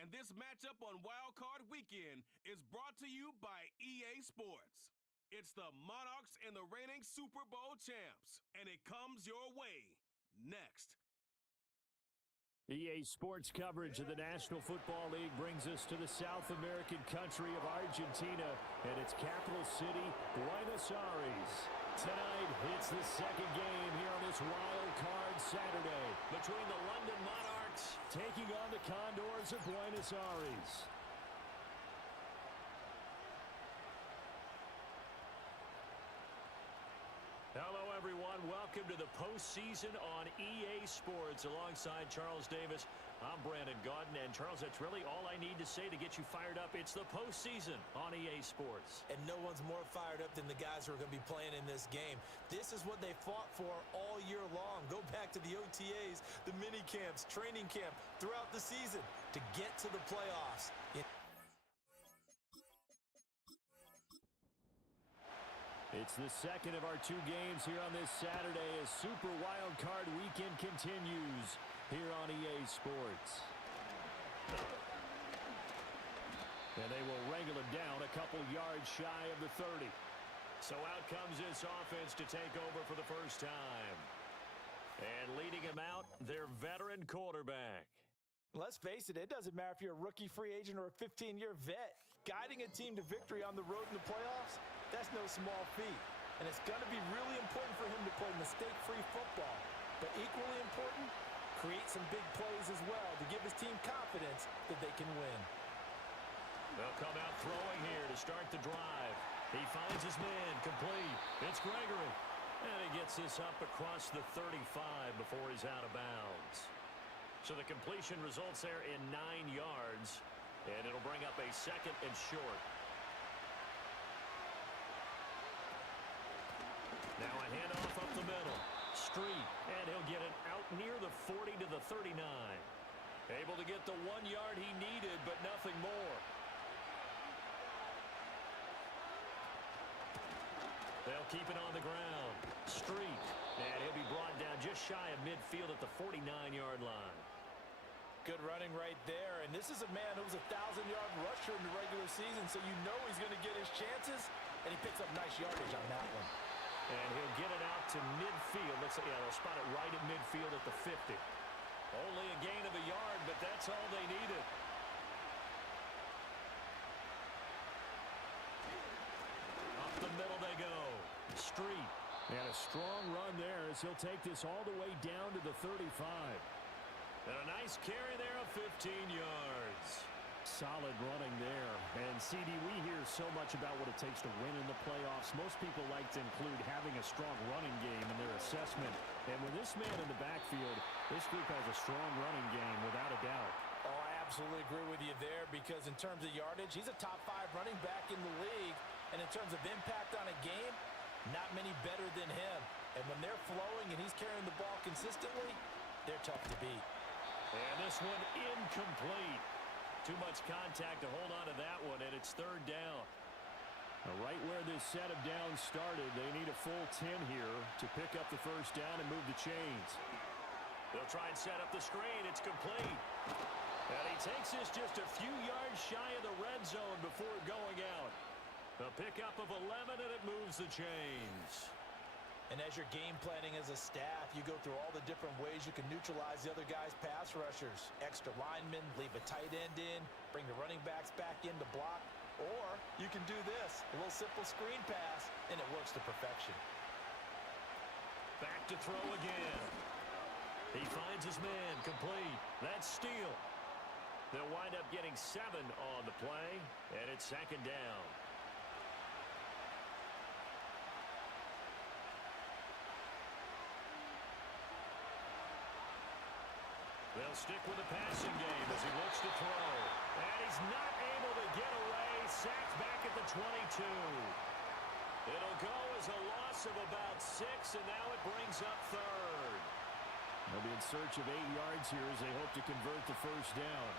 And this matchup on Wild Card Weekend is brought to you by EA Sports. It's the Monarchs and the reigning Super Bowl champs, and it comes your way next. EA Sports coverage of the National Football League brings us to the South American country of Argentina and its capital city, Buenos Aires. Tonight, it's the second game here on this Wild Card Saturday between the London Monarchs taking on the Condors of Buenos Aires. Hello, everyone. Welcome to the postseason on EA Sports. Alongside Charles Davis, I'm Brandon Gaudin. And, Charles, that's really all I need to say to get you fired up. It's the postseason on EA Sports. And no one's more fired up than the guys who are going to be playing in this game. This is what they fought for all year long. Go back to the OTAs, the mini camps, training camp throughout the season to get to the playoffs. It's the second of our two games here on this Saturday as Super Wild Card Weekend continues here on EA Sports. And they will wrangle it down a couple yards shy of the 30. So out comes this offense to take over for the first time. And leading him out, their veteran quarterback. Let's face it, it doesn't matter if you're a rookie free agent or a 15-year vet. Guiding a team to victory on the road in the playoffs, that's no small feat. And it's going to be really important for him to play mistake-free football. But equally important, create some big plays as well to give his team confidence that they can win. They'll come out throwing here to start the drive. He finds his man complete. It's Gregory. And he gets this up across the 35 before he's out of bounds. So the completion results there in 9 yards, and it'll bring up a second and short. Now a handoff up the middle. Street, and he'll get it out near the 40 to the 39. Able to get the 1 yard he needed, but nothing more. They'll keep it on the ground. Street, and he'll be brought down just shy of midfield at the 49-yard line. Good running right there, and this is a man who was a 1,000-yard rusher in the regular season, so you know he's going to get his chances, and he picks up nice yardage on that one. And he'll get it out to midfield. Looks like, yeah, they'll spot it right at midfield at the 50. Only a gain of a yard, but that's all they needed. Up the middle they go. Street. And a strong run there as he'll take this all the way down to the 35. And a nice carry there of 15 yards. Solid running there. And, CD, we hear so much about what it takes to win in the playoffs. Most people like to include having a strong running game in their assessment. And with this man in the backfield, this group has a strong running game without a doubt. Oh, I absolutely agree with you there because in terms of yardage, he's a top 5 running back in the league. And in terms of impact on a game, not many better than him. And when they're flowing and he's carrying the ball consistently, they're tough to beat. And this one incomplete. Too much contact to hold on to that one, and it's third down. Right where this set of downs started, they need a full 10 here to pick up the first down and move the chains. They'll try and set up the screen. It's complete. And he takes this just a few yards shy of the red zone before going out. A pickup of 11, and it moves the chains. And as you're game planning as a staff, you go through all the different ways you can neutralize the other guy's pass rushers. Extra linemen, leave a tight end in, bring the running backs back in to block. Or you can do this, a little simple screen pass, and it works to perfection. Back to throw again. He finds his man complete. That's Steele. They'll wind up getting 7 on the play, and it's second down. They'll stick with the passing game as he looks to throw. And he's not able to get away. Sacked back at the 22. It'll go as a loss of about 6, and now it brings up third. They'll be in search of 8 yards here as they hope to convert the first down.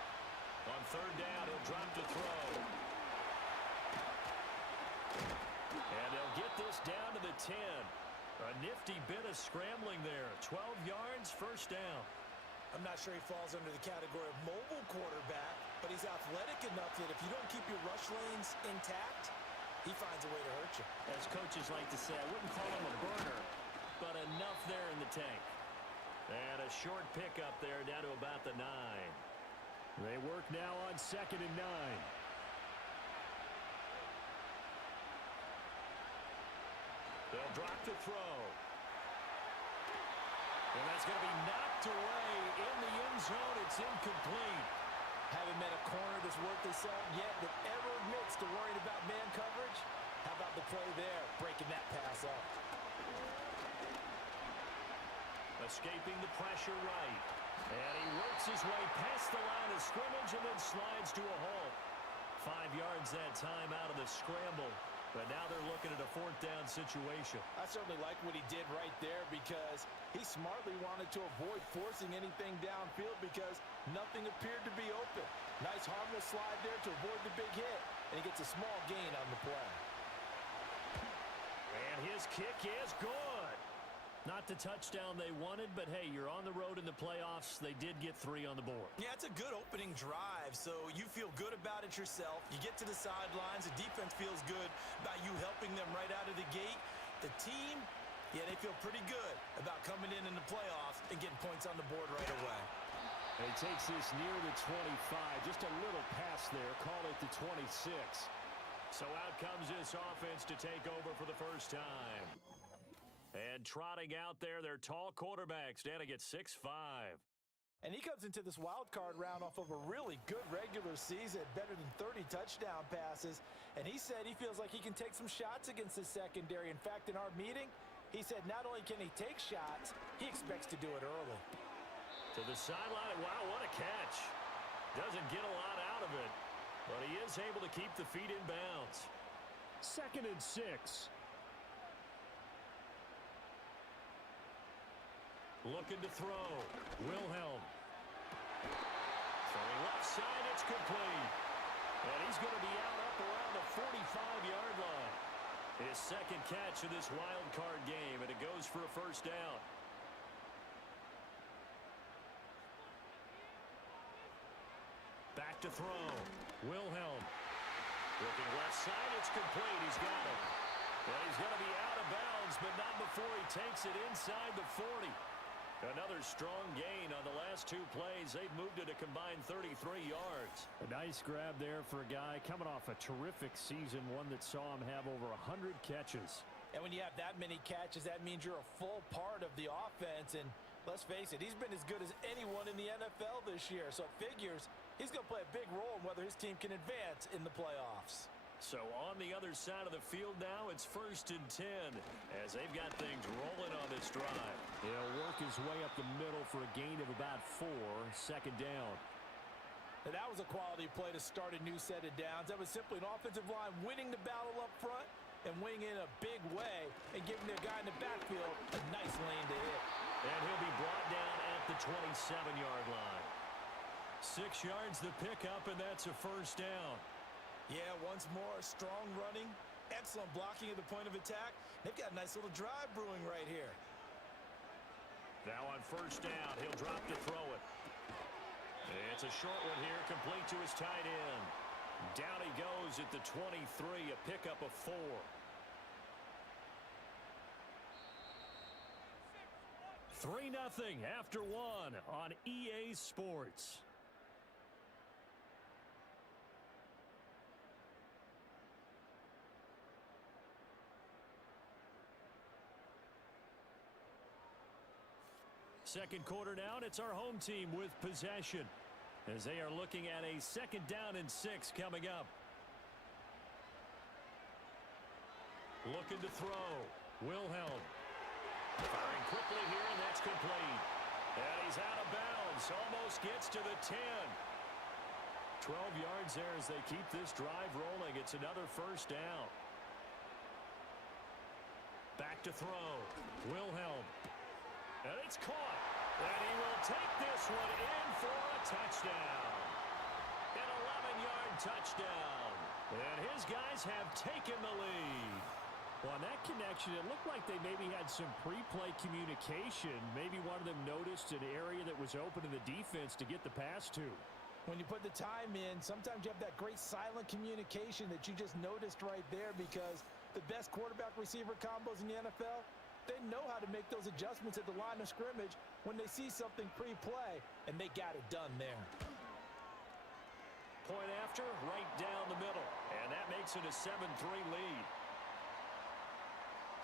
On third down, he'll drop to throw. And they'll get this down to the 10. A nifty bit of scrambling there. 12 yards, first down. I'm not sure he falls under the category of mobile quarterback, but he's athletic enough that if you don't keep your rush lanes intact, he finds a way to hurt you. As coaches like to say, I wouldn't call him a burner, but enough there in the tank. And a short pickup there down to about the 9. They work now on 2nd and 9. They'll drop the throw. And that's going to be knocked away in the end zone. It's incomplete. Haven't met a corner that's worth his salt yet that ever admits to worrying about man coverage. How about the play there, breaking that pass up? Escaping the pressure right. And he works his way past the line of scrimmage and then slides to a halt. 5 yards that time out of the scramble. But now they're looking at a 4th down situation. I certainly like what he did right there because he smartly wanted to avoid forcing anything downfield because nothing appeared to be open. Nice harmless slide there to avoid the big hit, and he gets a small gain on the play. And his kick is good. Not the touchdown they wanted, but hey, you're on the road in the playoffs. They did get 3 on the board. Yeah, it's a good opening drive, so you feel good about it yourself. You get to the sidelines. The defense feels good about you helping them right out of the gate. The team, yeah, they feel pretty good about coming in the playoffs and getting points on the board right away. And he takes this near the 25. Just a little pass there. Call it the 26. So out comes this offense to take over for the first time. And trotting out there, their tall quarterback standing at 6'5". And he comes into this wild card round off of a really good regular season, better than 30 touchdown passes. And he said he feels like he can take some shots against the secondary. In fact, in our meeting, he said not only can he take shots, he expects to do it early. To the sideline, wow, what a catch. Doesn't get a lot out of it, but he is able to keep the feet in bounds. 2nd and 6. Looking to throw. Wilhelm. Throwing left side, it's complete. And he's going to be out up around the 45-yard line. His 2nd catch of this wild card game, and it goes for a first down. Back to throw. Wilhelm. Looking left side, it's complete. He's got it. And he's going to be out of bounds, but not before he takes it inside the 40. Another strong gain on the last 2 plays. They've moved it a combined 33 yards. A nice grab there for a guy coming off a terrific season, one that saw him have over 100 catches. And when you have that many catches, that means you're a full part of the offense. And let's face it, he's been as good as anyone in the NFL this year. So it figures he's going to play a big role in whether his team can advance in the playoffs. So on the other side of the field now, it's 1st and 10 as they've got things rolling on this drive. He'll work his way up the middle for a gain of about 4, 2nd down. And that was a quality play to start a new set of downs. That was simply an offensive line winning the battle up front and winning in a big way and giving their guy in the backfield a nice lane to hit. And he'll be brought down at the 27-yard line. 6 yards the pickup, and that's a first down. Yeah, once more, strong running, excellent blocking at the point of attack. They've got a nice little drive brewing right here. Now on first down, he'll drop to throw it. It's a short one here, complete to his tight end. Down he goes at the 23, a pickup of 4. Three 3-0 after 1 on EA Sports. Second quarter now, and it's our home team with possession as they are looking at a 2nd down and 6 coming up. Looking to throw. Wilhelm. Firing quickly here, and that's complete. And he's out of bounds. Almost gets to the 10. 12 yards there as they keep this drive rolling. It's another first down. Back to throw. Wilhelm. And it's caught. And he will take this one in for a touchdown. An 11-yard touchdown. And his guys have taken the lead. Well, on that connection, it looked like they maybe had some pre-play communication. Maybe one of them noticed an area that was open in the defense to get the pass to. When you put the time in, sometimes you have that great silent communication that you just noticed right there, because the best quarterback-receiver combos in the NFL, they know how to make those adjustments at the line of scrimmage when they see something pre-play, and they got it done there. Point after, right down the middle, and that makes it a 7-3 lead.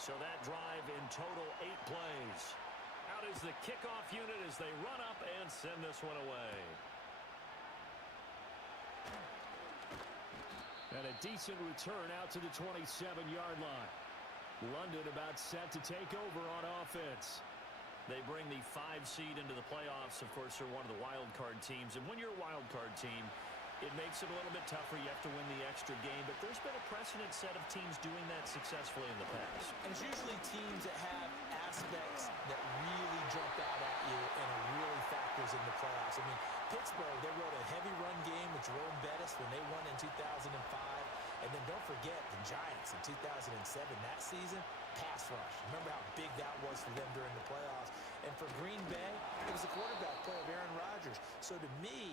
So that drive in total 8 plays. Out is the kickoff unit as they run up and send this one away. And a decent return out to the 27-yard line. London about set to take over on offense. They bring the 5 seed into the playoffs. Of course, they're one of the wild card teams. And when you're a wild card team, it makes it a little bit tougher. You have to win the extra game. But there's been a precedent set of teams doing that successfully in the past. And it's usually teams that have aspects that really jump out at you and are really factors in the playoffs. I mean, Pittsburgh, they rode a heavy run game with Jerome Bettis when they won in 2005. And then don't forget the Giants in 2007, that season, pass rush. Remember how big that was for them during the playoffs. And for Green Bay, it was the quarterback play of Aaron Rodgers. So to me,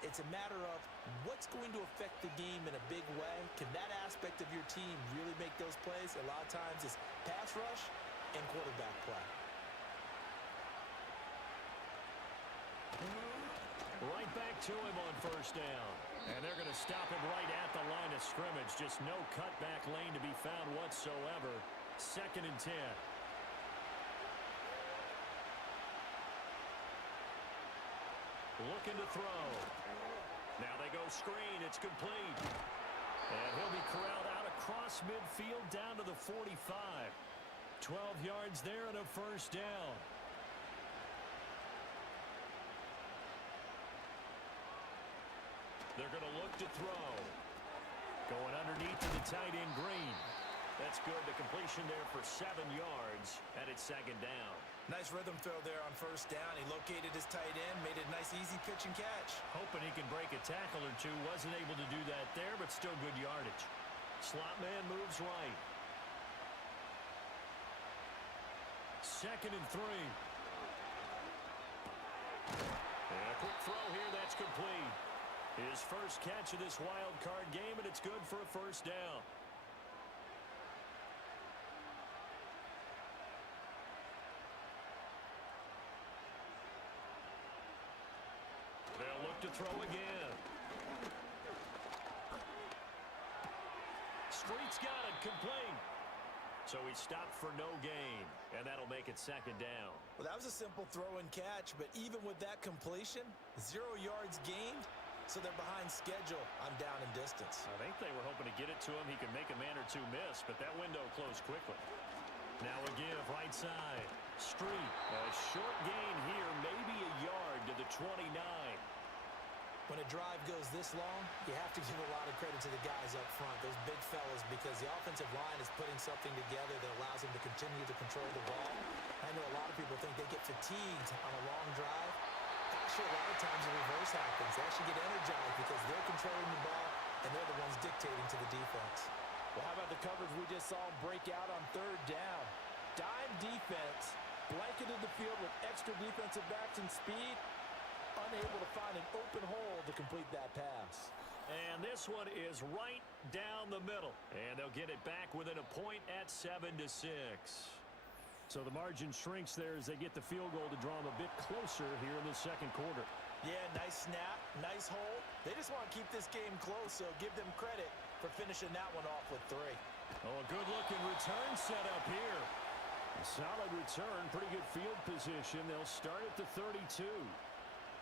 it's a matter of what's going to affect the game in a big way. Can that aspect of your team really make those plays? A lot of times it's pass rush and quarterback play. Right back to him on first down. And they're going to stop him right at the line of scrimmage. Just no cutback lane to be found whatsoever. 2nd and 10. Looking to throw. Now they go screen. It's complete. And he'll be corralled out across midfield down to the 45. 12 yards there and a first down. They're going to look to throw. Going underneath to the tight end Green. That's good. The completion there for 7 yards, and it's 2nd down. Nice rhythm throw there on first down. He located his tight end, made it a nice easy pitch and catch. Hoping he can break a tackle or two. Wasn't able to do that there, but still good yardage. Slot man moves right. 2nd and 3. And a quick throw here. That's complete. His first catch of this wild card game, and it's good for a first down. They'll look to throw again. Street's got it, complete. So he stopped for no gain, and that'll make it 2nd down. Well, that was a simple throw and catch, but even with that completion, 0 yards gained. So they're behind schedule on down and distance. I think they were hoping to get it to him. He could make a man or two miss, but that window closed quickly. Now a give right side. Street. A short gain here, maybe a yard to the 29. When a drive goes this long, you have to give a lot of credit to the guys up front, those big fellas, because the offensive line is putting something together that allows them to continue to control the ball. I know a lot of people think they get fatigued on a long drive. Actually, a lot of times the reverse happens. They actually get energized because they're controlling the ball and they're the ones dictating to the defense. Well, how about the coverage we just saw him break out on 3rd down? Dime defense, blanketed the field with extra defensive backs and speed, unable to find an open hole to complete that pass. And this one is right down the middle. And they'll get it back within a point at 7-6. So the margin shrinks there as they get the field goal to draw them a bit closer here in the 2nd quarter. Yeah, nice snap, nice hold. They just want to keep this game close, so give them credit for finishing that one off with 3. Oh, a good-looking return set up here. A solid return, pretty good field position. They'll start at the 32.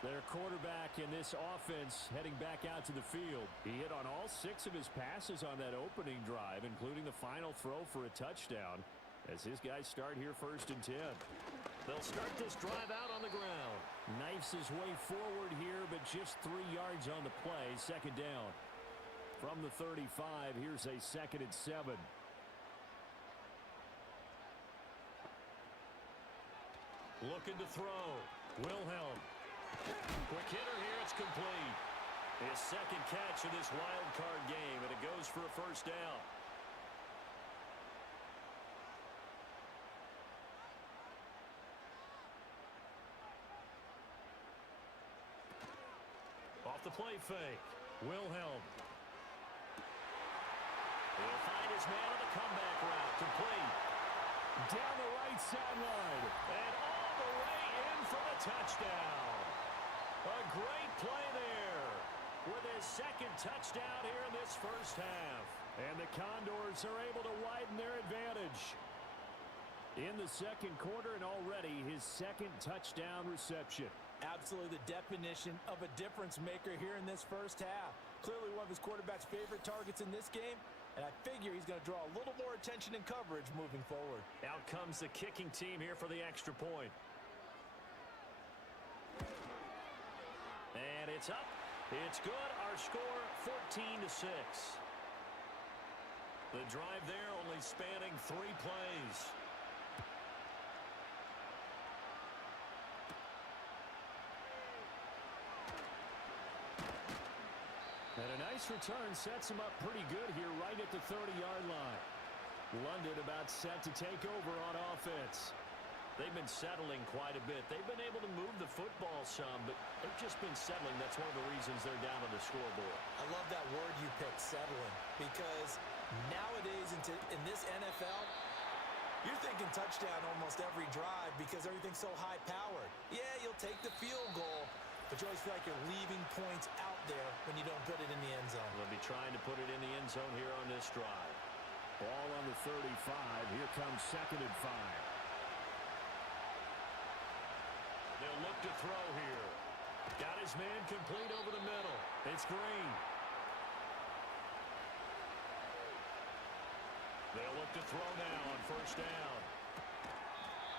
Their quarterback in this offense heading back out to the field. He hit on all 6 of his passes on that opening drive, including the final throw for a touchdown, as his guys start here 1st and 10. They'll start this drive out on the ground. Knifes his way forward here, but just 3 yards on the play. 2nd down. From the 35, here's a 2nd and 7. Looking to throw. Wilhelm. Quick hitter here, it's complete. His 2nd catch of this wild card game, and it goes for a first down. off the play fake. Wilhelm. He'll find his man on the comeback route. Complete. Down the right sideline. And all the way in for the touchdown. A great play there with his second touchdown here in this first half. And the Condors are able to widen their advantage in the second quarter, and already his second touchdown reception. Absolutely the definition of a difference maker here in this first half. Clearly one of his quarterback's favorite targets in this game, and I figure he's going to draw a little more attention and coverage moving forward. Out comes the kicking team here for the extra point. And it's up. It's good. Our score 14-6. The drive there only spanning 3 plays. And a nice return sets him up pretty good here right at the 30-yard line. London about set to take over on offense. They've been settling quite a bit. They've been able to move the football some, but they've just been settling. That's one of the reasons they're down on the scoreboard. I love that word you picked, settling, because nowadays in this NFL, you're thinking touchdown almost every drive because everything's so high-powered. Yeah, you'll take the field goal, but you always feel like you're leaving points out there when you don't put it in the end zone. They'll be trying to put it in the end zone here on this drive. Ball on the 35. Here comes 2nd and 5. They'll look to throw here. Got his man complete over the middle. It's Green. They'll look to throw now on 1st down.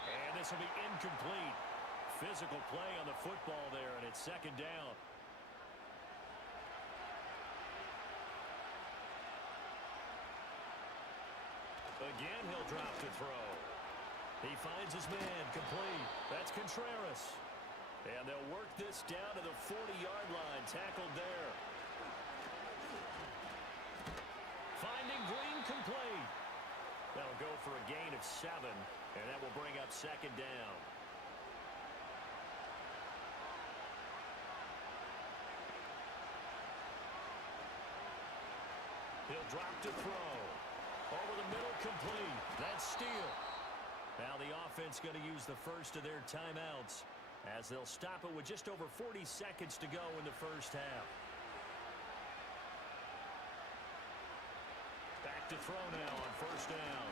And this will be incomplete. Physical play on the football there, and it's 2nd down. Again, he'll drop to throw. He finds his man complete. That's Contreras. And they'll work this down to the 40-yard line. Tackled there. Finding Green complete. That'll go for a gain of 7, and that will bring up 2nd down. He'll drop to throw. Over the middle, complete. That's Steele. Now the offense going to use the first of their timeouts as they'll stop it with just over 40 seconds to go in the first half. Back to throw now on 1st down.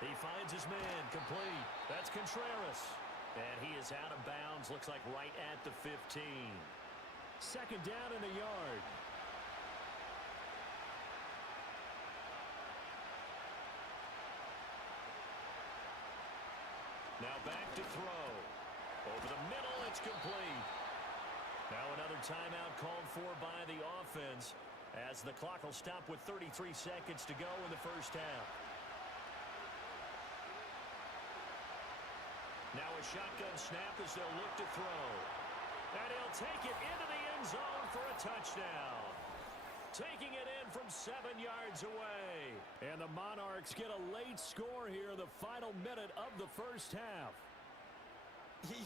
He finds his man complete. That's Contreras. And he is out of bounds. Looks like right at the 15. 2nd down and a yard. Now back to throw. Over the middle, it's complete. Now another timeout called for by the offense as the clock will stop with 33 seconds to go in the first half. Now a shotgun snap as they'll look to throw. And he'll take it into the end zone for a touchdown. Taking it in from 7 yards away. And the Monarchs get a late score here in the final minute of the first half.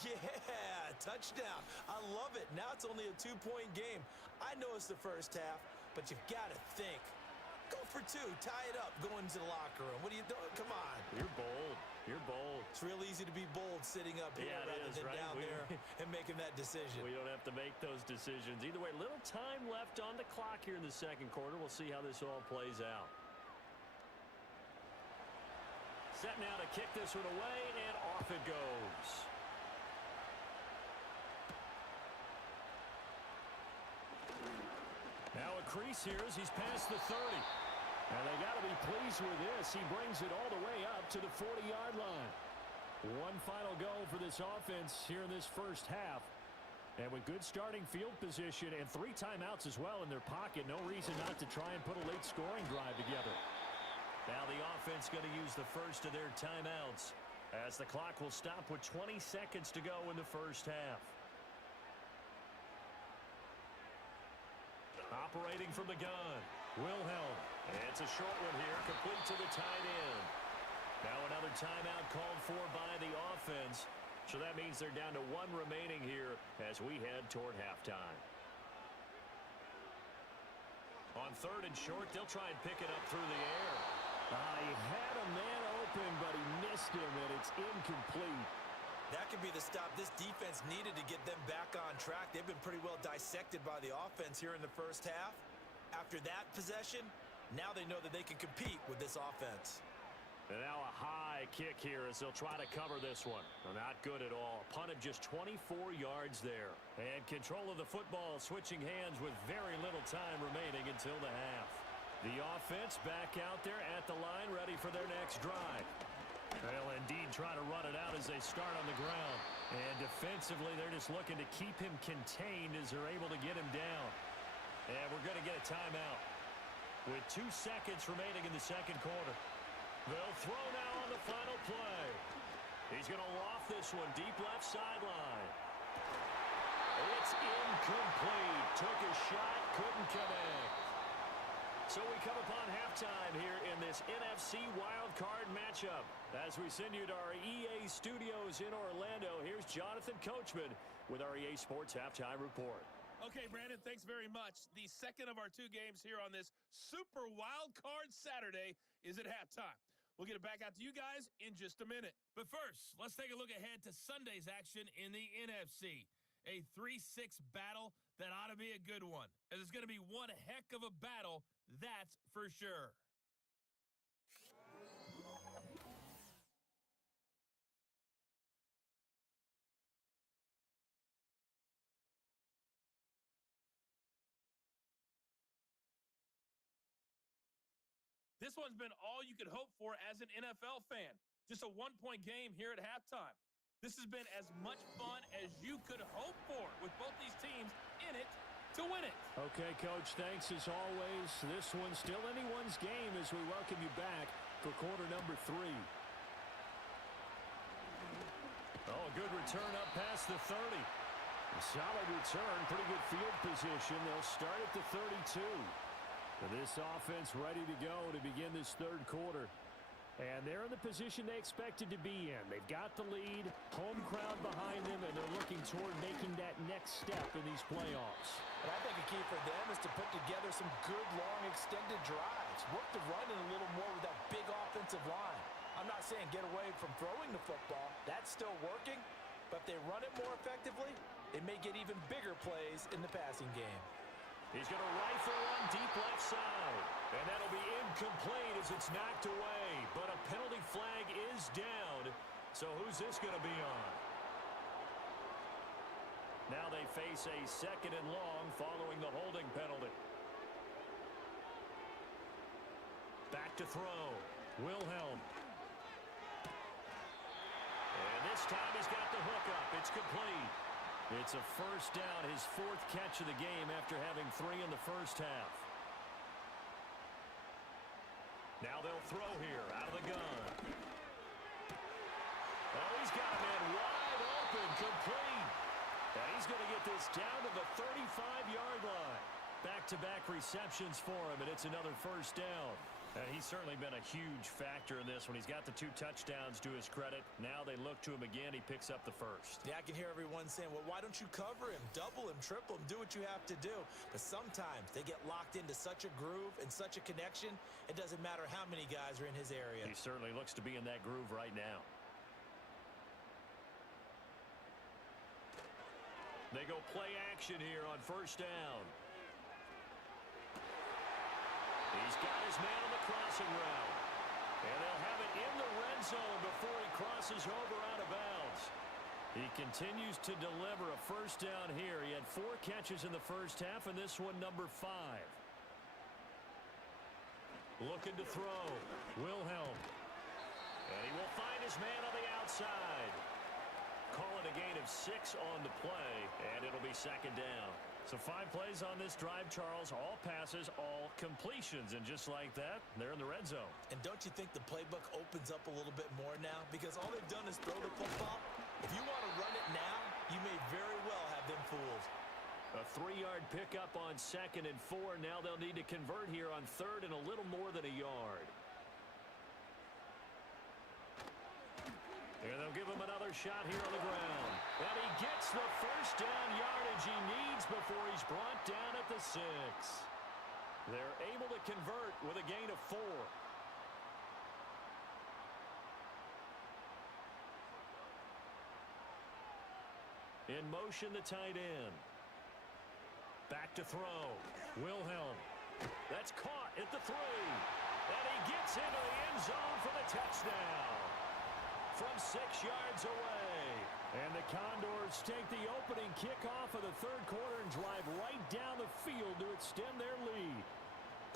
Yeah, touchdown. I love it. Now it's only a 2-point game. I know it's the first half, but you've got to think. Go for 2. Tie it up. Go into the locker room. What are you doing? Come on. You're bold. You're bold. It's real easy to be bold sitting up here rather than down there and making that decision. We don't have to make those decisions. Either way, little time left on the clock here in the second quarter. We'll see how this all plays out. Set now to kick this one away, and off it goes. Now a crease here as he's past the 30. And they got to be pleased with this. He brings it all the way up to the 40-yard line. One final go for this offense here in this first half. And with good starting field position and 3 timeouts as well in their pocket, no reason not to try and put a late scoring drive together. Now the offense going to use the first of their timeouts as the clock will stop with 20 seconds to go in the first half. Operating from the gun, Wilhelm. It's a short one here, complete to the tight end. Now another timeout called for by the offense. So that means they're down to 1 remaining here as we head toward halftime. On 3rd and short, they'll try and pick it up through the air. He had a man open, but he missed him, and it's incomplete. That could be the stop this defense needed to get them back on track. They've been pretty well dissected by the offense here in the first half. After that possession, now they know that they can compete with this offense. And now a high kick here as they'll try to cover this one. Well, not good at all. Punt of just 24 yards there. And control of the football switching hands with very little time remaining until the half. The offense back out there at the line, ready for their next drive. They'll indeed try to run it out as they start on the ground. And defensively, they're just looking to keep him contained as they're able to get him down. And we're going to get a timeout with 2 seconds remaining in the second quarter. They'll throw now on the final play. He's going to loft this one deep left sideline. It's incomplete. Took a shot, couldn't connect. So we come upon halftime here in this NFC wildcard matchup. As we send you to our EA studios in Orlando, here's Jonathan Coachman with our EA Sports Halftime Report. Okay, Brandon, thanks very much. The second of our 2 games here on this Super Wildcard Saturday is at halftime. We'll get it back out to you guys in just a minute. But first, let's take a look ahead to Sunday's action in the NFC. A 3-6 battle that ought to be a good one, as it's going to be one heck of a battle, that's for sure. This one's been all you could hope for as an NFL fan. Just a 1-point game here at halftime. This has been as much fun as you could hope for with both these teams in it to win it. Okay, Coach, thanks as always. This one's still anyone's game as we welcome you back for quarter number 3. Oh, a good return up past the 30. A solid return, pretty good field position. They'll start at the 32. This offense ready to go to begin this third quarter. And they're in the position they expected to be in. They've got the lead, home crowd behind them, and they're looking toward making that next step in these playoffs. And I think a key for them is to put together some good, long, extended drives. Work the run in a little more with that big offensive line. I'm not saying get away from throwing the football. That's still working. But if they run it more effectively, they may get even bigger plays in the passing game. He's going to rifle one deep left side. And that'll be incomplete as it's knocked away. But a penalty flag is down. So who's this going to be on? Now they face a 2nd and long following the holding penalty. Back to throw. Wilhelm. And this time he's got the hook up. It's complete. It's a first down, his 4th catch of the game after having 3 in the first half. Now they'll throw here out of the gun. Oh, he's got a man wide open, complete. And he's going to get this down to the 35-yard line. Back-to-back receptions for him, and it's another first down. He's certainly been a huge factor in this one. He's got the 2 touchdowns to his credit. Now they look to him again. He picks up the first. Yeah, I can hear everyone saying, well, why don't you cover him, double him, triple him, do what you have to do. But sometimes they get locked into such a groove and such a connection, it doesn't matter how many guys are in his area. He certainly looks to be in that groove right now. They go play action here on first down. He's got his man on the crossing route. And they'll have it in the red zone before he crosses over out of bounds. He continues to deliver a first down here. He had 4 catches in the first half, and this one number 5. Looking to throw. Wilhelm. And he will find his man on the outside. Call it a gain of 6 on the play, and it'll be 2nd down. So 5 plays on this drive, Charles. All passes, all completions. And just like that, they're in the red zone. And don't you think the playbook opens up a little bit more now? Because all they've done is throw the football. If you want to run it now, you may very well have them fooled. A 3-yard pickup on 2nd and 4. Now they'll need to convert here on 3rd and a little more than a yard. And they'll give him another shot here on the ground. And he gets the first down yardage he needs before he's brought down at the 6. They're able to convert with a gain of 4. In motion, the tight end. Back to throw. Wilhelm. That's caught at the 3. And he gets into the end zone for the touchdown from 6 yards away. And the Condors take the opening kickoff of the third quarter and drive right down the field to extend their lead.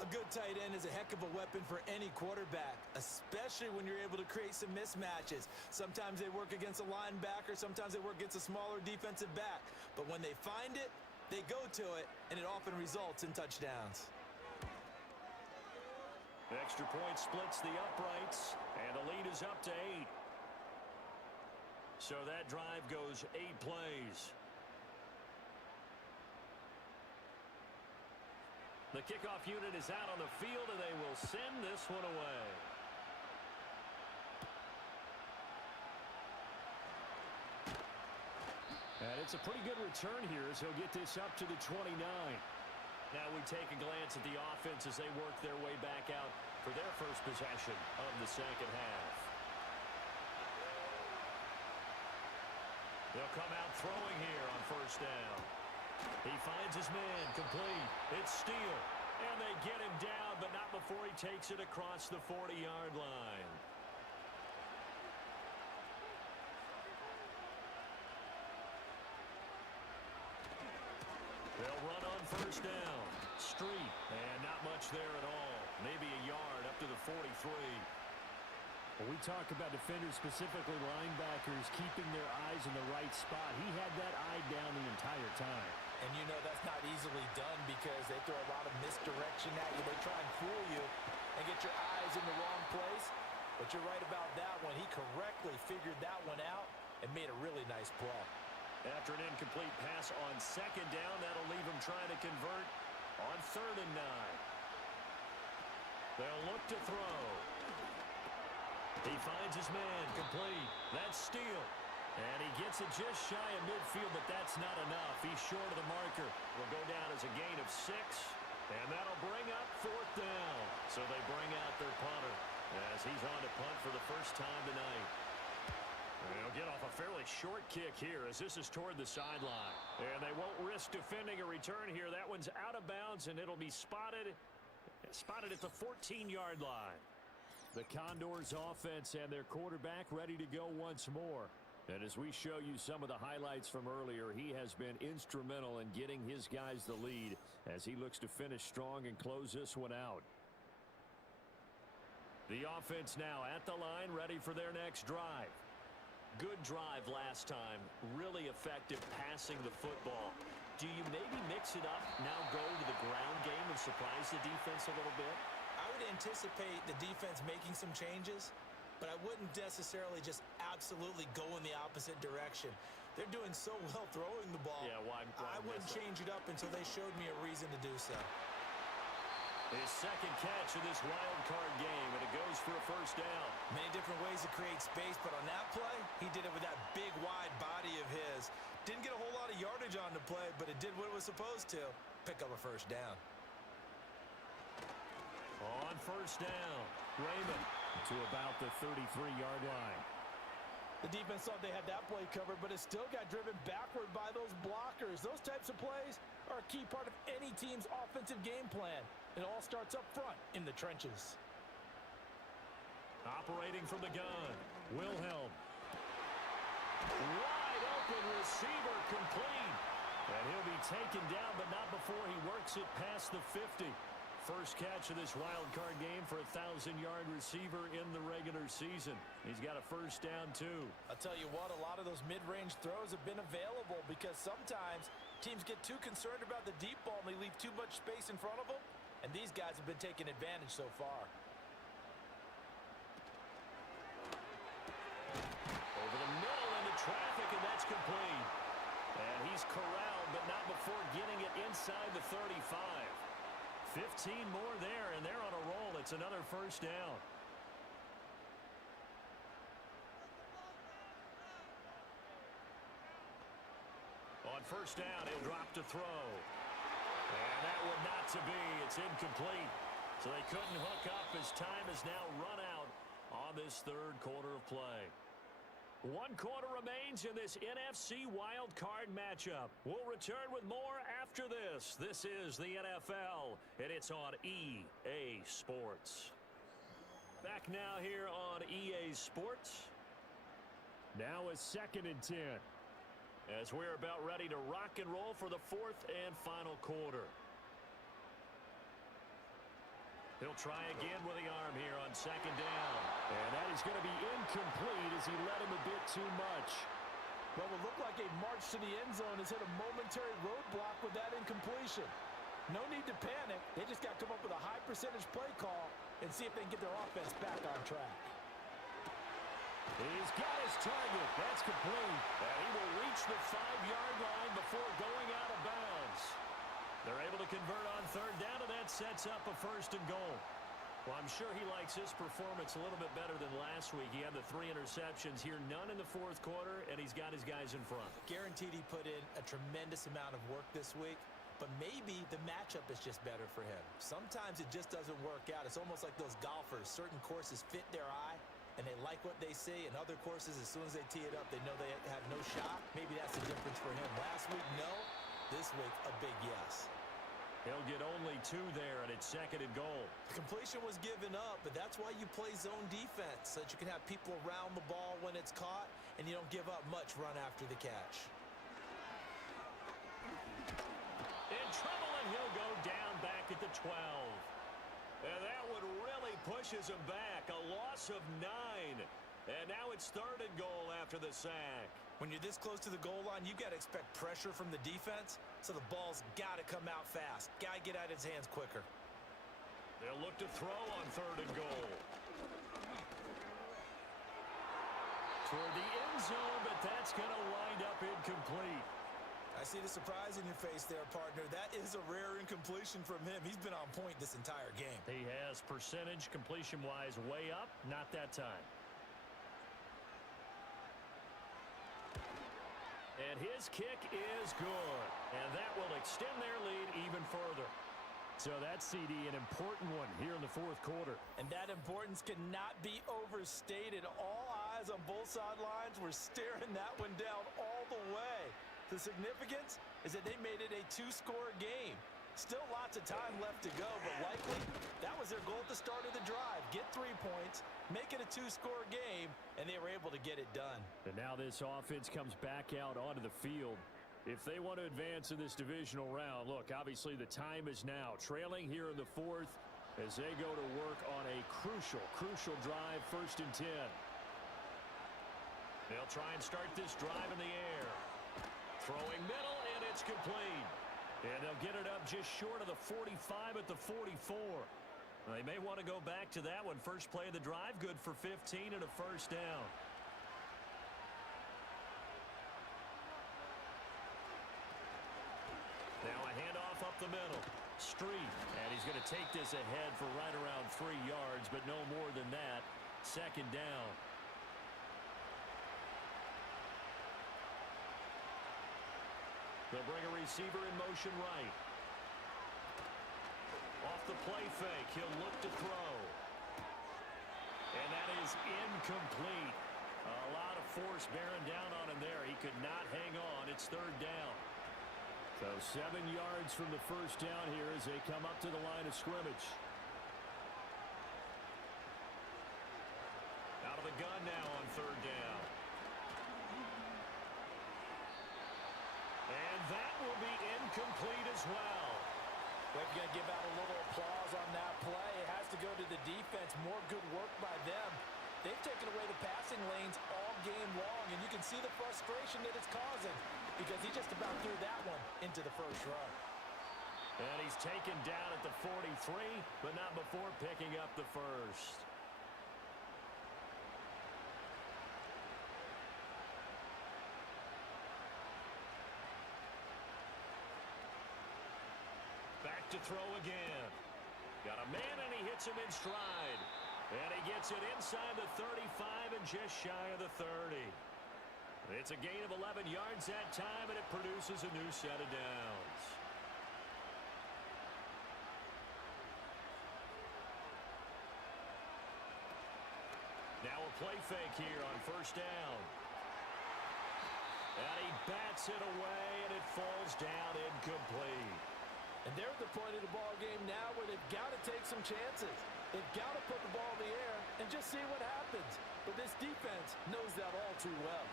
A good tight end is a heck of a weapon for any quarterback, especially when you're able to create some mismatches. Sometimes they work against a linebacker, sometimes they work against a smaller defensive back. But when they find it, they go to it, and it often results in touchdowns. Extra point splits the uprights, and the lead is up to 8. So that drive goes 8 plays. The kickoff unit is out on the field, and they will send this one away. And it's a pretty good return here as he'll get this up to the 29. Now we take a glance at the offense as they work their way back out for their first possession of the second half. They'll come out throwing here on first down. He finds his man, complete. It's Steele. And they get him down, but not before he takes it across the 40-yard line. They'll run on first down. Street, and not much there at all. Maybe a yard up to the 43. When we talk about defenders, specifically linebackers, keeping their eyes in the right spot, he had that eye down the entire time. And you know that's not easily done because they throw a lot of misdirection at you. They try and fool you and get your eyes in the wrong place. But you're right about that one. He correctly figured that one out and made a really nice play. After an incomplete pass on second down, that'll leave him trying to convert on 3rd and 9. They'll look to throw. He finds his man, complete. That's Steele. And he gets it just shy of midfield, but that's not enough. He's short of the marker. Will go down as a gain of 6, and that'll bring up 4th down. So they bring out their punter as he's on to punt for the first time tonight. And he'll get off a fairly short kick here as this is toward the sideline. And they won't risk defending a return here. That one's out of bounds, and it'll be spotted at the 14-yard line. The Condors offense and their quarterback ready to go once more. And as we show you some of the highlights from earlier, he has been instrumental in getting his guys the lead as he looks to finish strong and close this one out. The offense now at the line, ready for their next drive. Good drive last time. Really effective passing the football. Do you maybe mix it up, now go to the ground game and surprise the defense a little bit? I would anticipate the defense making some changes, but I wouldn't necessarily just absolutely go in the opposite direction. They're doing so well throwing the ball. Yeah, why I wouldn't change it up until they showed me a reason to do so. His second catch of this wild card game, and it goes for a first down. Many different ways to create space, but on that play, he did it with that big, wide body of his. Didn't get a whole lot of yardage on the play, but it did what it was supposed to. Pick up a first down. On first down, Raymond To about the 33-yard line. The defense thought they had that play covered, but it still got driven backward by those blockers. Those types of plays are a key part of any team's offensive game plan. It all starts up front in the trenches. operating from the gun, Wilhelm. Wide open receiver, complete. And he'll be taken down, but not before he works it past the 50. First catch of this wild card game for a 1,000-yard receiver in the regular season. He's got a first down, too. I'll tell you what, a lot of those mid-range throws have been available because sometimes teams get too concerned about the deep ball and they leave too much space in front of them, and these guys have been taking advantage so far. Over the middle into traffic, and that's complete. And he's corralled, but not before getting it inside the 35. 15 more there, and they're on a roll. It's another first down. first down, he'll drop to throw. And that one not to be. It's incomplete. So they couldn't hook up as time has now run out on this third quarter of play. 1 quarter remains in this NFC Wild Card matchup. We'll return with more after this. This is the NFL, and it's on EA Sports. Back now here on EA Sports. Now a 2nd and 10. As we're about ready to rock and roll for the 4th and final quarter. He'll try again with the arm here on 2nd down. And that is going to be incomplete as he led him a bit too much. Well, it looked like a march to the end zone has hit a momentary roadblock with that incompletion. No need to panic. They just got to come up with a high percentage play call and see if they can get their offense back on track. He's got his target. That's complete. And he will reach the 5-yard line before going out of bounds. They're able to convert on 3rd down, and that sets up a 1st and goal. Well, I'm sure he likes his performance a little bit better than last week. He had the 3 interceptions here, none in the 4th quarter, and he's got his guys in front. Guaranteed he put in a tremendous amount of work this week, but maybe the matchup is just better for him. Sometimes it just doesn't work out. It's almost like those golfers. Certain courses fit their eye, and they like what they see, and other courses, as soon as they tee it up, they know they have no shot. Maybe that's the difference for him. Last week, no. This week, a big yes. He'll get only 2 there, and it's 2nd and goal. The completion was given up, but that's why you play zone defense, so that you can have people around the ball when it's caught, and you don't give up much run after the catch. In trouble, and he'll go down back at the 12. And that one really pushes him back. A loss of 9. And now it's 3rd and goal after the sack. When you're this close to the goal line, you got to expect pressure from the defense, so the ball's got to come out fast. Got to get out of his hands quicker. They'll look to throw on 3rd and goal. Toward the end zone, but that's going to wind up incomplete. I see the surprise in your face there, partner. That is a rare incompletion from him. He's been on point this entire game. He has percentage completion-wise way up, not that time. And his kick is good. And that will extend their lead even further. So that CD, an important one here in the 4th quarter. And that importance cannot be overstated. All eyes on both sidelines were staring that one down all the way. The significance is that they made it a 2-score game. Still lots of time left to go, but likely that was their goal at the start of the drive. Get 3 points, make it a 2-score game, and they were able to get it done. And now this offense comes back out onto the field. If they want to advance in this divisional round, look, obviously the time is now. Trailing here in the 4th as they go to work on a crucial drive, 1st and 10. They'll try and start this drive in the air. Throwing middle, and it's complete. And they'll get it up just short of the 45 at the 44. They may want to go back to that one. First play of the drive, good for 15 and a 1st down. Now a handoff up the middle. Street, and he's going to take this ahead for right around 3 yards, but no more than that. 2nd down. They'll bring a receiver in motion right. Off the play fake, he'll look to throw. And that is incomplete. A lot of force bearing down on him there. He could not hang on. It's 3rd down. So 7 yards from the 1st down here as they come up to the line of scrimmage. Out of the gun now on 3rd down. And that will be incomplete as well. We're going to give out a little applause on that play. It has to go to the defense. More good work by them. They've taken away the passing lanes all game long, and you can see the frustration that it's causing because he just about threw that one into the 1st run. And he's taken down at the 43, but not before picking up the 1st. Back to throw again. Got a man, and he hits him in stride. And he gets it inside the 35 and just shy of the 30. It's a gain of 11 yards that time, and it produces a new set of downs. Now a play fake here on first down. And he bats it away, and it falls down incomplete. And they're at the point of the ball game now where they've got to take some chances. They've got to put the ball in the air and just see what happens. But this defense knows that all too well.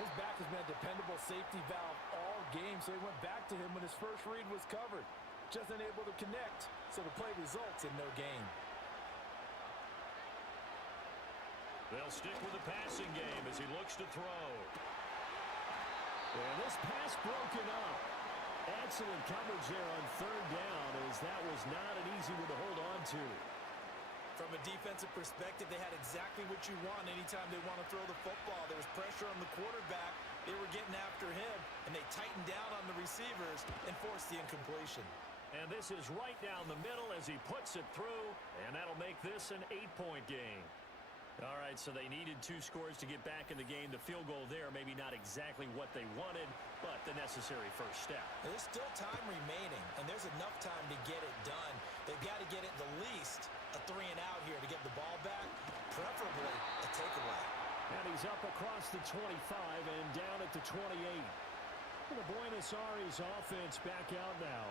His back has been a dependable safety valve all game, so he went back to him when his first read was covered. Just unable to connect, so the play results in no gain. They'll stick with the passing game as he looks to throw. And this pass broken up. Excellent coverage there on third down, as that was not an easy one to hold on to. From a defensive perspective, they had exactly what you want anytime they want to throw the football. There was pressure on the quarterback. They were getting after him, and they tightened down on the receivers and forced the incompletion. And this is right down the middle as he puts it through, and that'll make this an 8-point game. All right, so they needed 2 scores to get back in the game. The field goal there, maybe not exactly what they wanted, but the necessary first step. There's still time remaining, and there's enough time to get it done. They've got to get it the least a 3-and-out here to get the ball back, preferably a takeaway. And he's up across the 25 and down at the 28. And the Buenos Aires offense back out now.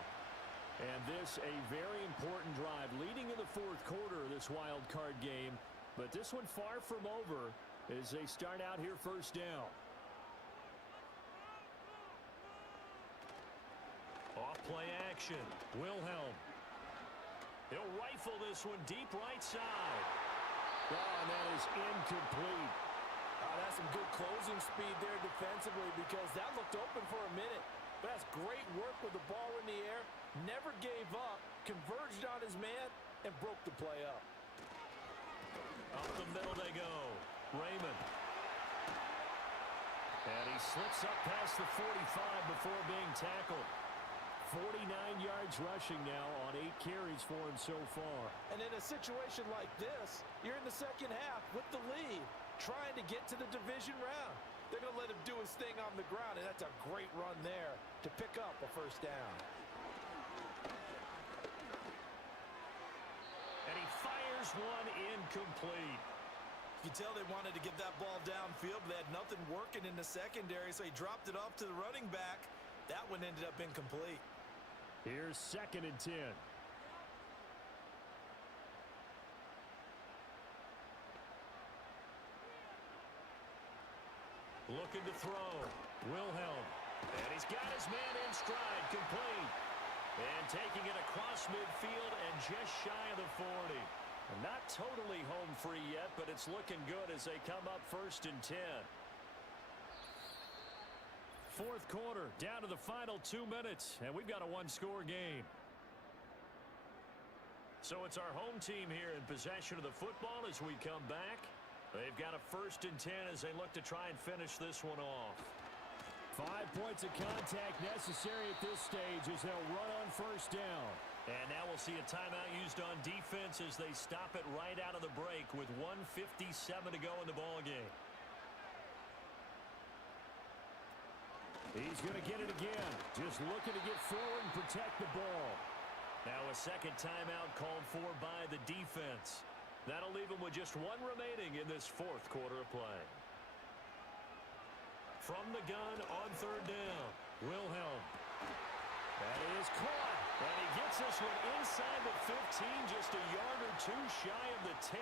And this a very important drive leading in the fourth quarter of this wild card game. But this one far from over as they start out here first down. Off play action. Wilhelm. He'll rifle this one deep right side. Oh, and that is incomplete. That's some good closing speed there defensively because that looked open for a minute. But that's great work with the ball in the air. Never gave up, converged on his man, and broke the play up. Up the middle they go. Raymond. And he slips up past the 45 before being tackled. 49 yards rushing now on 8 carries for him so far. And in a situation like this, you're in the second half with the lead, trying to get to the division round. They're going to let him do his thing on the ground, and that's a great run there to pick up a first down. And he fires one incomplete. You can tell they wanted to get that ball downfield, but they had nothing working in the secondary, so he dropped it off to the running back. That one ended up incomplete. Here's 2nd and 10. Looking to throw. Wilhelm. And he's got his man in stride, complete. And taking it across midfield and just shy of the 40. Not totally home free yet, but it's looking good as they come up 1st and 10. Fourth quarter, down to the final 2 minutes, and we've got a 1-score game. So it's our home team here in possession of the football as we come back. They've got a 1st and 10 as they look to try and finish this one off. 5 points of contact necessary at this stage as they'll run on first down. And now we'll see a timeout used on defense as they stop it right out of the break with 1:57 to go in the ballgame. He's going to get it again. Just looking to get forward and protect the ball. Now a second timeout called for by the defense. That'll leave them with just 1 remaining in this fourth quarter of play. From the gun on 3rd down, Wilhelm. That is caught. And he gets this one inside the 15, just a yard or 2 shy of the 10.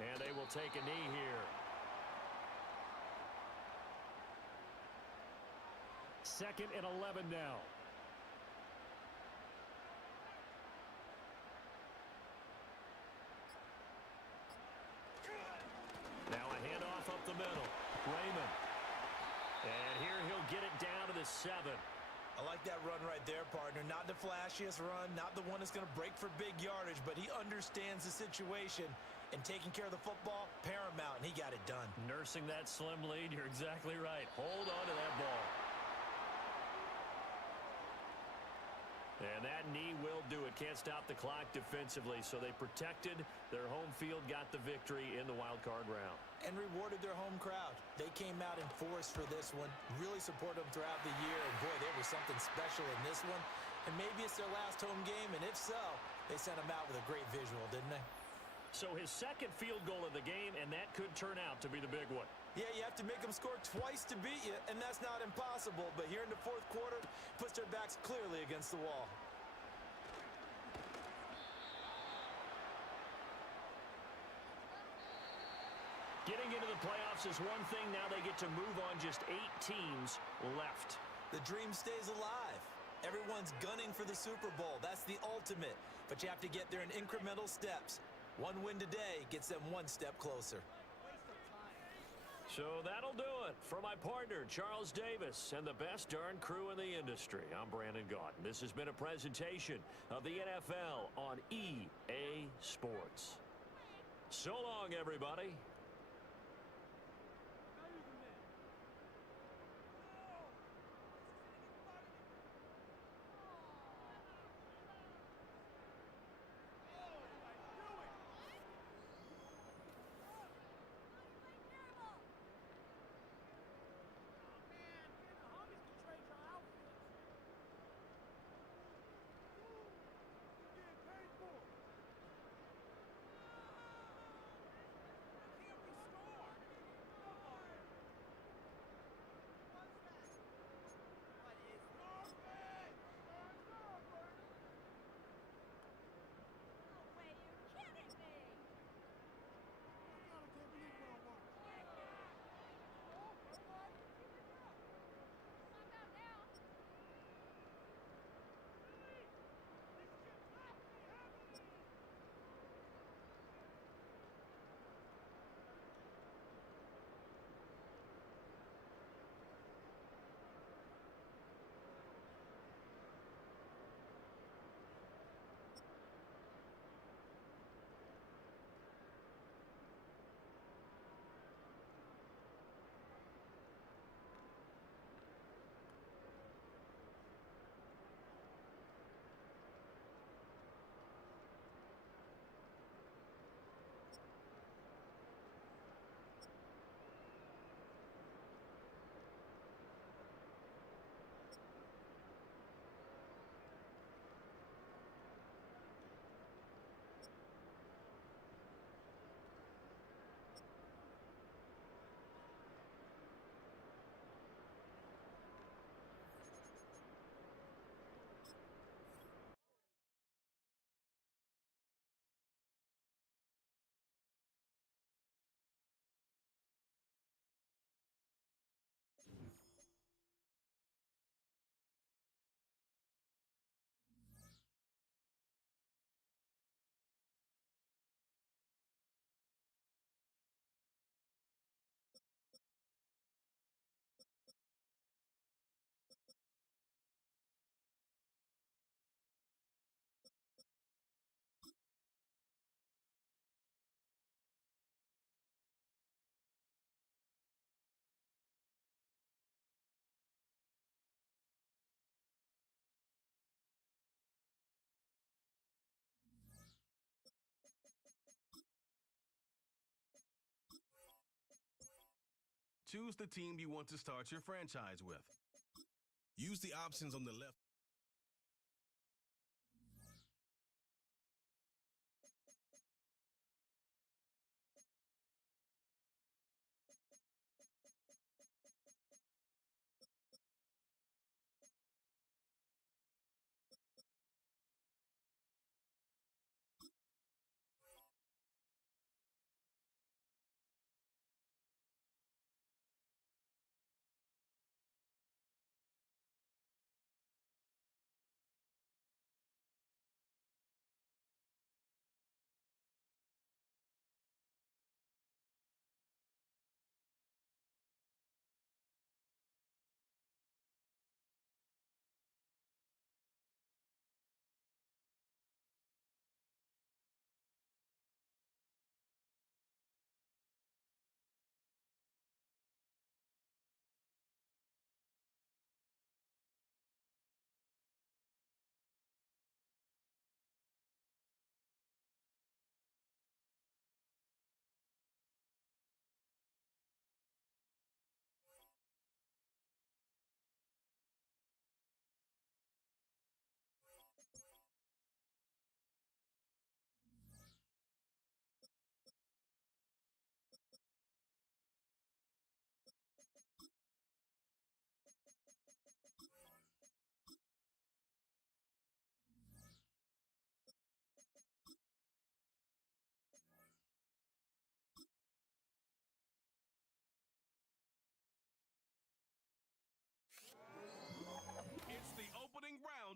And they will take a knee here. 2nd and 11 now. Now a handoff up the middle. Raymond. And here he'll get it down to the 7. I like that run right there, partner. Not the flashiest run, not the one that's going to break for big yardage, but he understands the situation, and taking care of the football, paramount, and he got it done. Nursing that slim lead, you're exactly right. Hold on to that ball. And that knee will do it. Can't stop the clock defensively, so they protected their home field, got the victory in the wild card round. And rewarded their home crowd. They came out in force for this one, really supported them throughout the year, and boy, there was something special in this one. And maybe it's their last home game, and if so, they sent them out with a great visual, didn't they? So his second field goal of the game, and that could turn out to be the big one. Yeah, you have to make them score twice to beat you, and that's not impossible. But here in the fourth quarter, puts their backs clearly against the wall. Getting into the playoffs is one thing. Now they get to move on. Just 8 teams left. The dream stays alive. Everyone's gunning for the Super Bowl. That's the ultimate. But you have to get there in incremental steps. One win today gets them one step closer. So that'll do it. For my partner, Charles Davis, and the best darn crew in the industry, I'm Brandon Gaudin. This has been a presentation of the NFL on EA Sports. So long, everybody. Choose the team you want to start your franchise with. Use the options on the left.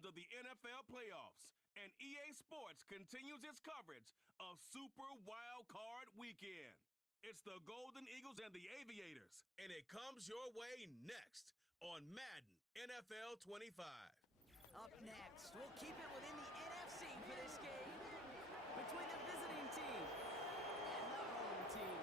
rounds of the NFL playoffs, and EA Sports continues its coverage of Super Wild Card Weekend. It's the Golden Eagles and the Aviators, and it comes your way next on Madden NFL 25. Up next, we'll keep it within the NFC for this game between the visiting team and the home team.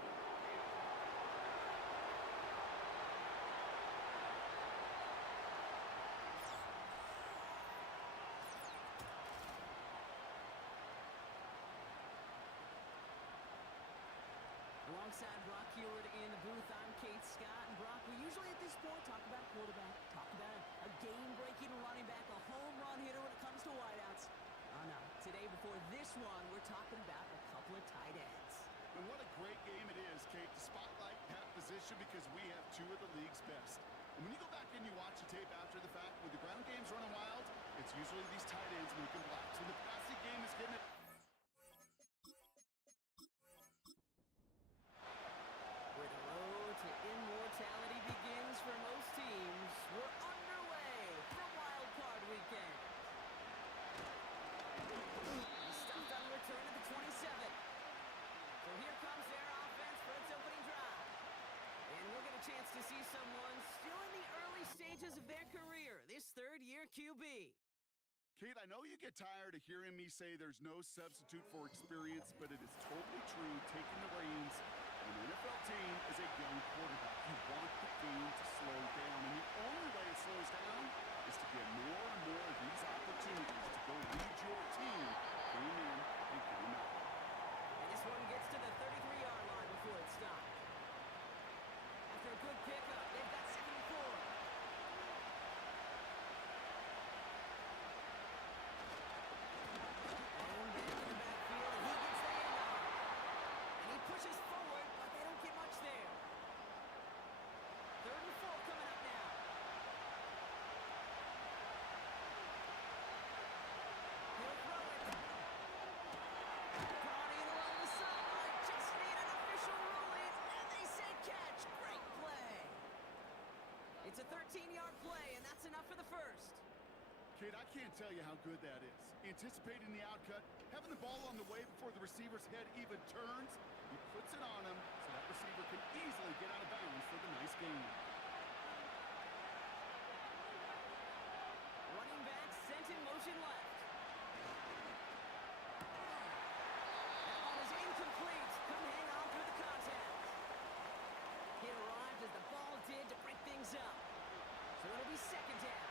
Alongside Brock Heward in the booth, I'm Kate Scott. And Brock, we usually at this point talk about a quarterback, talk about a game-breaking running back, a home run hitter when it comes to wideouts. Oh no, today before this one, we're talking about a couple of tight ends. And what a great game it is, Kate, to spotlight that position because we have two of the league's best. And when you go back and you watch the tape after the fact, when the ground game's running wild, it's usually these tight ends making blocks. When the passing game is getting it. Where the road to immortality begins for most teams, we're underway for Wild Card Weekend. He's stuffed on the return at the 27. So here comes their offense for its opening drive. And we'll get a chance to see someone still in the early stages of their career, this third-year QB. Kate, I know you get tired of hearing me say there's no substitute for experience, but it is totally true taking the reins of an NFL team as a young quarterback. You want the game to slow down, and the only way it slows down is to get more and more of these opportunities to go lead your team game in and game out. And this one gets to the 33-yard line before it stopped. After a good pickup, they've got second and 4. And back in the backfield, and he gets the handoff. And he pushes forward, but they don't get much there. Third and 4 coming up now. He'll throw it. Caught in along the sideline, just need an official ruling, and they say catch. Great play. It's a 13-yard play, and that's enough for the first. Kate, I can't tell you how good that is. Anticipating the outcut, having the ball on the way before the receiver's head even turns, he puts it on him so that receiver can easily get out of bounds for the nice gain. Running back sent in motion left. That one is incomplete. Couldn't hang on through the contact. It arrived as the ball did to break things up. So it'll be second down.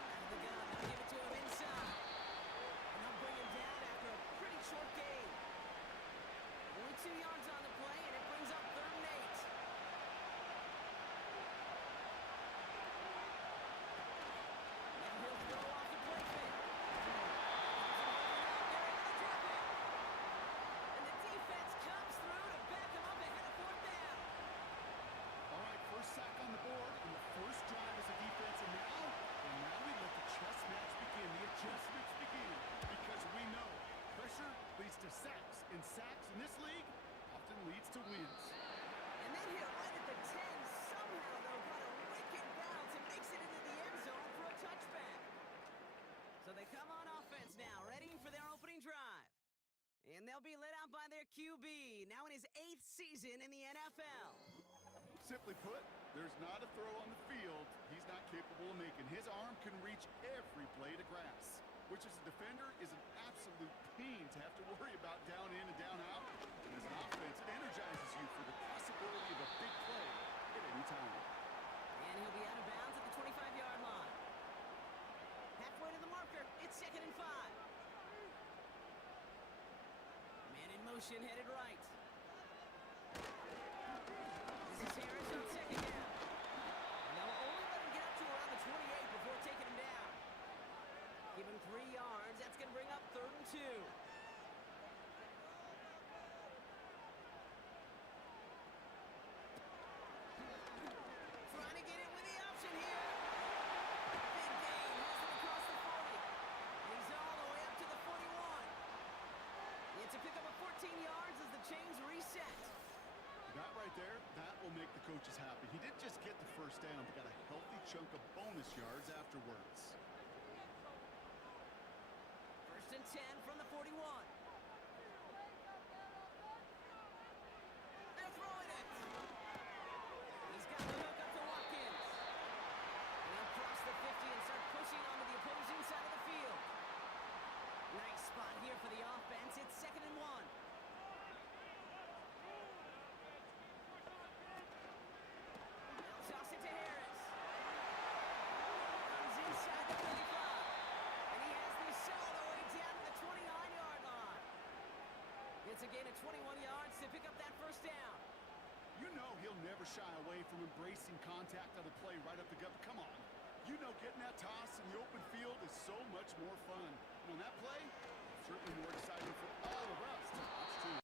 Out of the gun, they'll give it to him inside. And they'll bring him down after a pretty short gain. Only 2 yards on the play, and it brings up 3rd and 8. Now he'll throw off the play fake. And the defense comes through to back him up ahead of 4th down. All right, first sack on the board, and the first drive as a defense, and now we let the chess match begin, the adjustments begin, because we know pressure leads to sacks, and sacks in this league often leads to wins. And that hit right at the 10. Somehow, though, got a wicked bounce and makes it into the end zone for a touchback. So they come on offense now, ready for their opening drive. And they'll be led out by their QB, now in his 8th season in the NFL. Simply put, there's not a throw on the field he's not capable of making. His arm can reach every blade of grass, which as a defender is an absolute pain to have to worry about down in and down out. And as an offense, it energizes you for the possibility of a big play at any time. And he'll be out of bounds at the 25-yard line. Halfway to the marker, it's 2nd and 5. Man in motion, headed right. This is Harris on 2nd down. And they'll only let him get up to around the 28 before taking him down. Give him 3 yards. That's going to bring up 3rd and 2. Trying to get in with the option here. Big gain. Has him across the 40. And he's all the way up to the 41. It's a pickup of 14 yards as the chains right there. That will make the coaches happy. He didn't just get the first down, but got a healthy chunk of bonus yards afterwards. 1st and 10 from the 41. They're throwing it. He's got the hook up to Watkins. And he'll cross the 50 and start pushing onto the opposing side of the field. Nice spot here for the offense. It's 2nd and 1. They'll toss it to Harris. Runs inside the 35. And he has this all the way down to the 29-yard line. It's a gain of 21 yards to pick up that first down. You know he'll never shy away from embracing contact on the play right up the gut. Come on. You know getting that toss in the open field is so much more fun. And on that play, certainly more exciting for all of us to watch too.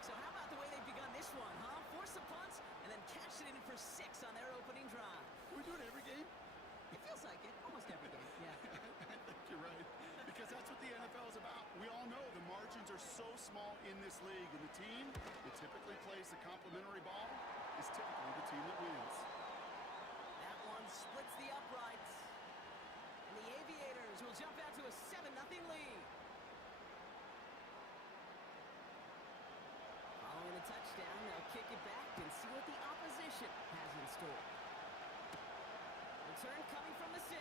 So how about the way they've begun this one, huh? Force some punts and then cash it in for 6 on their opening drive. We do it every game? It feels like it. Almost every game, yeah. I think you're right. Because that's what the NFL is about. We all know the margins are so small in this league. And the team that typically plays the complimentary ball is typically the team that wins. That one splits the uprights. And the Aviators will jump out to a 7-0 lead. Following the touchdown, they'll kick it back and see what the opposition has in store. Return coming from the 6.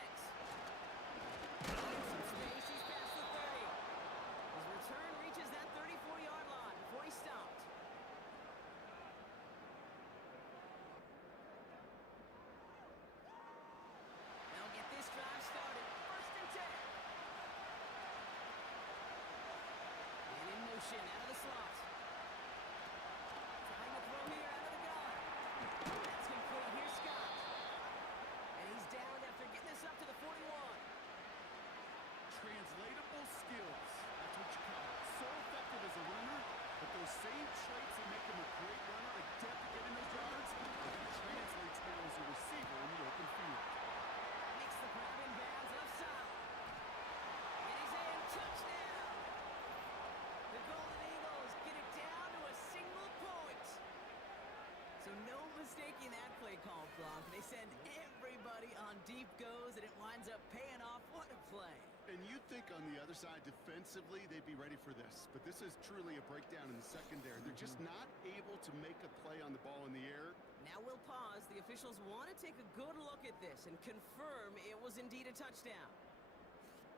Some space, he's past the 30. His return reaches that 34-yard line before he stopped. They'll get this drive started. 1st and 10. And in motion, out of the slot. Trying to throw here out of the gun. That's complete. Here's Scott. And he's down after getting this up to the 41. Translatable skills. That's what you call it. So effective as a runner, but those same traits that make him a great runner, adept at getting those yards, he translates now as a receiver in the open field. Makes the grab in bounds left side. And he's in. Touchdown. The Golden Eagles get it down to a single point. So no mistaking that play call, Blanc. They send everybody on deep goes, and it winds up paying off. What a play. And you'd think on the other side, defensively, they'd be ready for this. But this is truly a breakdown in the secondary. They're just not able to make a play on the ball in the air. Now we'll pause. The officials want to take a good look at this and confirm it was indeed a touchdown.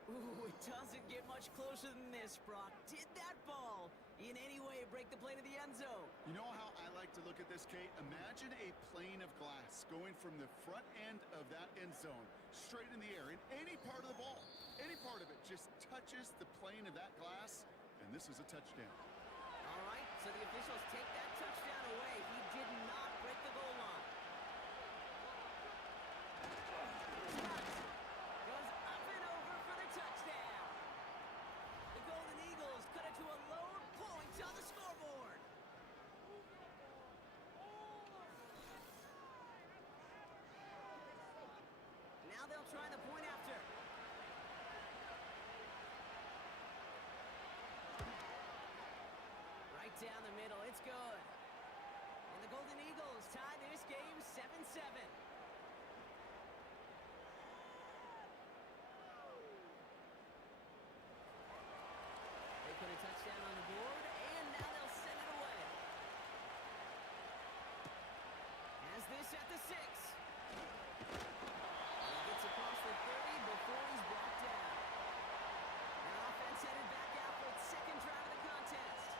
Ooh, it doesn't get much closer than this, Brock. Did that ball in any way break the plane of the end zone? You know how I like to look at this, Kate? Imagine a plane of glass going from the front end of that end zone straight in the air. In any part of the ball, any part of it just touches the plane of that glass, and this is a touchdown. All right, so the officials take that touchdown away. He did not break the goal line. Goes up and over for the touchdown. The Golden Eagles cut it to a load point on the scoreboard. Now they'll try the point after. Right down the middle, it's good. And the Golden Eagles tie this game 7-7. They put a touchdown on the board, and now they'll send it away. Has this at the 6. He gets across the 30 before he's brought down. Their offense headed back out for its 2nd drive of the contest.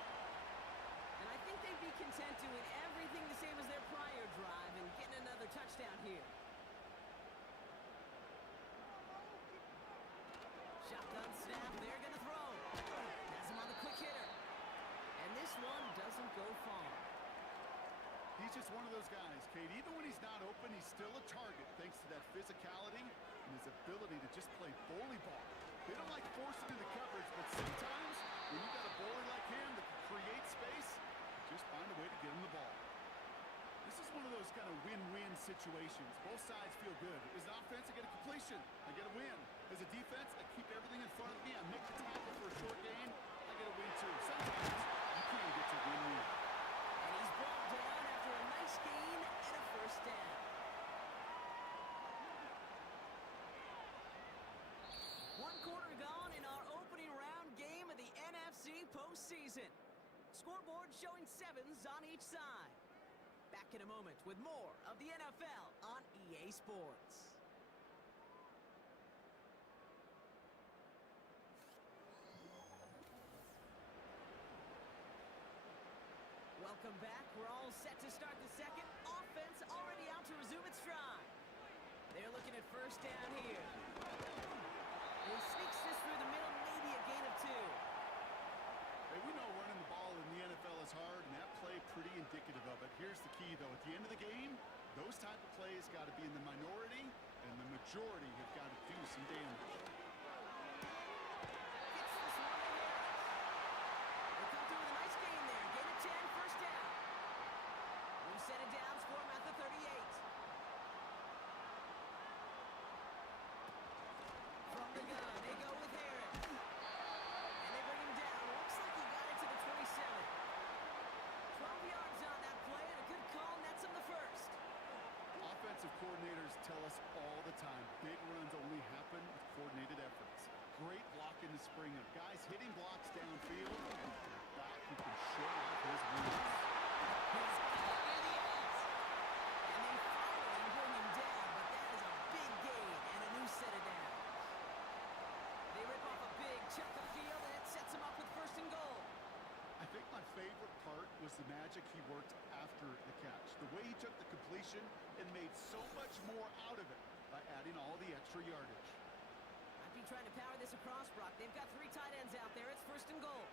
And I think they'd be content doing everything the same as their prior drive and getting another touchdown guys, Kate. Even when he's not open, he's still a target thanks to that physicality and his ability to just play bully ball. They don't like forcing into coverage, but sometimes when you got a bowler like him that can create space, just find a way to get him the ball. This is one of those kind of win-win situations. Both sides feel good. As an offense, I get a completion. I get a win. As a defense, I keep everything in front of me. I make the tackle for a short gain. I get a win, too. Sometimes you can't get to win-win. And he's brought down after a nice gain and a first down. One quarter gone in our opening round game of the NFC postseason. Scoreboard showing 7s on each side. Back in a moment with more of the NFL on EA Sports. Welcome back. We're all set to start the second. Offense already out to resume its stride. They're looking at first down here. He sneaks this through the middle, maybe a gain of 2. Hey, we know running the ball in the NFL is hard, and that play pretty indicative of it. Here's the key, though. At the end of the game, those type of plays got to be in the minority, and the majority have got to do some damage. Gets this one to Harris. They come through with a nice gain there. Gain of 10, first down. We set it down for him at the 38. From the gun, they go with Harris. And they bring him down. Looks like he got it to the 27. 12 yards on that play, and a good call nets him the first. Offensive coordinators tell us all the time, big runs only happen with coordinated efforts. Great blocking to spring them. Guys hitting blocks downfield, and a back who can show off his moves. He's got it near the edge. And they finally bring him down, but that is a big gain and a new set of downs. They rip off a big chunk of field, and it sets him up with first and goal. I think my favorite part was the magic he worked after the catch. The way he took the completion and made so much more out of it by adding all the extra yardage. Might be trying to power this across, Brock. They've got 3 tight ends out there. It's first and goal.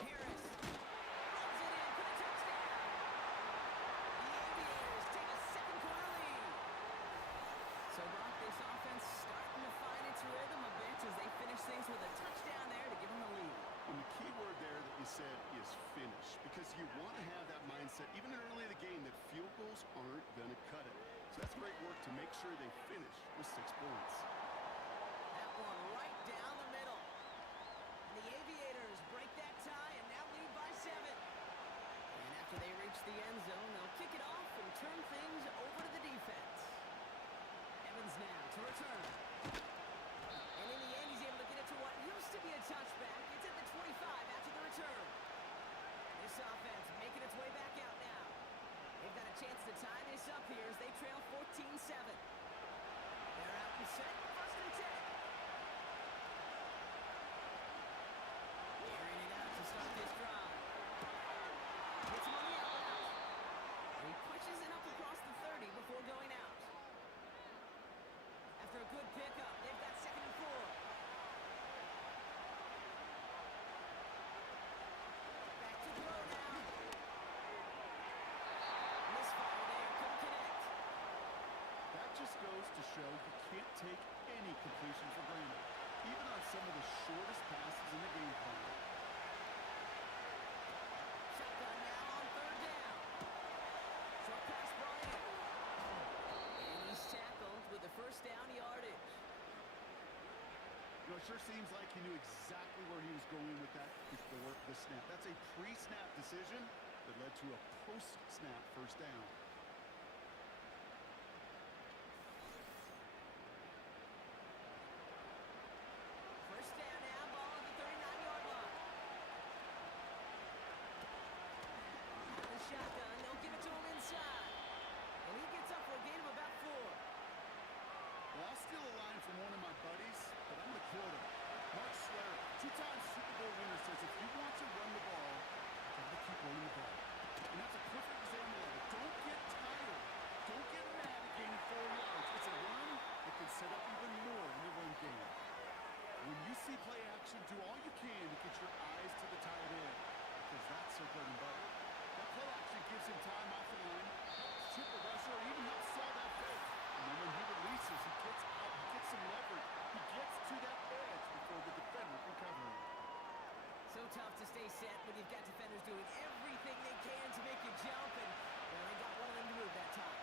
Harris runs it in for the touchdown. The Aviators take a second-quarter lead. So, Brock, this offense starting to find its rhythm a bit as they finish things with a touchdown there to give them the lead. And the key word there that you said is finish, because you want to have that mindset, even early in the game, that field goals aren't going to cut it. So that's great work to make sure they finish with 6 points. That one right down the middle. And the Aviators break that tie and now lead by 7. And after they reach the end zone, they'll kick it off and turn things over to the defense. Evans now to return. And in the end, he's able to get it to what used to be a touchback. It's at the 25 after the return. This offense making its way back out now. They've got a chance to tie this up here as they trail 14-7. They're out and set, first and 10. Airing it out to start this drive. Gets him on the out route. He pushes it up across the 30 before going out. After a good pickup, they've got second and 4. Back to throw now. Misfire there, couldn't connect. That just goes to show you can't take any completion for granted, even on some of the shortest passes in the game plan. Shotgun now on third down. Short pass brought in. And he's tackled with the first down yardage. You know, it sure seems like he knew exactly where he was going with that before the snap. That's a pre-snap decision that led to a post-snap first down. First down now, ball at the 39-yard line. Out of the shotgun, they'll give it to him inside. And he gets up for a gain of about 4. Well, I'll steal a line from one of my buddies, but I'm going to quote him. Mark Slayer, 2-time Super Bowl winner, says if you want to run the ball, you got to keep running the ball. And that's a perfect example of it. Don't get tired. Don't get mad at gaining 4 yards. It's a run that can set up even more in the run game. When you see play action, do all you can to get your eyes to the tight end, because that's their bread and butter. That play action gives him time off the line, helps chip a rusher, or even helps sell that fake. And then when he releases, he gets out, he gets some leverage. He gets to that edge before the defender can cover him. So tough to stay set when you've got defenders doing everything they can to make you jump, and well, they got one of them to move that time.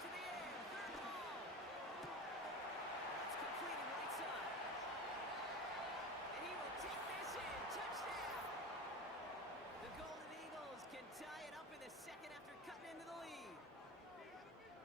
To the air, third ball. That's completed right side. And he will take this in. Touchdown. The Golden Eagles can tie it up in the second after cutting into the lead.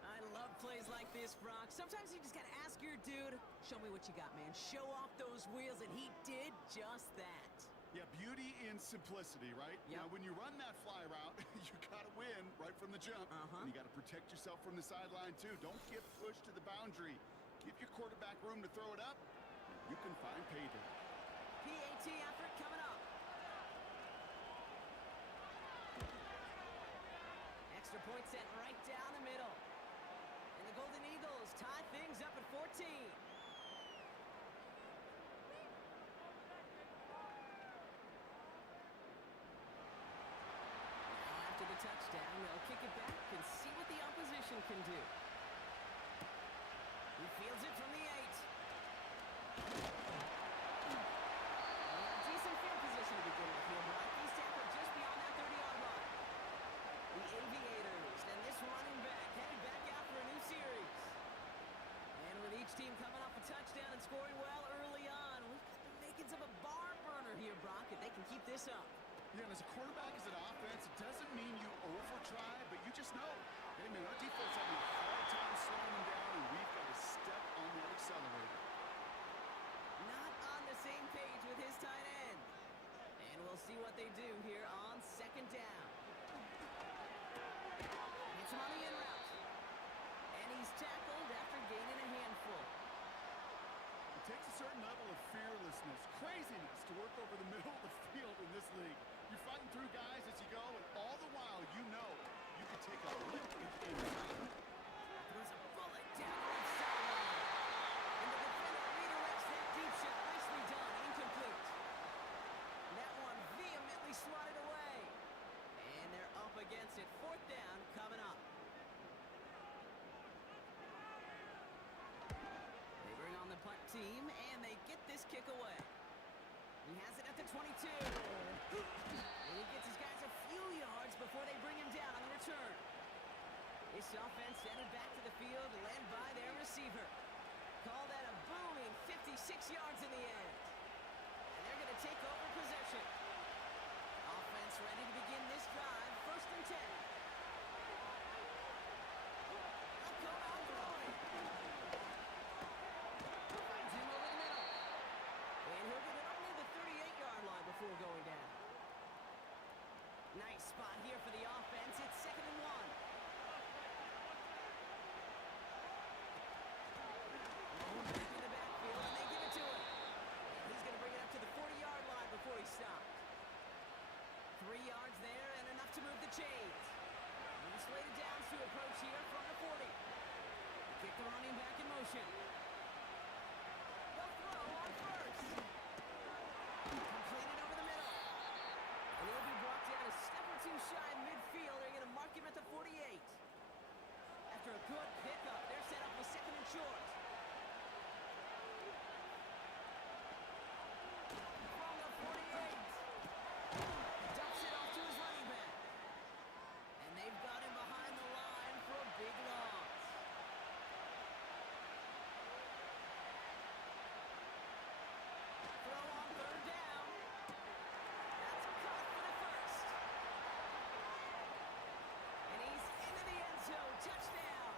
I love plays like this, Brock. Sometimes you just got to ask your dude, show me what you got, man. Show off those wheels, and he did just that. Yeah, beauty in simplicity, right? Yep. Now, when you run that fly route, you got to win right from the jump. And you got to protect yourself from the sideline, too. Don't get pushed to the boundary. Give your quarterback room to throw it up, and you can find payday. PAT effort coming up. Extra point set right down the middle. And the Golden Eagles tie things up at 14. Now after the touchdown, they'll kick it back and see what the opposition can do. He fields it from the 8. Decent field position to begin with here, Brock. He's tackled just beyond that 30-yard line. The Aviators and this running back headed back out for a new series. And with each team coming off a touchdown and scoring well early on, we've got the makings of a barn burner here, Brock, if they can keep this up. Yeah, and as a quarterback, as an offense, it doesn't mean you over-try, but you just know, hey, man, our defense having a hard time slowing them down, and we've got to step on that accelerator. Not on the same page with his tight end. And we'll see what they do here on second down. Hits him on the in route. And he's tackled after gaining a handful. It takes a certain level of fearlessness, craziness to work over the middle of the field in this league. You're fighting through guys as you go, and all the while you know you can take a lick in any time. Throws a bullet down the left sideline. And the defender redirects that deep shot. Nicely done. Incomplete. That one vehemently swatted away. And they're up against it. Fourth down coming up. They bring on the punt team, and they get this kick away. He has it at the 22. And he gets his guys a few yards before they bring him down on the return. This offense headed back to the field, led by their receiver. Call that a booming 56 yards in the end. And they're going to take over possession. Offense ready to begin this drive. First and 10. They'll come out throwing. Finds him over the middle. And he'll get it only the 38-yard line before going down. Nice spot here for the offense. It's second and 1. Back in the backfield, and they give it to him. And he's going to bring it up to the 40-yard line before he stops. 3 yards there and enough to move the chains. And slated downs to approach here from the 40. Kick the running back in motion. They'll throw on first. Completed over the middle. And he'll be brought down a step or two shy midfield. They're going to mark him at the 48. After a good pickup, they're set up with second and short. From the 48. Dumps it off to his running back. And they've got him behind the line for a big loss. Throw on third down. That's caught for the first. And he's into the end zone. Touchdown.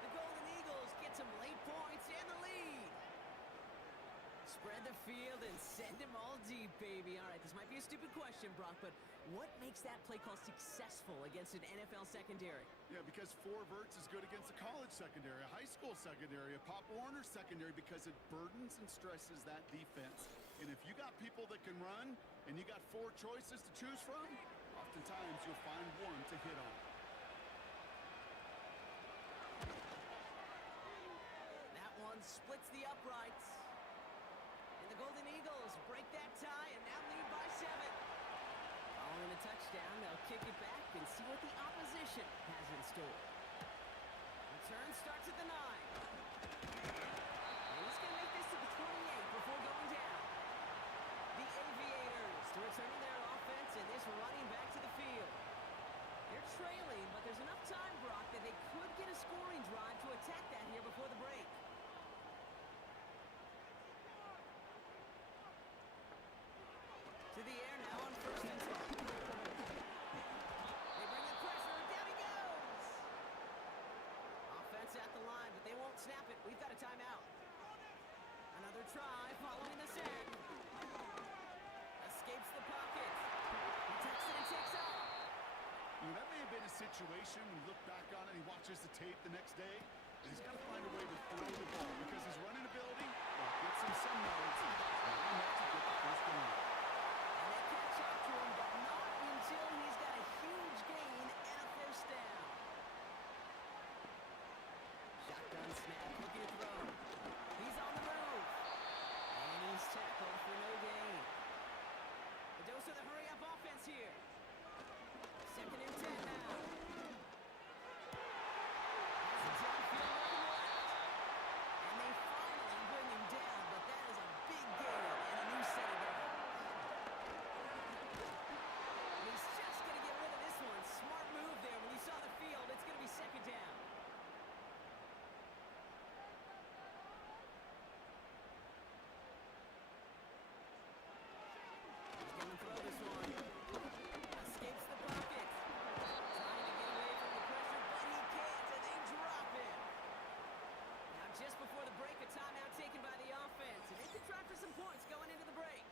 The Golden Eagles get some late points and the lead. Spread the field and send them all deep, baby. All right, this might be a stupid question, Brock, but what makes that play call successful against an NFL secondary? Yeah, because 4 verts is good against a college secondary, a high school secondary, a Pop Warner secondary, because it burdens and stresses that defense. And if you got people that can run and you got 4 choices to choose from, oftentimes you'll find one to hit on. That one splits the uprights. And the Golden Eagles break that tie and now lead by 7. Following a touchdown, they'll kick it back and see what the opposition has in store. Return starts at the 9. And he's going to make this to the 28 before going down. The Aviators returning their offense and this running back to the field. They're trailing, but there's enough time, Brock, that they could get a scoring drive to attack that here before the break. To the air now on 1st and 10. They bring the pressure, down he goes! Offense at the line, but they won't snap it. We've got a timeout. Another try following the sack. Escapes the pocket. Protects it and takes off. That may have been a situation when you look back on it and he watches the tape the next day. And he's got to find a way to throw the ball because his running ability gets him some yards. Not enough to get the first down. And they catch up to him, but not until he's got a huge gain and a first down. Shotgun snap, looking to throw. He's on the move. And he's tackled for no gain. The dose of the hurry-up offense here. 2nd and 10 now. Has the downfield looking left. And they finally bring him down, but that is a big gain and a new set of downs. And he's just going to get rid of this one. Smart move there. When you saw the field, it's going to be 2nd down. He's going to throw this one. Escapes the pocket. Trying to get away from the pressure, but he can't, and they drop him. Now, just before the break, a timeout taken by the offense, and they could try for some points going into the break.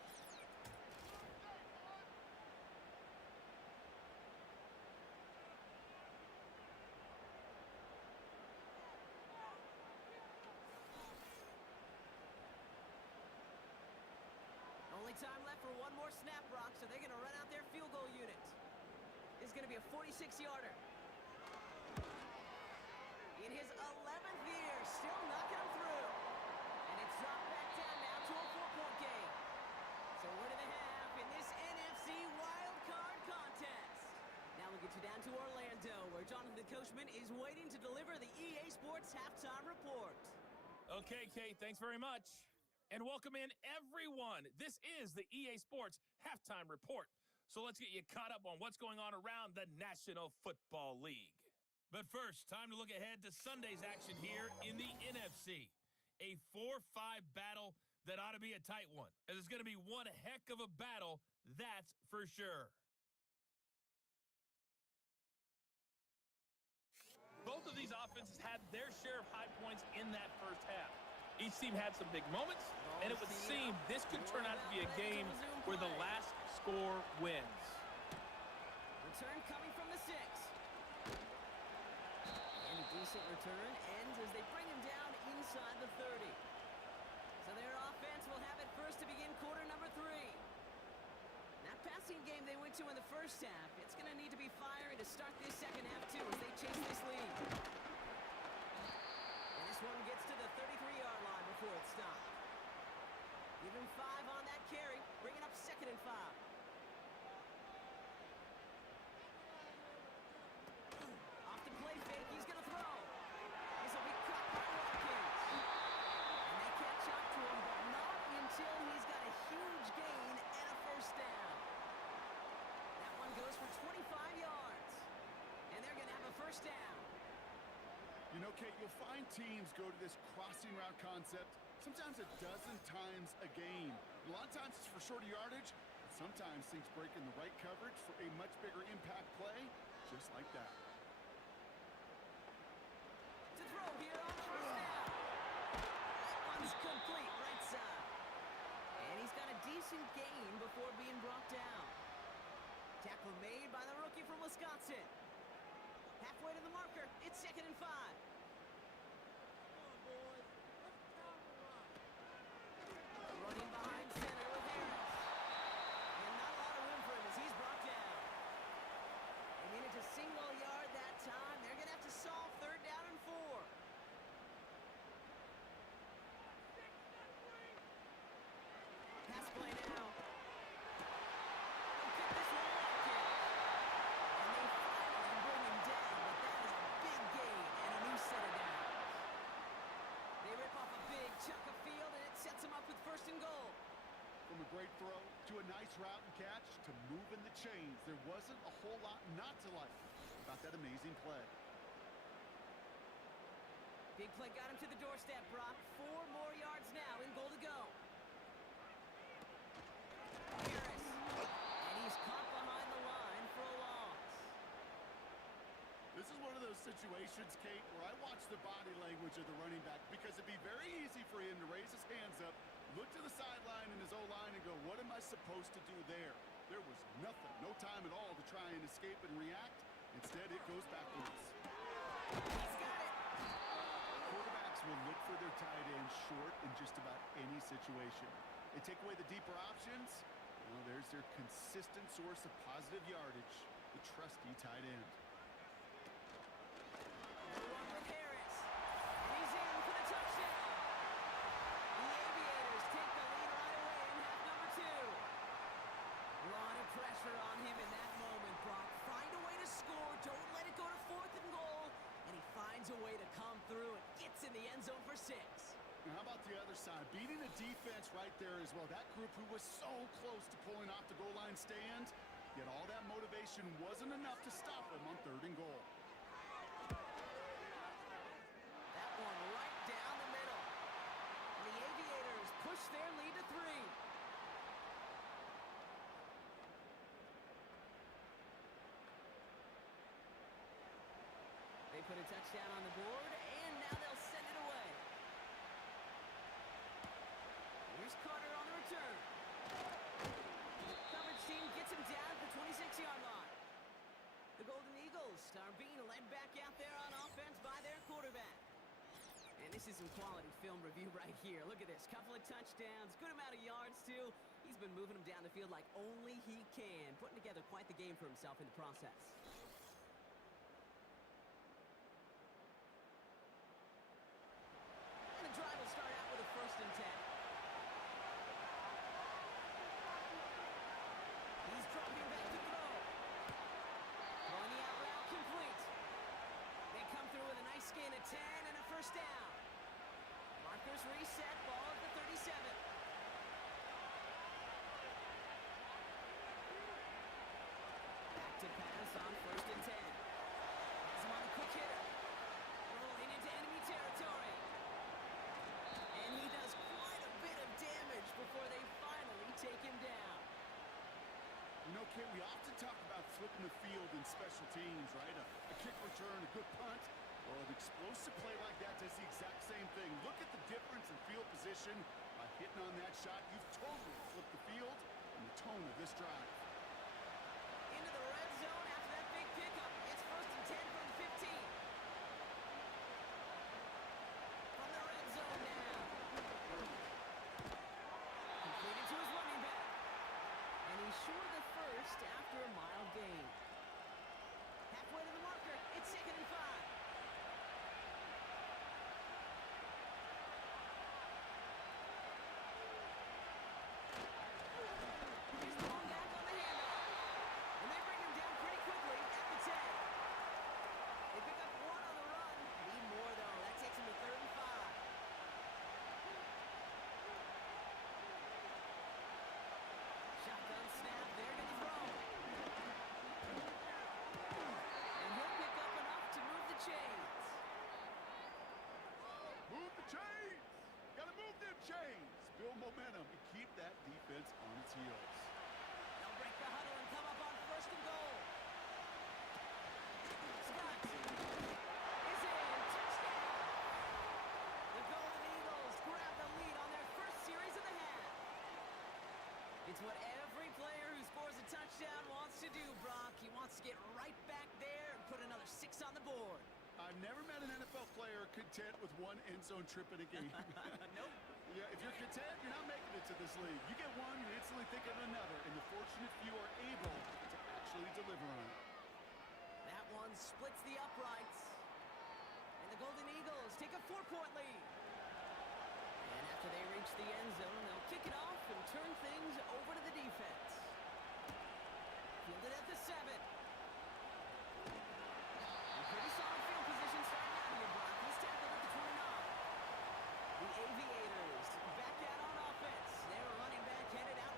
Only time left for one more snap, Brock, so they're going to run out their field goal unit. This is going to be a 46-yarder. In his 11th year, still knocking him through. And it's dropped back down now to a 4-point game. So what do they have in this NFC Wild Card contest? Now we'll get you down to Orlando, where Jonathan Coachman is waiting to deliver the EA Sports Halftime Report. Okay, Kate, thanks very much. And welcome in, everyone. This is the EA Sports Halftime Report. So let's get you caught up on what's going on around the National Football League. But first, time to look ahead to Sunday's action here in the NFC. A 4-5 battle that ought to be a tight one, as it's going to be one heck of a battle, that's for sure. Both of these offenses had their share of high points in that first half. Each team had some big moments, and it would seem this could turn out to be a game where the last score wins. Return coming from the 6. And a decent return ends as they bring him down inside the 30. So their offense will have it first to begin quarter number 3. That passing game they went to in the first half, it's going to need to be fiery to start this second half too as they chase this lead. And this one gets to the 33-yard line before it stopped. Give him 5 on that carry, bringing up 2nd and 5. Off the play fake, he's going to throw. This will be caught by Watkins. And they catch up to him, but not until he's got a huge gain and a first down. That one goes for 25 yards. And they're going to have a first down. You know, Kate, you'll find teams go to this crossing route concept sometimes a dozen times a game. A lot of times it's for shorter yardage, but sometimes things break in the right coverage for a much bigger impact play, just like that. To throw here on first down. That one's complete, right side. And he's got a decent gain before being brought down. Tackle made by the rookie from Wisconsin. Halfway to the marker, it's 2nd and 5. Running behind center with Harris. And not a lot of room for him as he's brought down. They needed to single yard that time. They're going to have to solve 3rd down and 4. great throw to a nice route and catch to moving the chains. There wasn't a whole lot not to like about that amazing play. Big play got him to the doorstep, Brock. 4 more yards now in goal to go. Harris. And he's caught behind the line for a loss. This is one of those situations, Kate, where I watch the body language of the running back because it'd be very easy for him to raise his hands up, look to the sideline in his O-line and go, what am I supposed to do there? There was nothing, no time at all to try and escape and react. Instead, it goes backwards. He's got it. Quarterbacks will look for their tight end short in just about any situation. They take away the deeper options. Well, there's their consistent source of positive yardage, the trusty tight end. The one with Harris. And he's in for the touchdown. The Aviators take the lead right away in half number 2. A lot of pressure on him in that moment, Brock. Find a way to score. Don't let it go to 4th and goal. And he finds a way to come through and gets in the end zone for 6. Now, how about the other side? Beating the defense right there as well. That group who was so close to pulling off the goal line stand, yet all that motivation wasn't enough to stop them on 3rd and goal. That one right down the middle. The Aviators push their lead to 3. They put a touchdown on the board, and now they'll send it away. Here's Carter on the return. Coverage team gets him down at the 26-yard line. The Golden Eagles are being led back out there on offense by their quarterback. And this is some quality film review right here. Look at this. Couple of touchdowns, good amount of yards, too. He's been moving them down the field like only he can, putting together quite the game for himself in the process. And the drive will start out with a 1st and 10. He's dropping back to throw. Throwing the out route complete. They come through with a nice gain of 10 and a 1st down. Markers reset, ball at the 37. Back to pass on 1st and 10. Has him on a quick hitter. Rolling into enemy territory. And he does quite a bit of damage before they finally take him down. You know, Kate, we often talk about flipping the field in special teams, right? A kick return, a good punt. Well, an explosive play like that does the exact same thing. Look at the difference in field position. By hitting on that shot, you've totally flipped the field and the tone of this drive. Into the red zone after that big pickup. It's 1st and 10 from the 15. From the red zone now. Completed to his running back. And he's short of the 1st after a mild gain. Halfway to the marker. It's 2nd and 5. Here's the long back on the handoff. And they bring him down pretty quickly at the 10. They pick up 1 on the run. Need more, though. That takes him to 3rd and 5. Shotgun snap. There to the throw. And he'll pick up enough to move the chains. Move the chains! Gotta move them chains! Build momentum and keep that defense on its heels. They'll break the huddle and come up on 1st and goal. Scott is in. Touchdown! The Golden Eagles grab the lead on their 1st series of the half. It's what every player who scores a touchdown wants to do, Brock. He wants to get right back there and put another 6 on the board. I've never met an NFL player content with 1 end zone trip in a game. Nope. Yeah, if you're content, you're not making it to this league. You get one, you instantly think of another, and the fortunate few are able to actually deliver on it. That one splits the uprights. And the Golden Eagles take a 4-point lead. And after they reach the end zone, they'll kick it off and turn things over to the defense. Fielded at the 7. A pretty solid field position starting out here, Brock. He's tackled at the 29. The Aviators back out on offense. Their running back headed out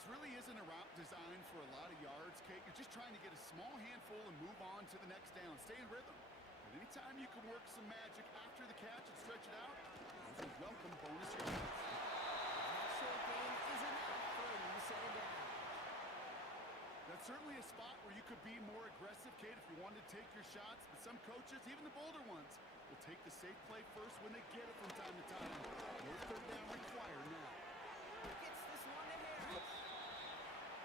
This really isn't a route designed for a lot of yards, Kate. You're just trying to get a small handful and move on to the next down. Stay in rhythm. But anytime you can work some magic after the catch and stretch it out, those are welcome bonus yards. That short gain is enough for him to set it down. That's certainly a spot where you could be more aggressive, Kate, if you wanted to take your shots. But some coaches, even the bolder ones, will take the safe play first when they get it from time to time. No third down required now. Gets this one to Harris.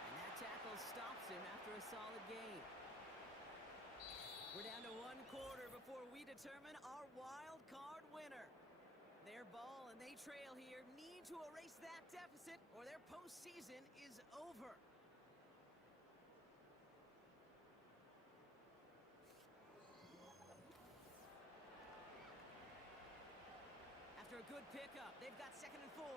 And that tackle stops him after a solid gain. We're down to one quarter before we determine our wild card winner. Their ball and they trail here, need to erase that deficit or their postseason is over. After a good pickup, they've got 2nd and 4.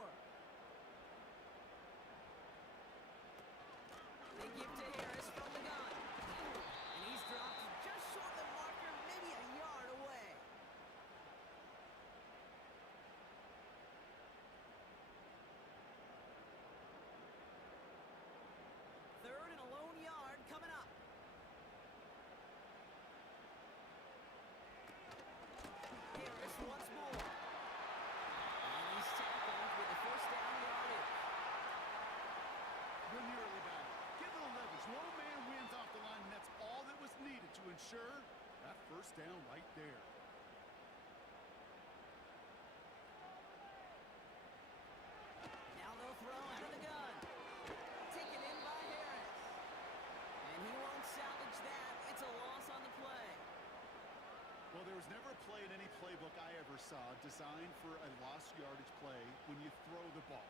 They give to Harris from the gun. And he's dropped just short of the marker, maybe a yard away. Third and a lone yard coming up. Harris once more. And he's tackled with the first down yardage. You're nearly back. Give it a leverage. Low man wins off the line, and that's all that was needed to ensure that first down right there. Now they'll throw out of the gun. Taken in by Harris. And he won't salvage that. It's a loss on the play. Well, there was never a play in any playbook I ever saw designed for a lost yardage play when you throw the ball.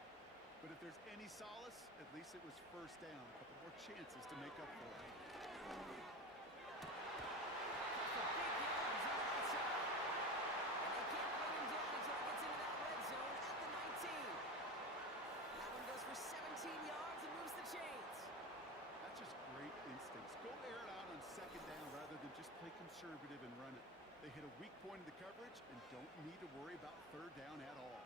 But if there's any solace, at least it was first down. A couple more chances to make up for it. For big yards on the outside. And they can't bring him down until he gets into that red zone at the 19. That one goes for 17 yards and moves the chains. That's just great instincts. Go air it out on 2nd down rather than just play conservative and run it. They hit a weak point in the coverage and don't need to worry about 3rd down at all.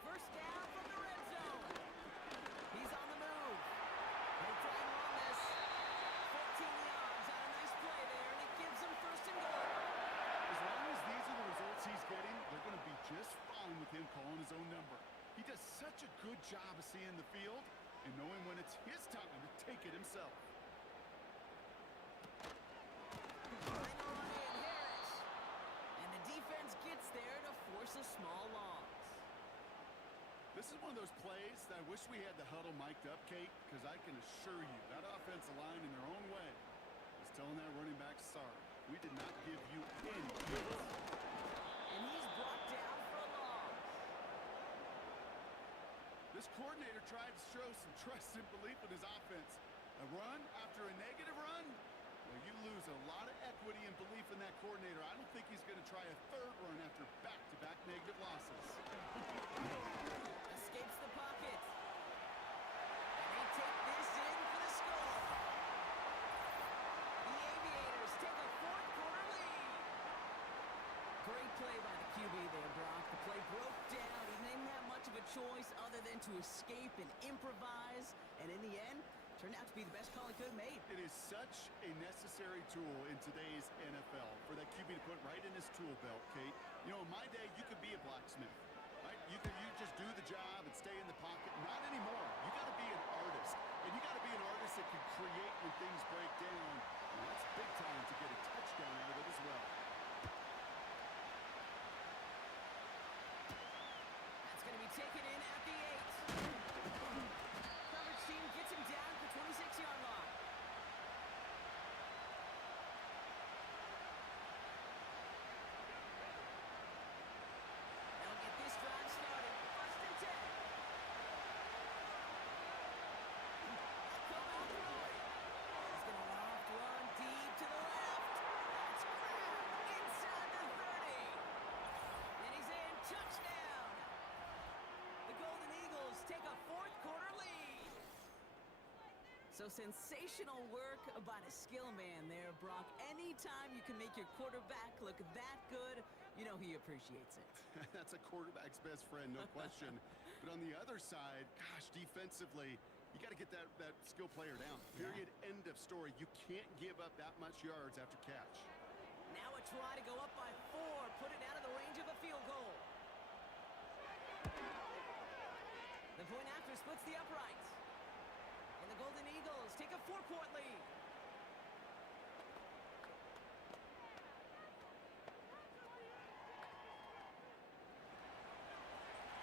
First down from the red zone. He's on the move. They try and run this. 14 yards on a nice play there, and it gives them 1st and goal. As long as these are the results he's getting, they're going to be just fine with him calling his own number. He does such a good job of seeing the field and knowing when it's his time to take it himself. Trying to run in, Harris. And the defense gets there to force a small loss. This is one of those plays that I wish we had the huddle mic'd up, Kate, because I can assure you that offensive line in their own way is telling that running back, sorry, we did not give you any hits. And he's brought down for a loss. This coordinator tried to show some trust and belief in his offense. A run after a negative run? Well, you lose a lot of equity and belief in that coordinator. I don't think he's going to try a 3rd run after back-to-back negative losses. Escapes the pocket. And they take this in for the score. The Aviators take a 4th quarter lead. Great play by the QB there, Brock. The play broke down. He didn't have much of a choice other than to escape and improvise. And in the end, turned out to be the best call he could have made. It is such a necessary tool in today's NFL for that QB to put right in his tool belt, Kate. You know, in my day, you could be a blacksmith, right? You just do the job and stay in the pocket. Not anymore. You got to be an artist. And you got to be an artist that can create when things break down. And that's big time to get a touchdown out of it as well. That's going to be taken in at the 8. Coverage team gets him down at the 26-yard line. They'll get this drive started. 1st and 10. Come out throwing. He's going to loft one deep to the left. That's grabbed. So sensational work by the skill man there, Brock. Anytime you can make your quarterback look that good, you know he appreciates it. That's a quarterback's best friend, no question. But on the other side, gosh, defensively, you got to get that skill player down. Period. Yeah. End of story. You can't give up that much yards after catch. Now a try to go up by 4, put it out of the range of a field goal. The point after splits the uprights. And the Golden Eagles take a 4-point lead.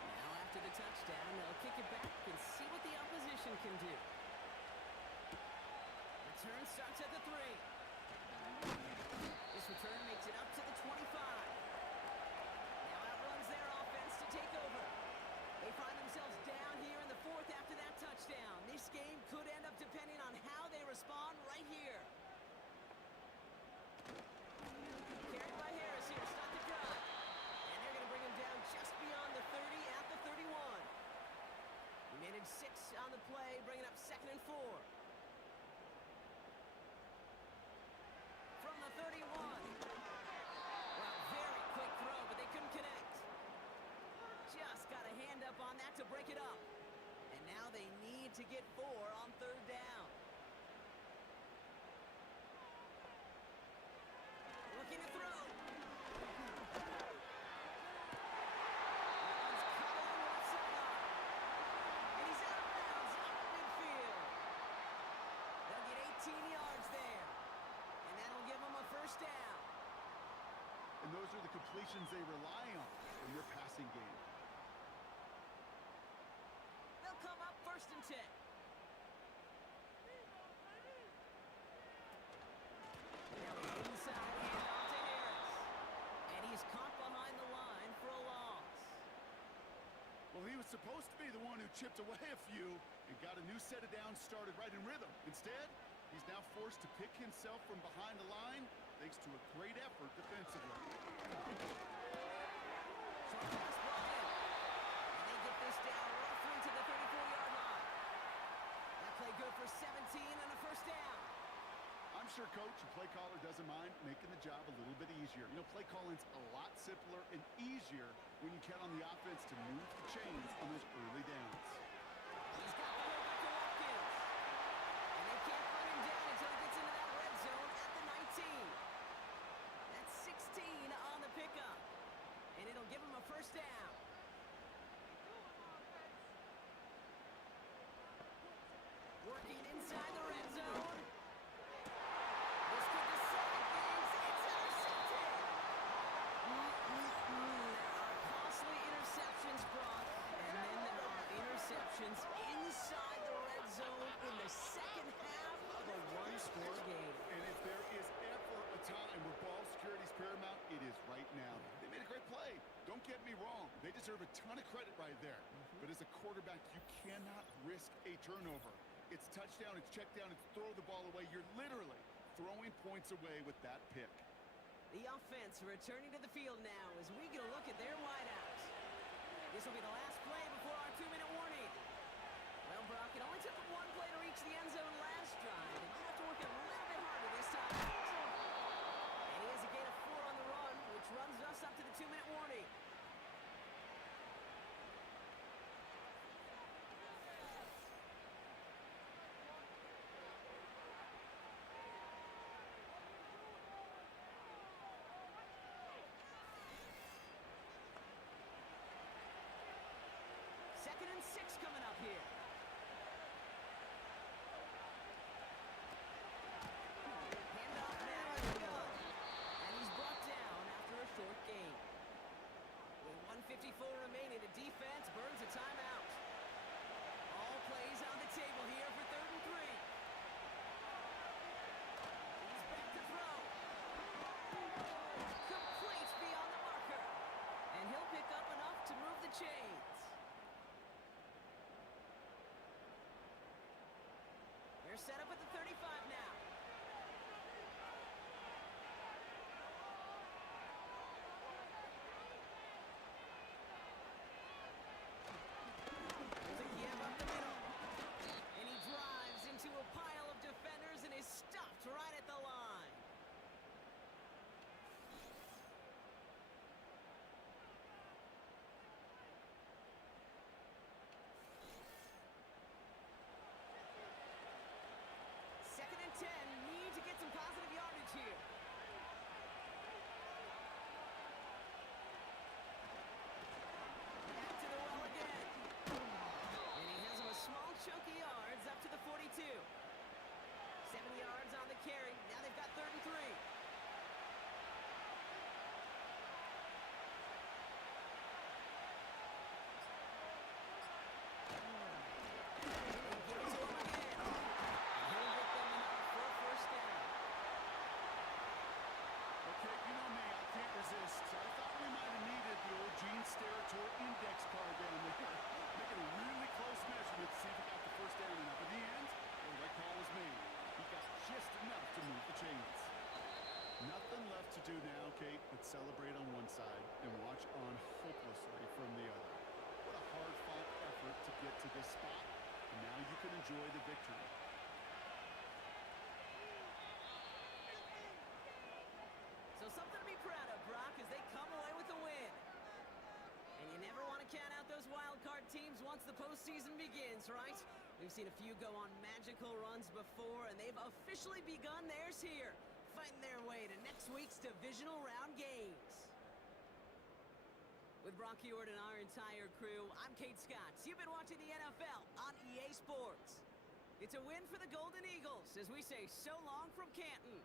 Now after the touchdown, they'll kick it back and see what the opposition can do. Return starts at the 3. This return makes it up to the 25. Now outruns their offense to take over. They find themselves down here in the 4th after that touchdown. This game could end up depending on how they respond right here. Carried by Harris here to stop the drive. And they're going to bring him down just beyond the 30 at the 31. He made it 6 on the play, bringing up 2nd and 4. From the 31. Well, very quick throw, but they couldn't connect. Just got a hand up on that to break it up. And now they need to get 4 on 3rd down. Looking to throw. And he's out of bounds up midfield. They'll get 18 yards there. And that'll give them a 1st down. And those are the completions they rely on in their passing game. They'll come up 1st and 10. Now the inside handoff to Harris. And he's caught behind the line for a loss. Well, he was supposed to be the one who chipped away a few and got a new set of downs started right in rhythm. Instead, he's now forced to pick himself from behind the line thanks to a great effort defensively. Short pass brought in. And they get this down roughly to the 34-yard line. That play good for 17 and a 1st down. I'm sure coach and play caller doesn't mind making the job a little bit easier. You know, play calling's a lot simpler and easier when you count on the offense to move the chains on those early downs. He's got the hold up to Watkins. And they can't bring him down until he gets into that red zone at the 19. That's 16 on the pickup. And it'll give him a 1st down. Working inside the red zone. This could decide things. It's intercepted. There are costly interceptions, Brock. And then there are interceptions inside the red zone in the 2nd half of a 1-score game. And if there is ever a time where ball security is paramount, it is right now. They made a great play. Don't get me wrong. They deserve a ton of credit right there. But as a quarterback, you cannot risk a turnover. It's touchdown, it's check down, it's throw the ball away. You're literally throwing points away with that pick. The offense returning to the field now as we get a look at their wideouts. This will be the last play before our 2-minute warning. Well, Brock, it only took him 1 play to reach the end zone last drive. They might have to work a little bit harder this time. And he has a gain of 4 on the run, which runs us up to the 2-minute warning. Second and 6 coming up here. Handoff now at the gun. And he's brought down after a short gain. With 1:54 remaining, the defense burns a timeout. All plays on the table here for 3rd and 3. He's back to throw. Complete beyond the marker. And he'll pick up enough to move the chains. They're set up at the 35 now. There's a give up the middle. do now, Kate, but celebrate on one side and watch on hopelessly from the other. What a hard-fought effort to get to this spot, and now you can enjoy the victory. So something to be proud of, Brock, as they come away with the win. And you never want to count out those wild card teams once the postseason begins, right? We've seen a few go on magical runs before, and they've officially begun theirs here, fighting their way to next week's divisional round games. With Brock Ewart and our entire crew, I'm Kate Scott. You've been watching the NFL on EA Sports. It's a win for the Golden Eagles as we say so long from Canton.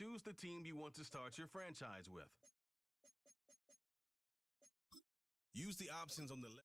Choose the team you want to start your franchise with. Use the options on the left.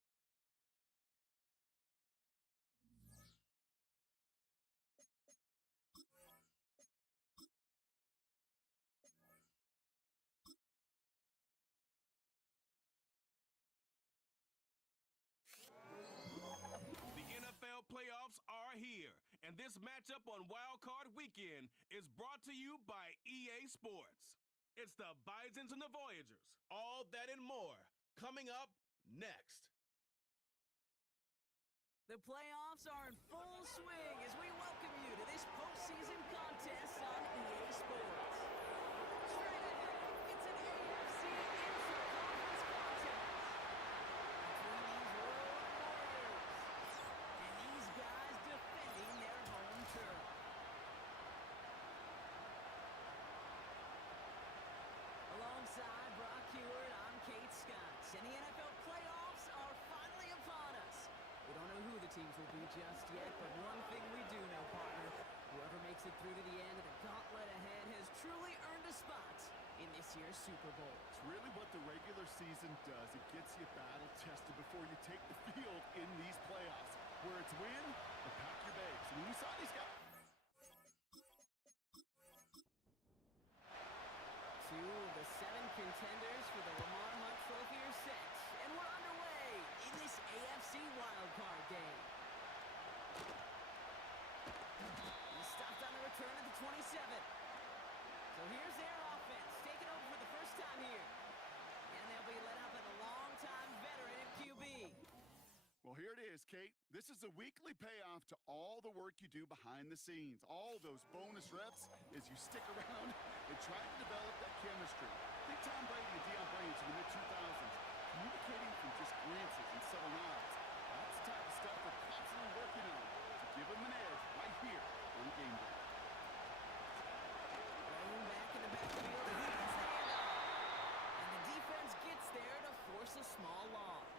The NFL playoffs are here, and this matchup on Wild Card Weekend is brought to you by EA Sports. It's the Bisons and the Voyagers. All that and more coming up next. The playoffs are in full swing as we welcome you to this postseason contest on EA Sports. Straight ahead, it's an AFC intra-conference contest between these Road Warriors and these guys defending their home turf. Alongside Brock Ewart, I'm Kate Scott, and the NFL playoffs are finally upon us. We don't know who the teams will be just yet, but one thing we do know, partner, whoever makes it through to the end of the gauntlet ahead has truly earned a spot in this year's Super Bowl. It's really what the regular season does. It gets you battle-tested before you take the field in these playoffs, where it's win or pack your bags. I mean, we saw these guys. Two of the 7 contenders for the Lamar Hunt Trophy are set, and we're underway in this AFC wildcard game. He stopped on the return at the 27. So here's their offense, taking over for the first time here. And they'll be led out by the longtime veteran at QB. Well, here it is, Kate. This is a weekly payoff to all the work you do behind the scenes. All those bonus reps as you stick around and try to develop that chemistry. Think Tom Brady and Deion Branch in the mid-2000s, communicating from just glances and subtle nods. That's the type of stuff we're constantly working on to give them an edge right here on game day. Rolling back in the backfield, he gets the handoff. And the defense gets there to force a small loss.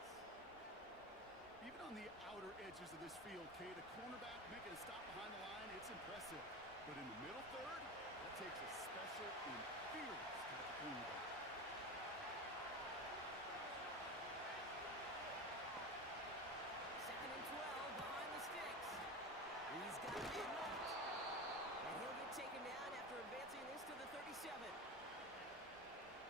Even on the outer edges of this field, Kate, a cornerback making a stop behind the line, it's impressive. But in the middle third, that takes a special and fearless type of cornerback. Second and 12 behind the sticks. He's got a man left. And he'll get taken down after advancing this to the 37.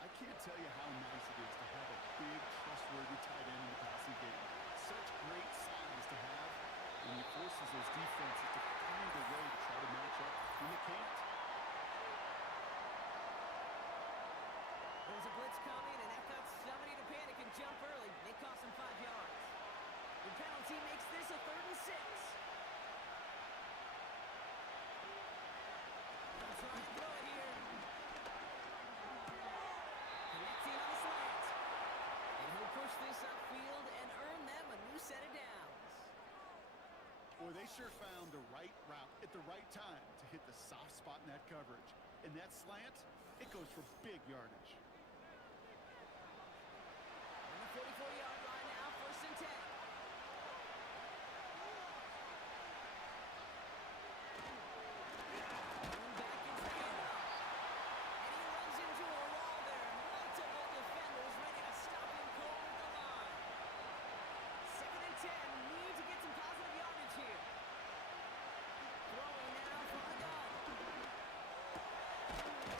I can't tell you how nice it is to have a big, trustworthy tight end in the passing game. Such great size to have, and he forces those defenses to find a way to try to match up when they can't. There's a blitz coming, and that got somebody to panic and jump early. They cost him 5 yards. The penalty makes this a 3rd and 6. They'll try and throw it here. Connecting on the slant. And he'll push this upfield and earn them a new set of downs. Boy, they sure found the right route at the right time to hit the soft spot in that coverage. And that slant, it goes for big yardage. On the 44-yard line now, 1st and 10. Going back into the handoff. And he runs into a wall there. Multiple defenders ready to stop him cold at the line. 2nd and 10. Need to get some positive yardage here. Throwing now from the gun.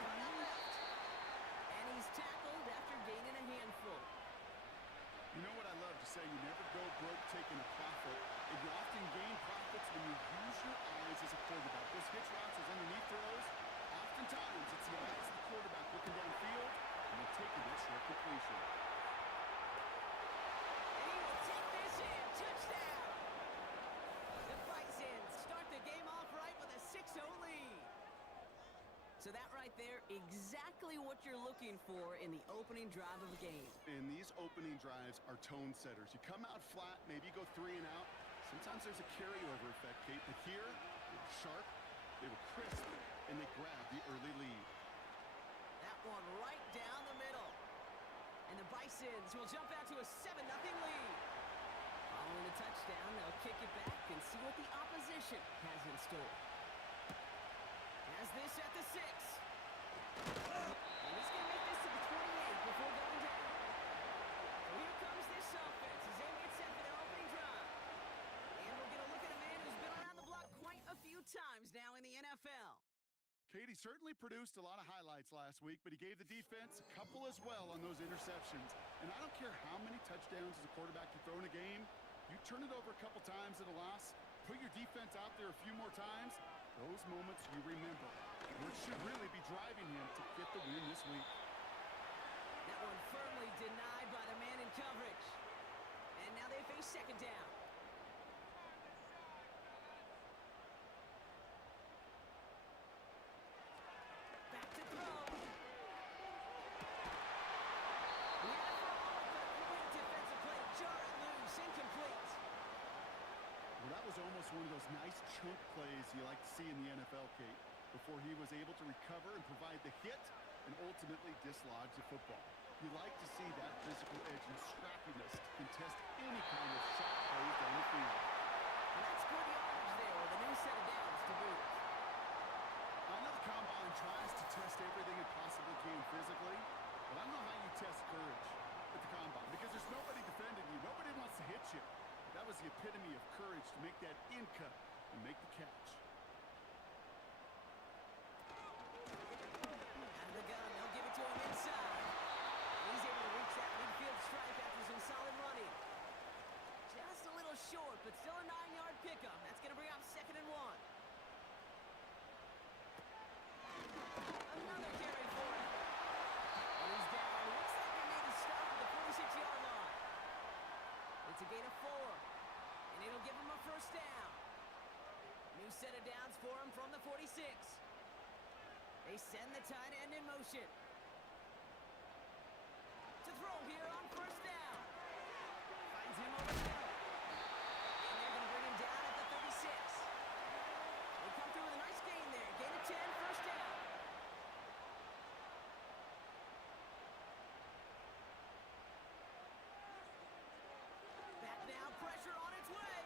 Running left. And he's tackled after gaining a handful. You know what I love to say? You never go broke taking a profit, and you often gain profits when you use your eyes as a quarterback. Those hitch routes, those underneath throws, oftentimes it's the eyes of the quarterback looking downfield, and they're taking that short completion. And he will take this in. Touchdown! The Bisons start the game off right with a 6-0 lead. So that right there, exactly what you're looking for in the opening drive of a game. And these opening drives are tone setters. You come out flat, maybe go 3 and out. Sometimes there's a carryover effect, Kate. But here, they were sharp, they were crisp, and they grabbed the early lead. That one right down the middle. And the Bisons will jump out to a 7-0 lead. Following the touchdown, they'll kick it back and see what the opposition has in store. Has this at the 6. And he's going to make this to the 28 before going down. So here comes this offense as they get set for their opening drive. And we'll get a look at a man who's been around the block quite a few times now in the NFL. Katie certainly produced a lot of highlights last week, but he gave the defense a couple as well on those interceptions. And I don't care how many touchdowns as a quarterback you throw in a game, you turn it over a couple times at a loss, put your defense out there a few more times, those moments you remember, which should really be driving him to get the win this week. That one firmly denied by the man in coverage. And now they face 2nd down. Back to throw. He had it for a moment, but a great defensive play to jar it loose. Incomplete. Well, that was almost one of those nice chunk plays you like to see in the NFL, Kate, before he was able to recover and provide the hit and ultimately dislodge the football. You like to see that physical edge and scrappiness to contest any kind of shot plays down the field. And that's good yardage there with a new set of downs to boot. I know the combine tries to test everything it possibly can physically, but I don't know how you test courage at the combine because there's nobody defending you. Nobody wants to hit you. That was the epitome of courage to make that in cut and make the catch. Out of the gun, they'll give it to him first down. New set of downs for him from the 46. They send the tight end in motion. To throw here on first down. Finds him over the middle. And they're going to bring him down at the 36. They come through with a nice gain there. Gain of 10, first down. Back now, pressure on its way.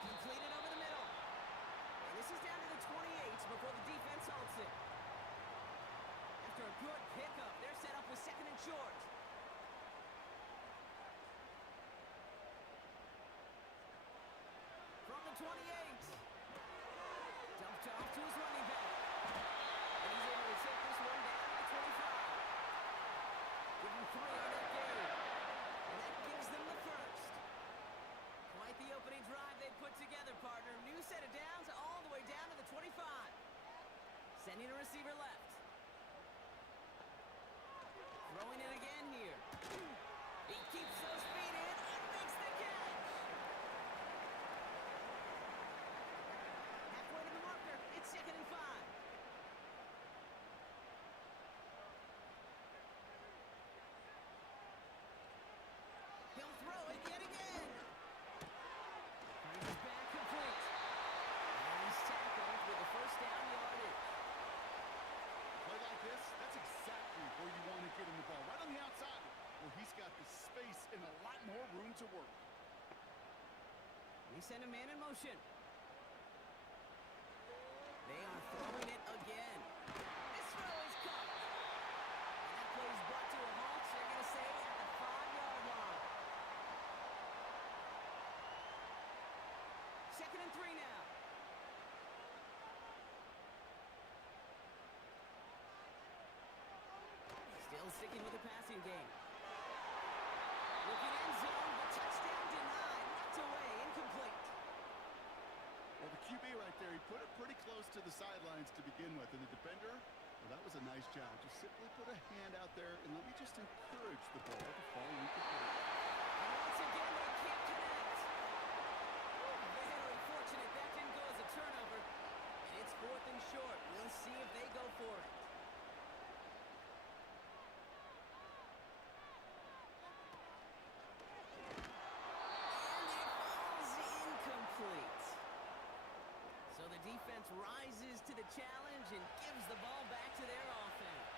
Completed over the middle. And this is down to the 28s before the defense halts it. After a good pickup, they're set up with second and short. From the 28. Dumped off to his running back. And he's able to take this one down to the 25. Give him 3 on that game. And that gives them the first. Quite the opening drive they put together, partner. New set of downs all the way down to the 25. Sending a receiver left. Throwing it again here. He keeps those feet in and makes the catch. Halfway to the marker. It's second and 5. He'll throw it yet again. Brings back complete. And he's tackled with a first down yardage. Play like this, that's exactly where you want to get him the ball. Right on the outside, where he's got the space and a lot more room to work. They send a man in motion. They are throwing it again. This throw is caught. And that play is brought to a halt. They're going to say at the 5-yard line. Second and 3 now. Still sticking with the passing game. Looking end zone, but touchdown denied. Knocked away, incomplete. Well, the QB right there, he put it pretty close to the sidelines to begin with. And the defender, well, that was a nice job. Just simply put a hand out there and let me just encourage the ball to fall incomplete. And once again, they can't connect. Very fortunate that didn't go as a turnover. And it's 4th and short. We'll see if they go for it. And it falls incomplete. So the defense rises to the challenge and gives the ball back to their offense.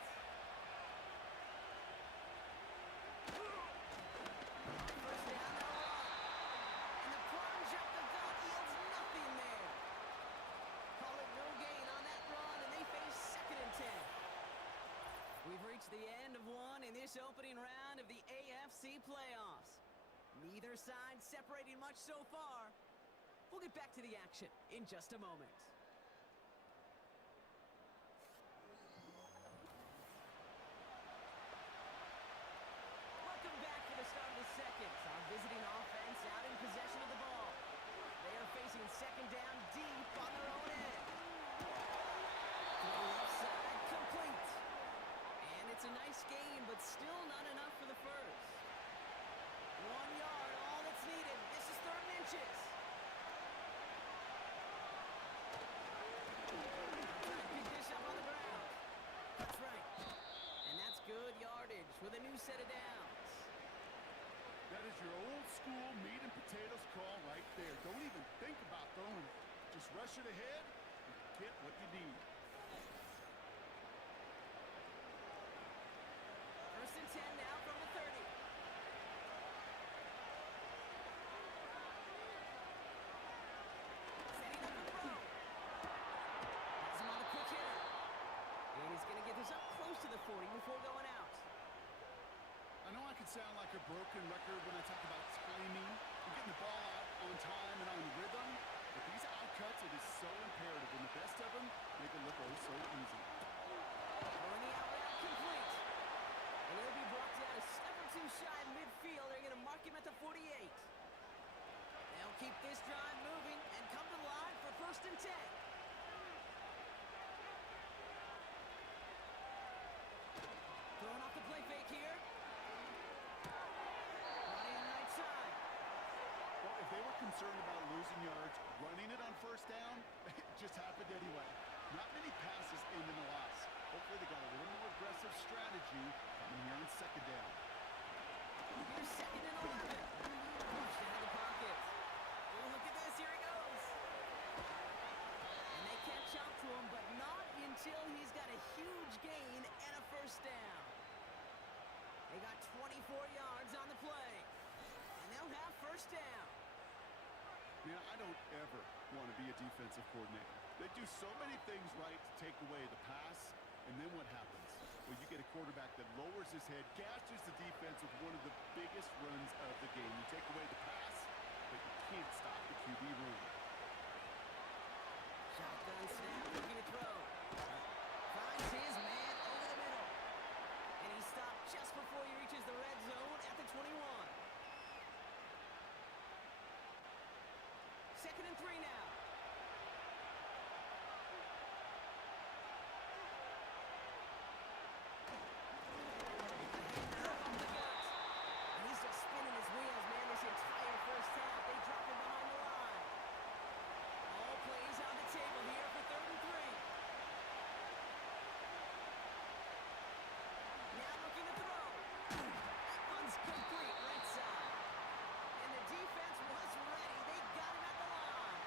First down, they'll run. And the plunge up the gut yields nothing there. Call it no gain on that run, and they face second and 10. We've reached the end of one in this opening round of the AFC playoffs. Neither side separating much so far. We'll get back to the action in just a moment. Welcome back for the start of the second. Our visiting offense out in possession of the ball. They are facing second down deep on their own end. To the left side, complete. And it's a nice gain, but still not enough for the first. 1 yard, all that's needed. This is 3rd and inches. Pick this up on the ground. That's right. And that's good yardage with a new set of downs. That is your old school meat and potatoes call right there. Don't even think about throwing it. Just rush it ahead and get what you need. First and 10 now from the 30. Setting up a throw. Has him on the quick hitter. And he's going to get this up close to the 40 before going out. I know I can sound like a broken record when I talk about timing and getting the ball out on time and on rhythm, but these outcuts, it is so imperative, and the best of them make it look oh so easy. Throwing the out route complete. And he'll be brought down a step or two shy of midfield. They're going to mark him at the 48. They'll keep this drive moving and come to the line for first and 10. Throwing off the play fake here. Running right side. concerned about losing yards, running it on first down, it just happened anyway. Not many passes end in a loss. Hopefully they got a little more aggressive strategy coming here on second down. Here's second and 11. Pushed out of the pocket. Oh, look at this. Here he goes. And they catch up to him, but not until he's got a huge gain and a first down. They got 24 yards on the play. And they'll have first down. Man, I don't ever want to be a defensive coordinator. They do so many things right to take away the pass, and then what happens? Well, you get a quarterback that lowers his head, gashes the defense with one of the biggest runs of the game. You take away the pass, but you can't stop the QB run. Shotgun snap, looking to throw. Finds his man over the middle. And he stopped just before he reaches the red zone at the 21. Second and 3 now. And he's just spinning his wheels, man, this entire first half. They drop him behind the line. All plays on the table here for third and 3. Now looking to throw. That one's complete right side. And the defense was ready. They got him at the line.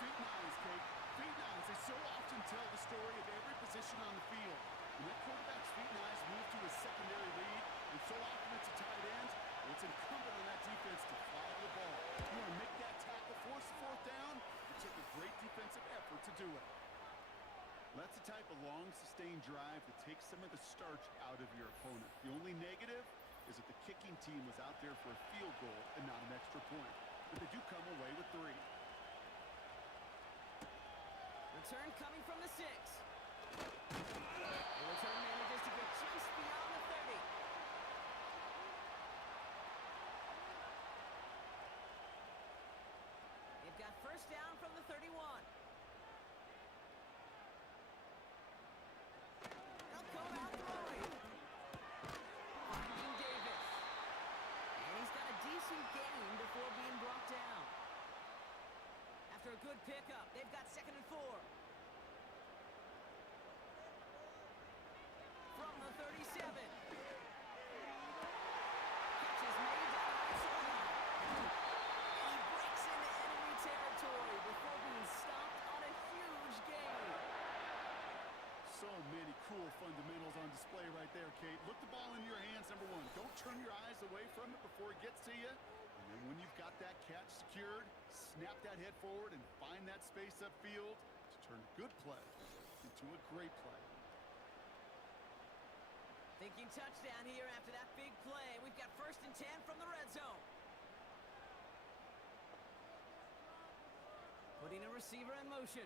Feet nines, Kate. Feet nines. They so often tell the story of every position on the field. When that quarterback's feet nines move to his secondary lead, and so often it's a tight end, well, it's incumbent on that defense to follow the ball. You want to make that tackle, force the fourth down, it took a great defensive effort to do it. That's the type of long, sustained drive that takes some of the starch out of your opponent. The only negative is that the kicking team was out there for a field goal and not an extra point. But they do come away with 3. Return coming from the 6. The return manages to get just beyond the 30. They've got first down from the 31. They'll come out throwing. Finding Davis. And he's got a decent gain before being brought down. After a good pickup, they've got second and 4. From the 37. Catch is made down the right sideline. And he breaks into enemy territory before being stopped on a huge gain. So many cool fundamentals on display right there, Kate. Look the ball in your hands, number 1. Don't turn your eyes away from it before it gets to you. And then when you've got that catch secured, snap that head forward and find that space upfield to turn a good play into a great play. Thinking touchdown here after that big play. We've got first and 10 from the red zone. Putting a receiver in motion.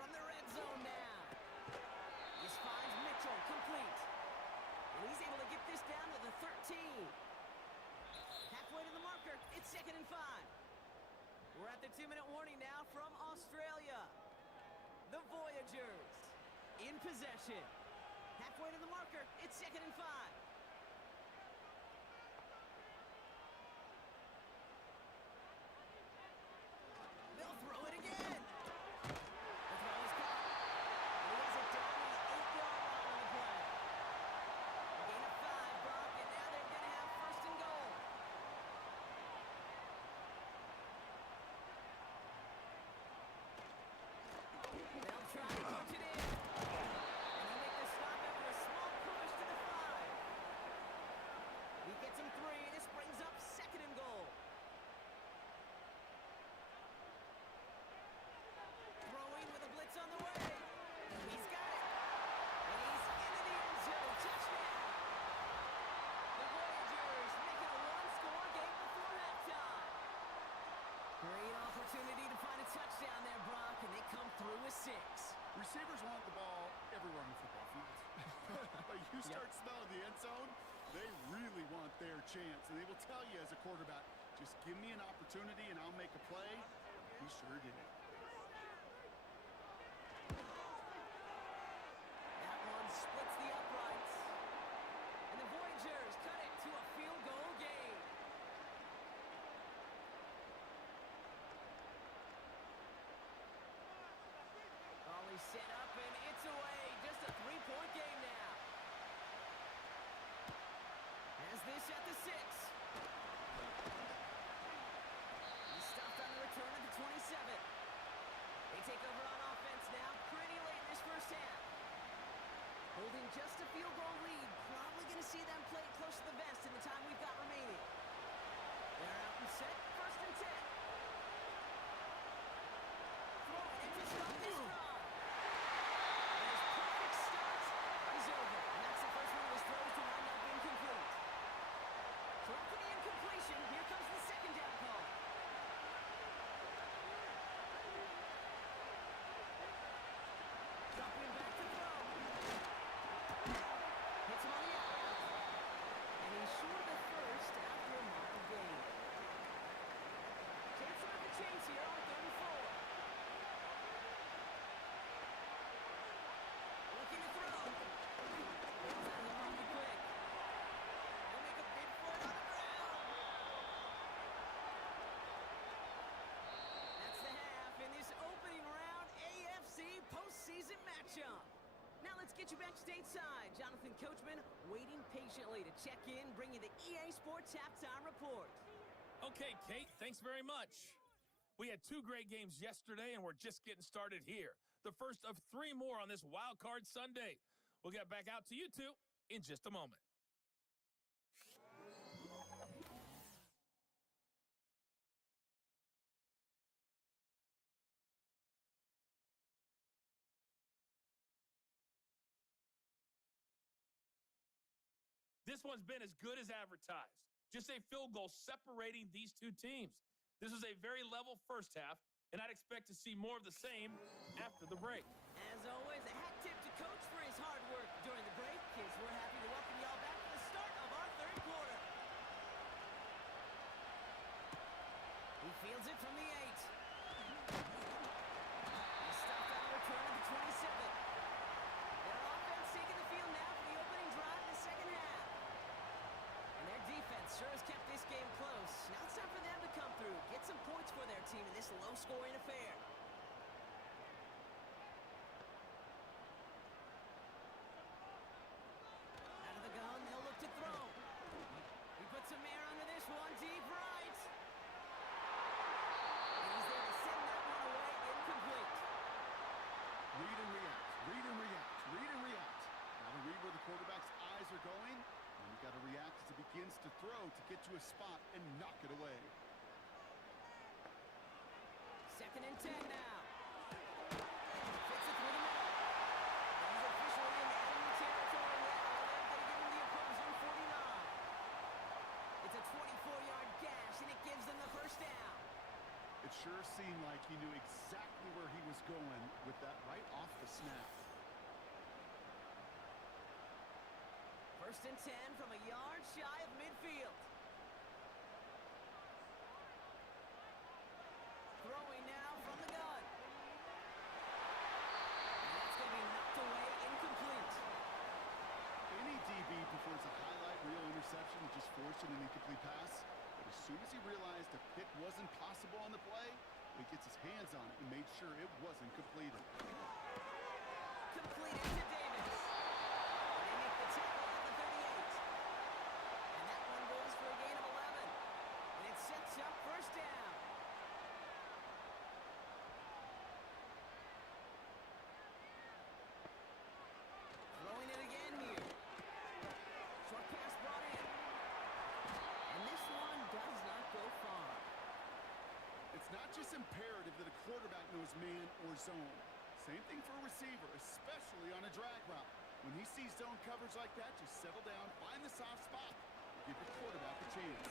From the red zone now. This finds Mitchell complete. And he's able to get this down to the 13. Halfway to the marker. It's second and 5. We're at the 2-minute warning now from Australia. The Voyagers in possession. Halfway to the marker. It's second and 5. They'll throw it again. The throw is caught. And he has it down to the 8-yard line on the play. A gain of 5, Brock, and now they're going to have first and goal. They'll try to punch it in. And he'll make the stop after a small push to the 5. He gets him 3. This brings up second and goal. Throwing with a blitz on the way. He's got it. And he's into the end zone. Touchdown. The Voyagers making a one-score game before halftime. Great opportunity to find a touchdown there, Brock, and they come through with 6. Receivers want the ball everywhere on the football field. But you start smelling the end zone, they really want their chance. And they will tell you as a quarterback, just give me an opportunity and I'll make a play. He sure did. That one splits the uprights. And the Voyagers cut it to a field goal game. see them play it close to the vest in the time we've got remaining. They're out and set, 1st and 10. Throwing it to start this drive. And his perfect start is over. And that's the first one of his throws to wind up incomplete. So after the incompletion, here comes the 2nd down call. Dropping back to throw. Hits him on the out. And he's short of the first after a mile gain. Chance to make a change here on 3rd and 4. Looking to throw. Throws out of the pocket quick. He'll make a big for it on the ground. That's the half in this opening round AFC postseason matchup. Now let's get you back stateside. Jonathan Coachman waiting patiently to check in, bring you the EA Sports Halftime Report. Okay, Kate, thanks very much. We had 2 great games yesterday, and we're just getting started here. The first of 3 more on this Wild Card Sunday. We'll get back out to you two in just a moment. This one's been as good as advertised. Just a field goal separating these 2 teams. This was a very level first half, and I'd expect to see more of the same after the break. As always, a hat tip to Coach for his hard work during the break. Kids, we're happy to welcome y'all back to the start of our 3rd quarter. He fields it from the 8. He's stopped on a return at the 27. Their offense taking the field now for the opening drive in the 2nd half. And their defense sure has kept this game close. Now it's time for them to come through, get some points for their team in this low-scoring affair. Out of the gun, they'll look to throw. He puts some air under this one, deep right. And he's there to send that one away, incomplete. Read and react, read and react, read and react. Gotta read where the quarterback's eyes are going, and you gotta react as it begins to throw to get to a spot and knock it away. 2nd and 10 now. Fits it through the middle. And he's officially in enemy territory now. They're going to give him the opposing 49. It's a 24-yard gash, and it gives them the 1st down. It sure seemed like he knew exactly where he was going with that right off the snap. 1st and 10 from a yard shy of midfield. Throwing now from the gun. And that's going to be knocked away, incomplete. Any DB prefers a highlight reel interception to just forcing an incomplete pass. But as soon as he realized a pick wasn't possible on the play, he gets his hands on it and made sure it wasn't completed. Completed to Davis. And they make the tackle at the 38. And that one goes for a gain of 11. And it sets up 1st down. Throwing it again here. Short pass brought in. And this one does not go far. It's not just imperative that a quarterback knows man or zone. Same thing for a receiver, especially on a drag route. When he sees zone coverage like that, just settle down, find the soft spot, and give your quarterback a chance.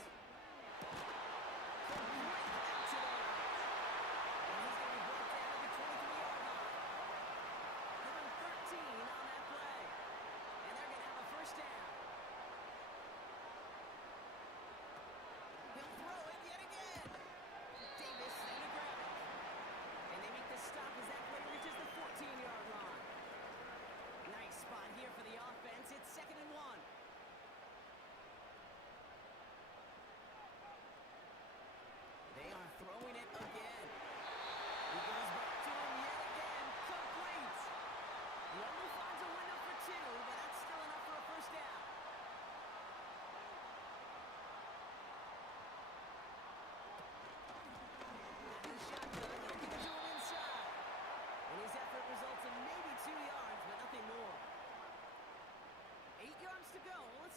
They are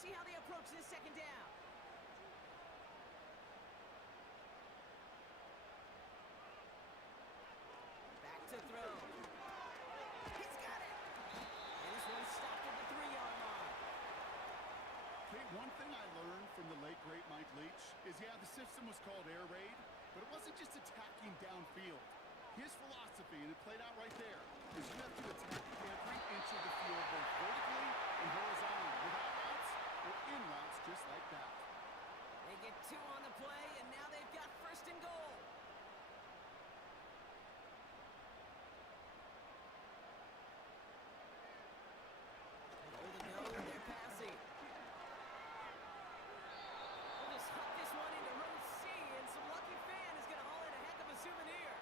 see how they approach this second down. Back to throw. He's got it. And this one stopped at the 3-yard line. Okay, one thing I learned from the late, great Mike Leach is, yeah, the system was called air raid, but it wasn't just attacking downfield. His philosophy, and it played out right there, is you have to attack every inch of the field, both vertically and horizontally, without routes or in routes just like that. They get 2 on the play, and now they've got first and goal. Goal to go, they're passing. They'll just huck this one into row C, and some lucky fan is going to haul in a heck of a souvenir.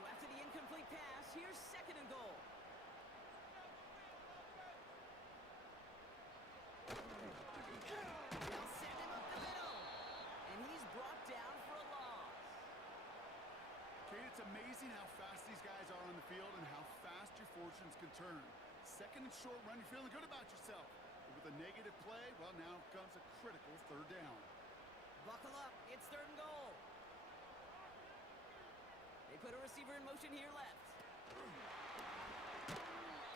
So after the incomplete pass, here's second and goal. They'll send him up the middle, and he's brought down for a loss. Kate, it's amazing how fast these guys are on the field and how fast your fortunes can turn. Second and short run, you're feeling good about yourself. But with a negative play, well, now comes a critical third down. Buckle up, it's third and goal. They put a receiver in motion here left.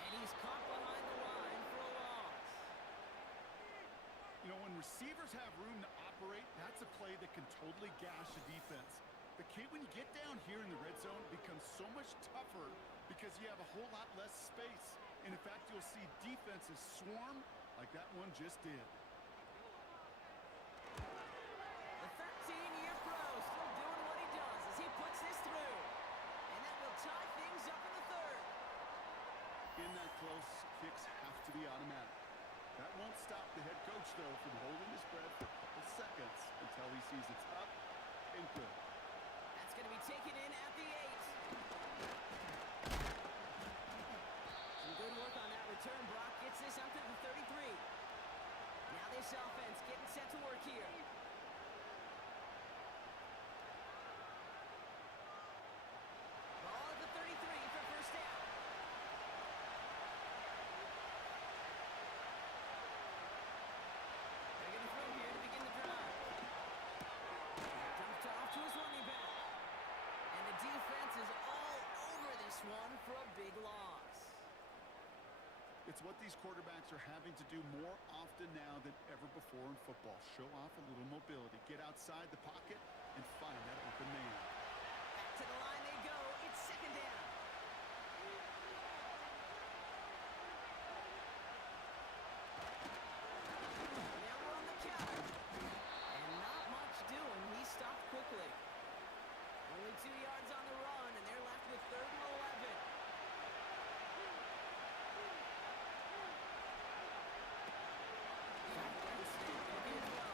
And he's caught behind the line for a loss. You know, when receivers have room to operate, that's a play that can totally gash a defense. The key when you get down here in the red zone becomes so much tougher because you have a whole lot less space. And in fact, you'll see defenses swarm like that one just did. The 13-year pro still doing what he does as he puts this through. And that will tie things up in the third. In that close, kicks have to be automatic. That won't stop the head coach, though, from holding his breath for a couple seconds until he sees it's up and good. That's going to be taken in at the 8. Some good work on that return. Brock gets this up to the 33. Now this offense getting set to work here. Ball at the 33 for first down. They're going to throw here to begin the drive. Dumped off to his running back. And the defense is all over this one for a big loss. It's what these quarterbacks are having to do more often now than ever before in football. Show off a little mobility, get outside the pocket, and find that open man. Back to the line they go. It's second down. Now we're on the counter. And not much doing. He stopped quickly. Only 2 yards on the run, and they're left with third and 11. Shotgun snap, looking to throw.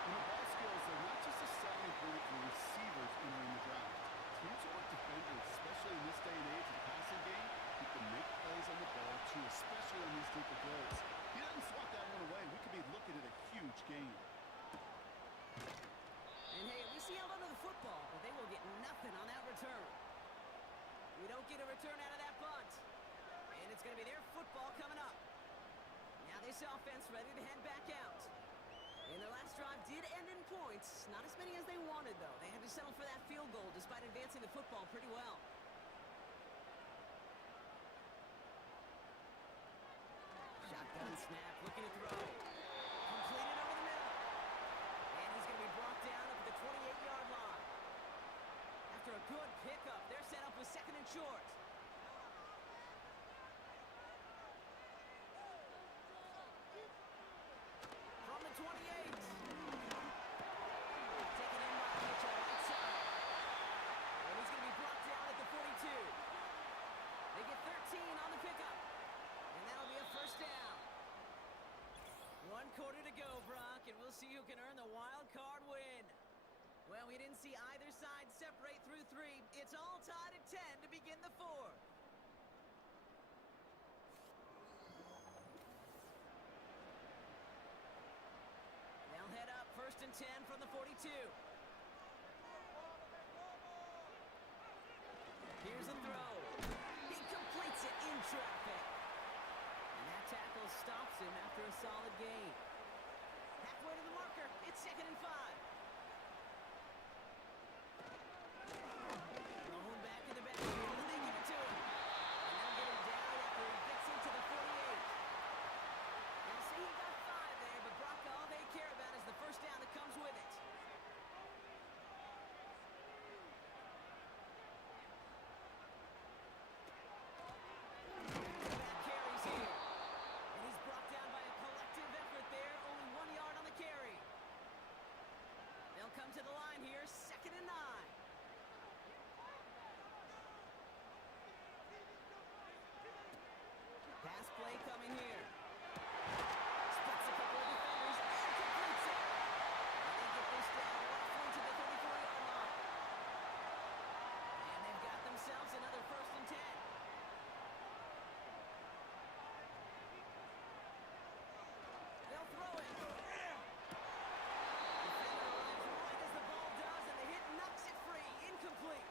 You know, ball skills are not just a selling point for receivers entering the draft. Teams who work defenders, especially in this day and age of the passing game, who can make plays on the ball, too, especially on these deeper throws. He doesn't swat that one away. We could be looking at a huge game. And hey, at least he held onto the football, but they will get nothing on that return. We don't get a return out of that punt. And it's going to be their football coming up. Now this offense ready to head back out. And their last drive did end in points. Not as many as they wanted, though. They had to settle for that field goal despite advancing the football pretty well. Shotgun snap, looking to throw. Completed over the middle. And he's going to be brought down up at the 28-yard line. After a good pickup, they're set up with second and short. From the 28. Taken in by Mitchell, right side. And he's going to be brought down at the 42. They get 13 on the pickup. And that'll be a first down. 1 quarter to go, Brock, and we'll see who can earn the wild card win. Well, we didn't see either side separate through 3. It's all tied at 10 to begin the 4th. They'll head up first and 10 from the 42. Here's a throw. Incomplete. gain. Halfway to the marker. It's 2nd and 5. Thrown back in the backfield, and they give it to him. And they'll get him down after he gets into the 48. They'll say he got 5 there, but Brock, all they care about is the first down that comes with it. Back carries here. And he's brought down by a collective effort there. Only 1 yard on the carry. They'll come to the line here, 2nd and 9. Pass play coming here. Splits a couple of defenders and completes it. And they get this down roughly to the 34-yard line. And they've got themselves another 1st and 10. They'll throw it. Defender arrives right as the ball does, and the hit knocks it free. Incomplete.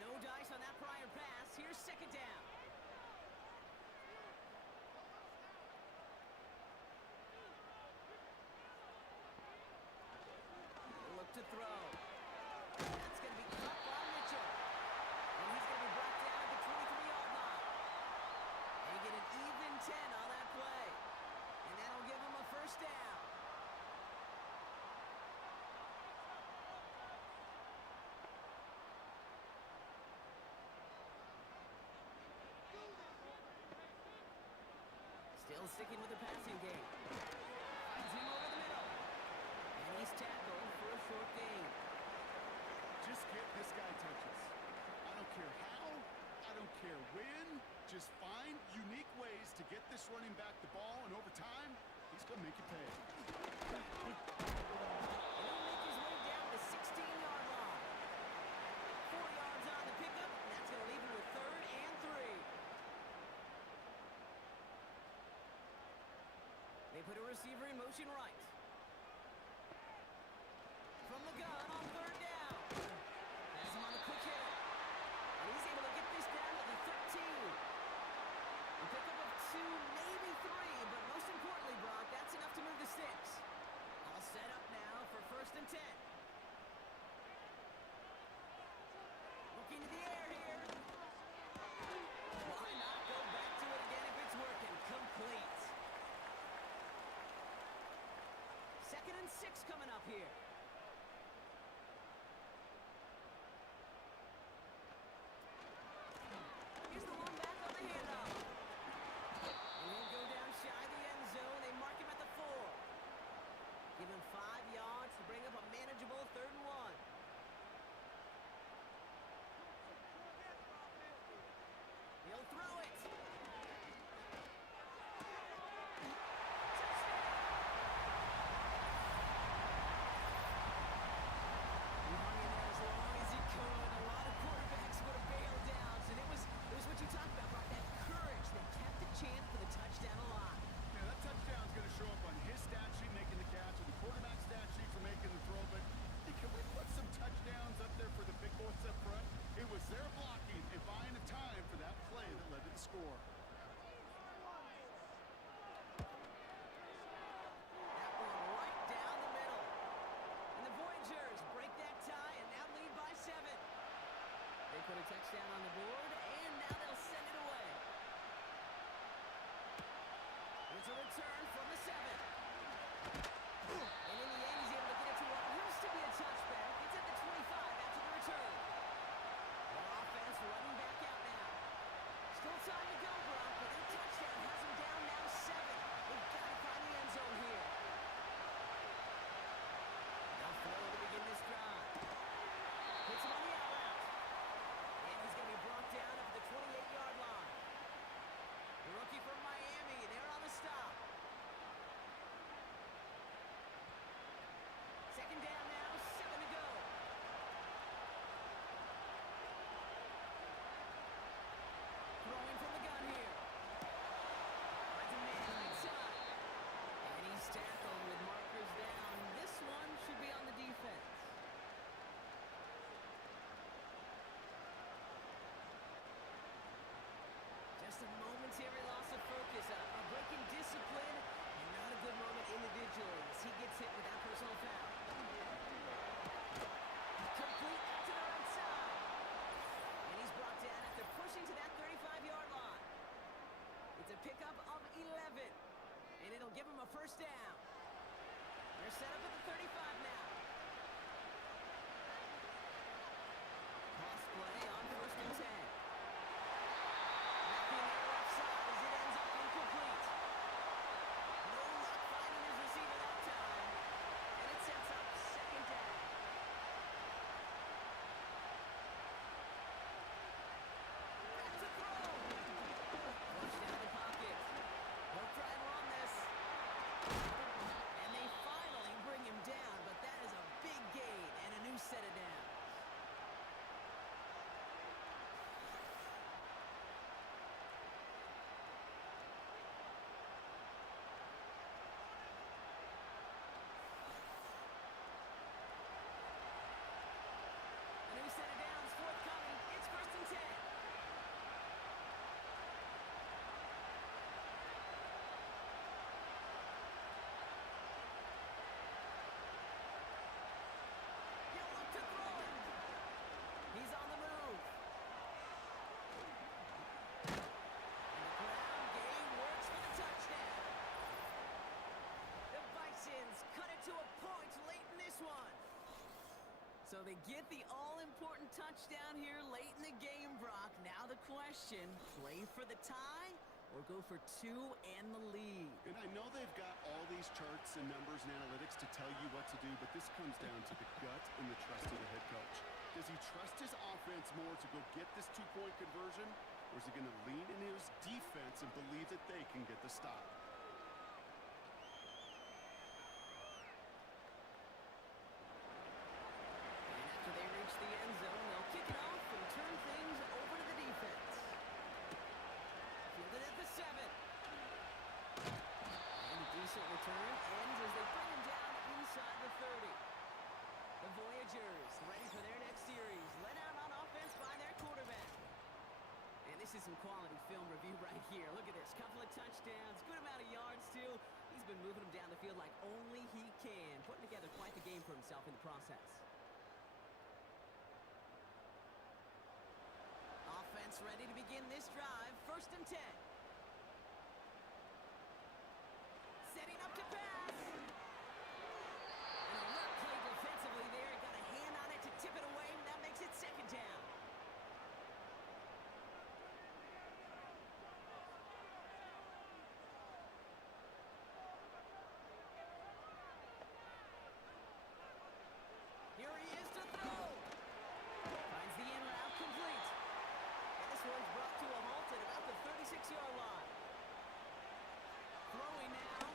No dice on that prior pass. Here's 2nd down. Look to throw. That's going to be caught by Mitchell. And he's going to be brought down at the 23-yard line. They get an even 10 on that play. And that'll give them a 1st down. Still sticking with the passing game. Finds him over the middle. And he's tackled for a short gain. Just get this guy touches. I don't care how, I don't care when. Just find unique ways to get this running back the ball, and over time, he's going to make you pay. And he'll make his way down the 16-yard line. 4 yards on the pickup, and that's going to leave him with 3rd and 3. They put a receiver in motion right. From the gun on 3rd down. Has him on the quick hitter. And he's able to get this down to the 13. A pickup of 2, maybe 3, but most importantly, Brock, that's enough to move the sticks. All set up now for 1st and 10. Looking to the air here. Why not go back to it again if it's working? Complete. 2nd and 6 coming up here. Here's the one back on the handoff. And he'll go down shy of the end zone. They mark him at the 4. Give him 5 yards to bring up a manageable 3rd and 1. He'll throw it. He hung in there as long as he could. A lot of quarterbacks would have bailed out. And it was what you talked about, Brock, that courage that kept the chance for the touchdown alive. Yeah, that touchdown's going to show up on his stat sheet making the catch and the quarterback stat sheet for making the throw. But hey, can we put some touchdowns up there for the big boys up front? It was their blocking and buying the time for that play that led to the score. That one right down the middle. And the Voyagers break that tie and now lead by 7. They put a touchdown on the board, and now they'll send it away. It's a return from the 7. And in the end, he's able to get it to what used to be a touchback. It's at the 25 after the return. Their offense running back out now. Still time to go, Brock, but their touchdown has him down now 7. They've got to find the end zone here. They'll throw to begin this drive. Puts him on the out route. And he's going to be brought down at hit with that personal foul. Complete out to the right side. And he's brought down after pushing to that 35-yard line. It's a pickup of 11. And it'll give him a first down. They're set up at the 35 now. Pass play on 1st and 10. Nothing there left side as it ends up incomplete. No luck finding his receiver that time. And it sets up 2nd down. Back to throw. Flush down the pocket. He'll try and run this. And they finally bring him down, but that is a big gain and a new set of downs. A new set of downs forthcoming. It's 1st and 10. He'll look to throw it. He's on the move. And the ground game works for the touchdown. The Bisons cut it to a point late in this one. So they get the all-important touchdown here late in the game, Brock. Now the question, play for the tie or go for 2 and the lead? And I know they've got all these charts and numbers and analytics to tell you what to do, but this comes down to the gut and the trust of the head coach. Does he trust his offense more to go get this 2-point conversion, or is he going to lean into his defense and believe that they can get the stop? And after they reach the end zone, they'll kick it off and turn things over to the defense. Fielded at the 7. And a decent return ends as they bring him down inside the 30. The Voyagers ready for their next series, led out on offense by their quarterback. And this is some quality film review right here. Look at this, couple of touchdowns, good amount of yards too. He's been moving them down the field like only he can, putting together quite the game for himself in the process. Offense ready to begin this drive, 1st and 10. Setting up to pass. An alert play defensively there. Got a hand on it to tip it away, and that makes it 2nd down. Here he is to throw. Finds the in route complete. And this one's brought to a halt at about the 36-yard line. Throwing now.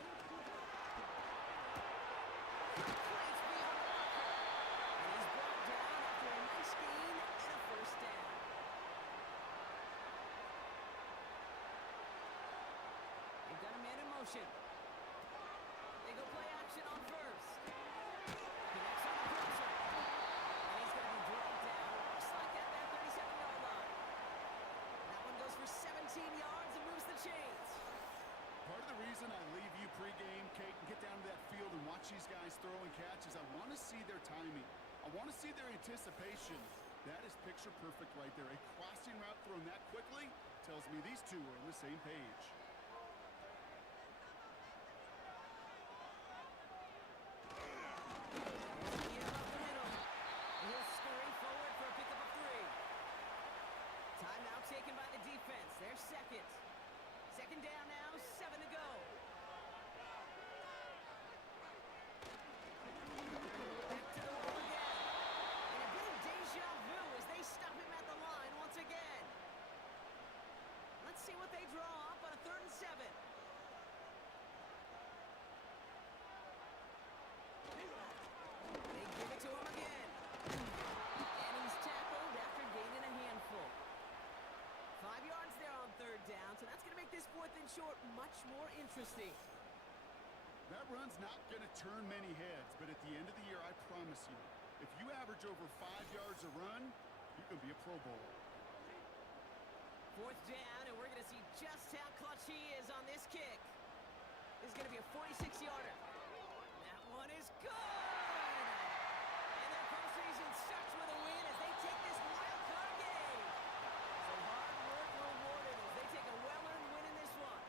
Place beyond the blocker. And he's brought down after a nice gain and a 1st down. They've got a man in motion. They go play action on 1st. Connects on the crosser. And he's going to be brought down just like at that 37-yard line. That one goes for 17 yards and moves the chains. Part of the reason I leave you pregame, Kate, and get down to that field and watch these guys throw and catch is I want to see their timing. I want to see their anticipation. That is picture perfect right there. A crossing route thrown that quickly tells me these two are on the same page. Yeah, up the middle. And he'll scurry forward for a pickup of 3. Timeout taken by the defense. Their 2nd. 2nd down now, 7 to go. Back to the roll again. And a bit of deja vu as they stop him at the line once again. Let's see what they draw up on a 3rd and 7. They give it to him again. And he's tackled after gaining a handful. 5 yards there on 3rd down, so that's going to make this 4th and short much more interesting. That run's not going to turn many heads, but at the end of the year, I promise you, if you average over 5 yards a run, you can be a Pro Bowler. 4th down, and we're going to see just how clutch he is on this kick. This is going to be a 46-yarder. That one is good. And their postseason starts with a win as they take this wild card game. So hard work rewarded as they take a well-earned win in this one.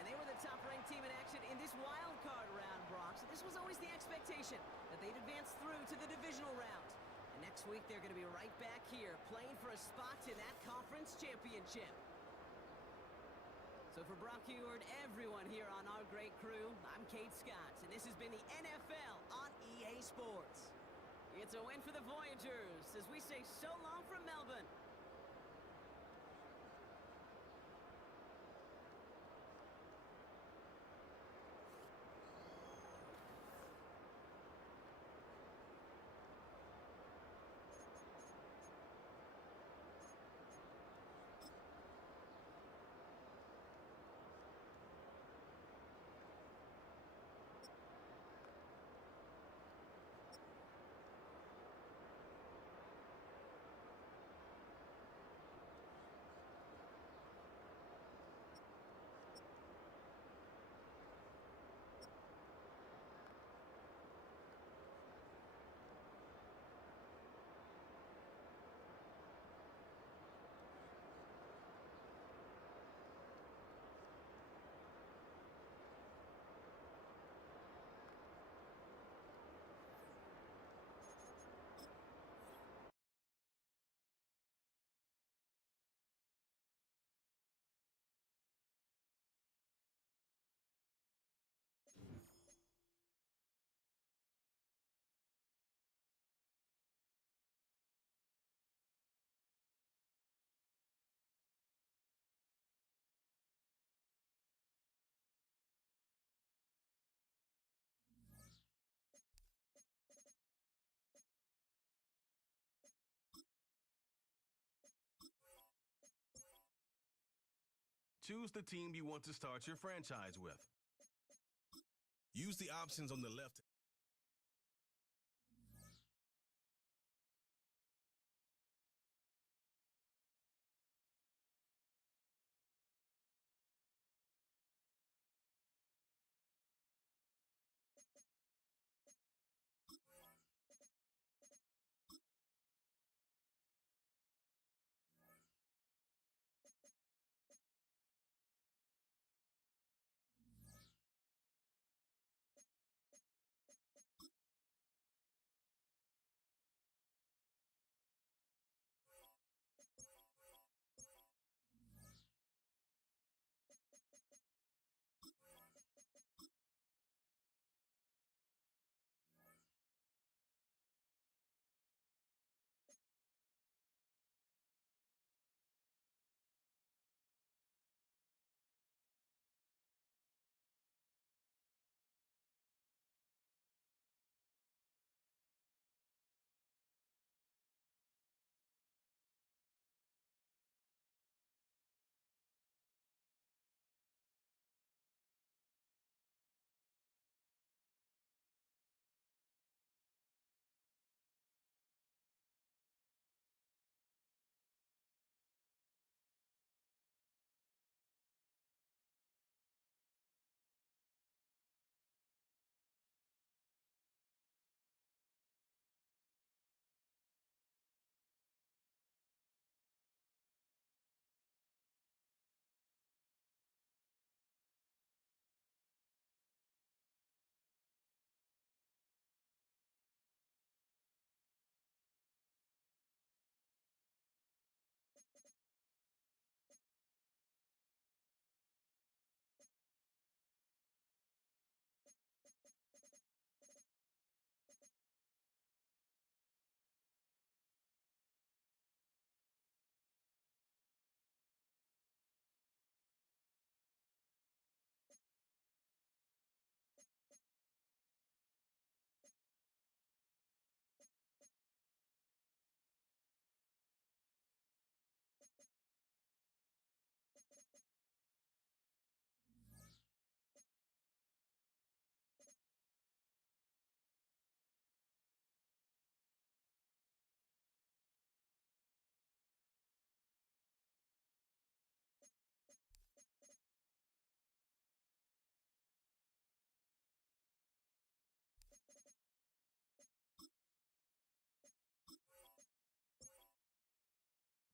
And they were the top-ranked team in action in this wild card round, Brock. So this was always the expectation that they'd advance through to the divisional round. And next week they're going to be right back here playing for a spot in that conference championship. So for Brock Heward, everyone here on our great crew, I'm Kate Scott, and this has been the NFL on EA Sports. It's a win for the Voyagers as we say so long from Melbourne. Choose the team you want to start your franchise with. Use the options on the left.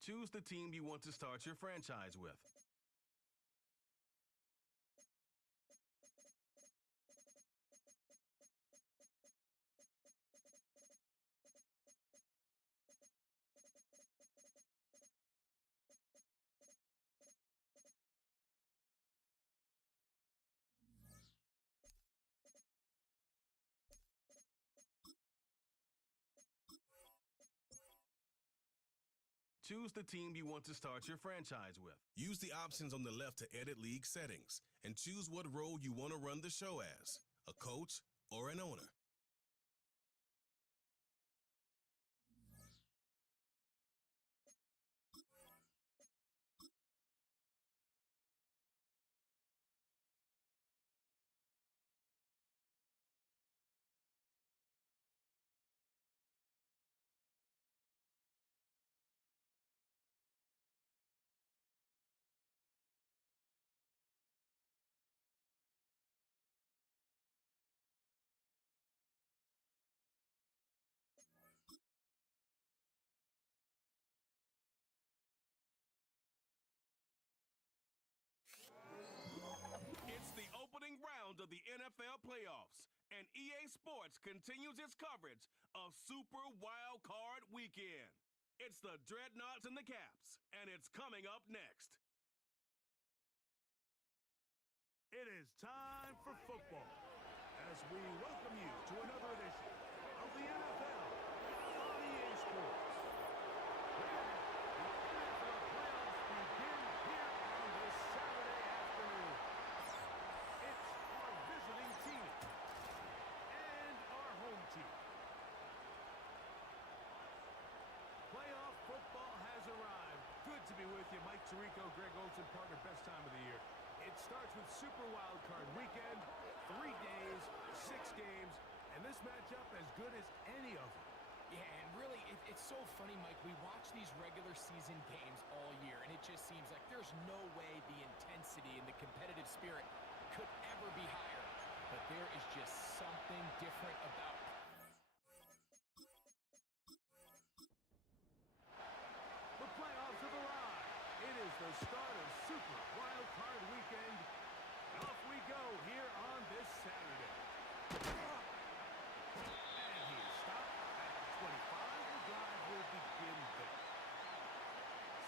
Choose the team you want to start your franchise with. Choose the team you want to start your franchise with. Use the options on the left to edit league settings and choose what role you want to run the show as, a coach or an owner. It's the opening round of the NFL playoffs, and EA Sports continues its coverage of Super Wild Card Weekend. It's the Dreadnoughts and the Caps, and it's coming up next. It is time for football as we welcome you to another edition of the NFL on EA Sports. Where the NFL playoffs begin here on this Saturday afternoon. It's our visiting team and our home team. Playoff football has arrived. Good to be with you. Mike Tirico, Greg Olsen, partner, best time of the year. It starts with Super Wild Card Weekend, 3 days, 6 games, and this matchup as good as any of them. Yeah, and really, it's so funny, Mike. We watch these regular season games all year, and it just seems like there's no way the intensity and the competitive spirit could ever be higher. But there is just something different about it. The playoffs have arrived. It is the start of Super Wild Card Weekend. Off we go here on this Saturday. And he is stopped at 25. The drive will begin there.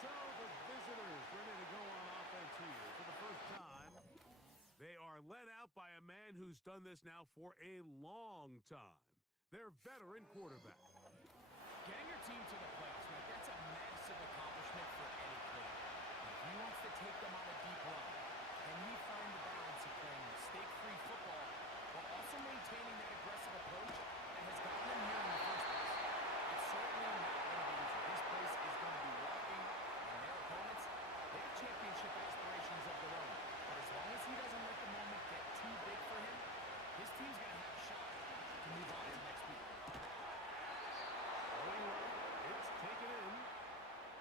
So the visitors ready to go on offense here for the first time. They are led out by a man who's done this now for a long time. Their veteran quarterback. Getting your team to the playoffs, Mike, that's a massive accomplishment for any player. He wants to take them on a deep run. Can he find the balance of playing mistake-free football while also maintaining that aggressive approach that has gotten him here in the first place? It's certainly not going to be easy. This place is going to be rocking, and their opponents, they have championship aspirations of their own. But as long as he doesn't let the moment get too big for him, his team's going to have a shot to move on to next week. Going right, it's taken in.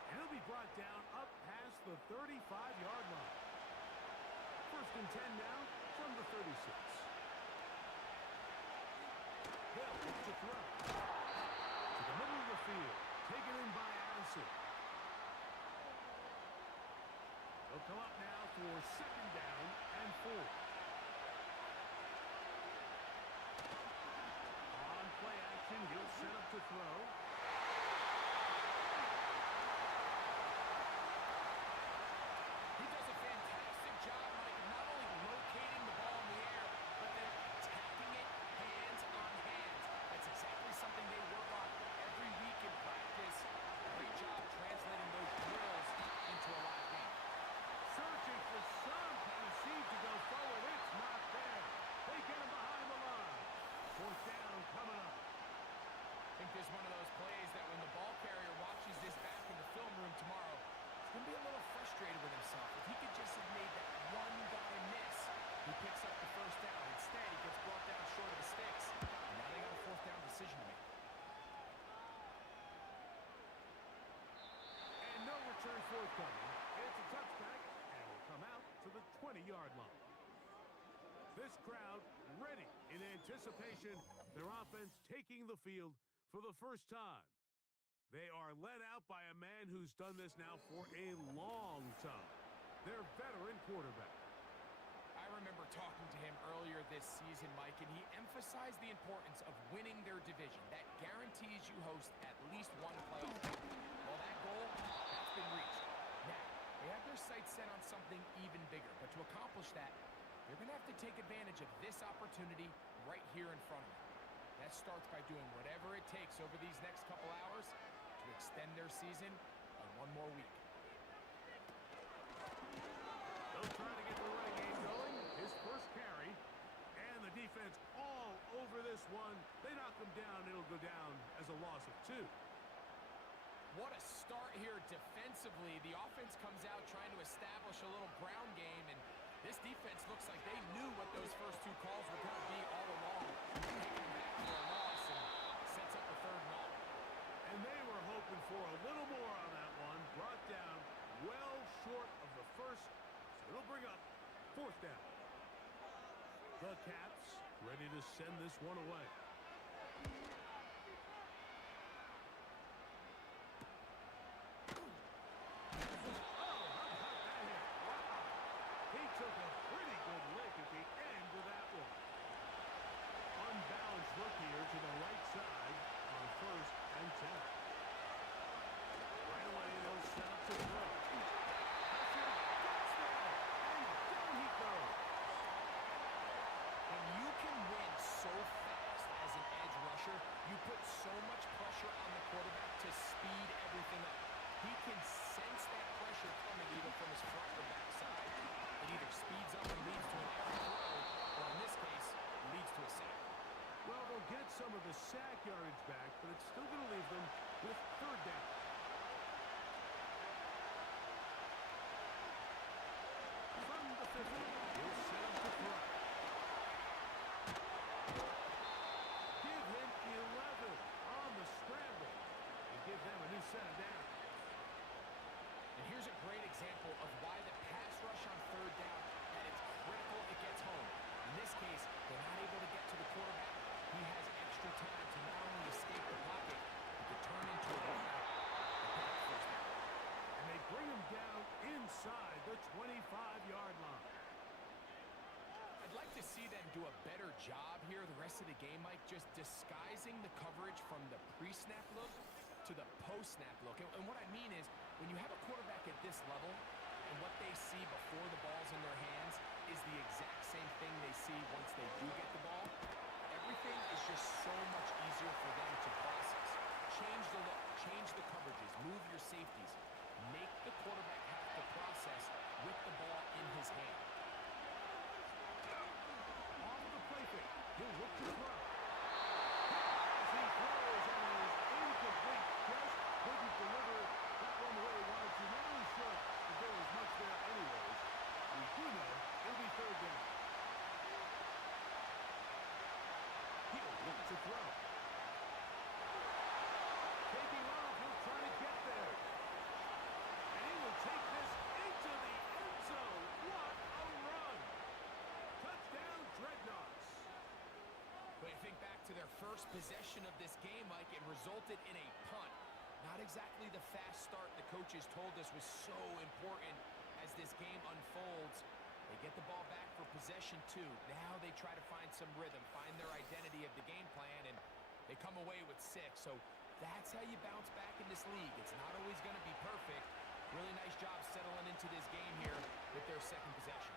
And he'll be brought down up past the 35-yard line. First and 10 now from the 36. Hill to throw. To the middle of the field. Taken in by Addison. They'll come up now for second down and 4. On play action, he'll set up to throw. He does a fantastic job, Mike, of not only locating the ball in the air, but then attacking it hands on hands. That's exactly something they work on every week in practice. Great job translating those drills into a live game. Searching for some kind of seed to go forward. It's not there. They get him behind the line. Fourth down coming up. I think there's one of those plays that when the ball carrier watches this back in the film room tomorrow, he's going to be a little frustrated with himself. If he could just have made that one guy miss, he picks up the first down. Instead, he gets brought down short of the sticks. And now they got a fourth down decision to make. And no return forthcoming. It's a touchback, and will come out to the 20-yard line. This crowd ready in anticipation. Their offense taking the field for the first time. They are led out by a man who's done this now for a long time. Their veteran quarterback. I remember talking to him earlier this season, Mike, and he emphasized the importance of winning their division. That guarantees you host at least one playoff game. Well, that goal, that's been reached. Now, they have their sights set on something even bigger, but to accomplish that, they're going to have to take advantage of this opportunity right here in front of them. That starts by doing whatever it takes over these next couple hours to extend their season by one more week. They'll try to get the running game going. His first carry. And the defense all over this one. They knock him down. It'll go down as a loss of 2. What a start here defensively. The offense comes out trying to establish a little ground game, and this defense looks like they knew what those first 2 calls were going to be all along. Taking them back for a loss and sets up the 3rd and all. And they were hoping for a little more on that one. Brought down well short of the first. So it'll bring up 4th down. The Caps ready to send this one away. He took a pretty good lick at the end of that one. Unbalanced look here to the right side on 1st and 10. Right away, they'll set up to throw. Pressure gets there, and down he goes. When you can win so fast as an edge rusher, you put so much pressure on the quarterback to speed everything up. He can sense that pressure coming either from his front or back side. It either speeds up and leads to an error throw, or in this case, leads to a sack. Well, they'll get some of the sack yardage back, but it's still going to leave them with 3rd down. From the 50, he'll set up to throw. Give him 11 on the scramble and give them a new set of downs. And here's a great example of why the pass rush on 3rd down, at its critical, it gets home. In this case, they're not able to get to the quarterback. He has extra time to not only escape the pocket, but to turn into a runner and pick up 1st down. And they bring him down inside the 25-yard line. I'd like to see them do a better job here the rest of the game, Mike, just disguising the coverage from the pre-snap look to the post-snap look. And what I mean is, when you have a quarterback at this level, and what they see before the ball's in their hands is the exact same thing they see once they do get the ball, everything is just so much easier for them to process. Change the look, change the coverages, move your safeties. Make the quarterback have to process with the ball in his hand. Off the play fake, he'll look to throw. As he throws and is incomplete, just couldn't deliver that one the way he wanted to. Not really sure if there was much there anyways. We do know it'll be 3rd down. He'll look to throw. Taking off, he'll try to get there. And he will take this into the end zone. What a run! Touchdown, Dreadnoughts. But you think back to their first possession of this game, Mike, it resulted in a punt. Not exactly the fast start the coaches told us was so important as this game unfolds. They get the ball back for possession 2. Now they try to find some rhythm, find their identity of the game plan, and they come away with 6. So that's how you bounce back in this league. It's not always going to be perfect. Really nice job settling into this game here with their 2nd possession.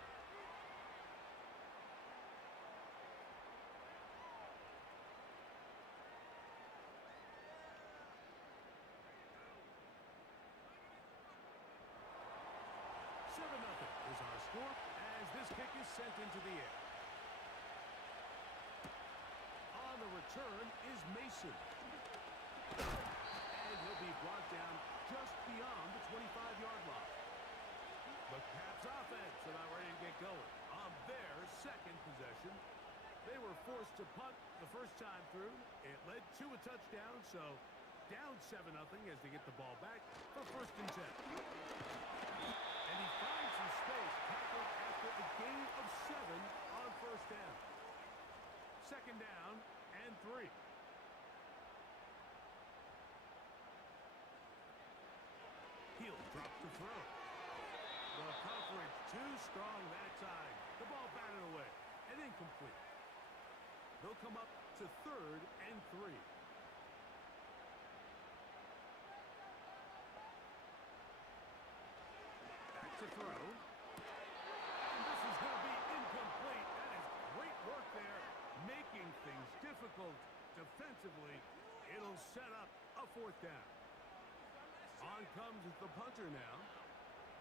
Is our score as this kick is sent into the air. On the return is Mason. And he'll be brought down just beyond the 25-yard line. The Caps offense about ready to get going. On their 2nd possession, they were forced to punt the first time through. It led to a touchdown, so down 7-0 as they get the ball back for 1st and 10. And he finds some space, tackled after a gain of 7 on 1st down. 2nd down and 3. to throw. The coverage too strong that time. The ball batted away and incomplete. They'll come up to 3rd and 3. Back to throw. And this is going to be incomplete. That is great work there, making things difficult defensively. It'll set up a 4th down. On comes the punter now.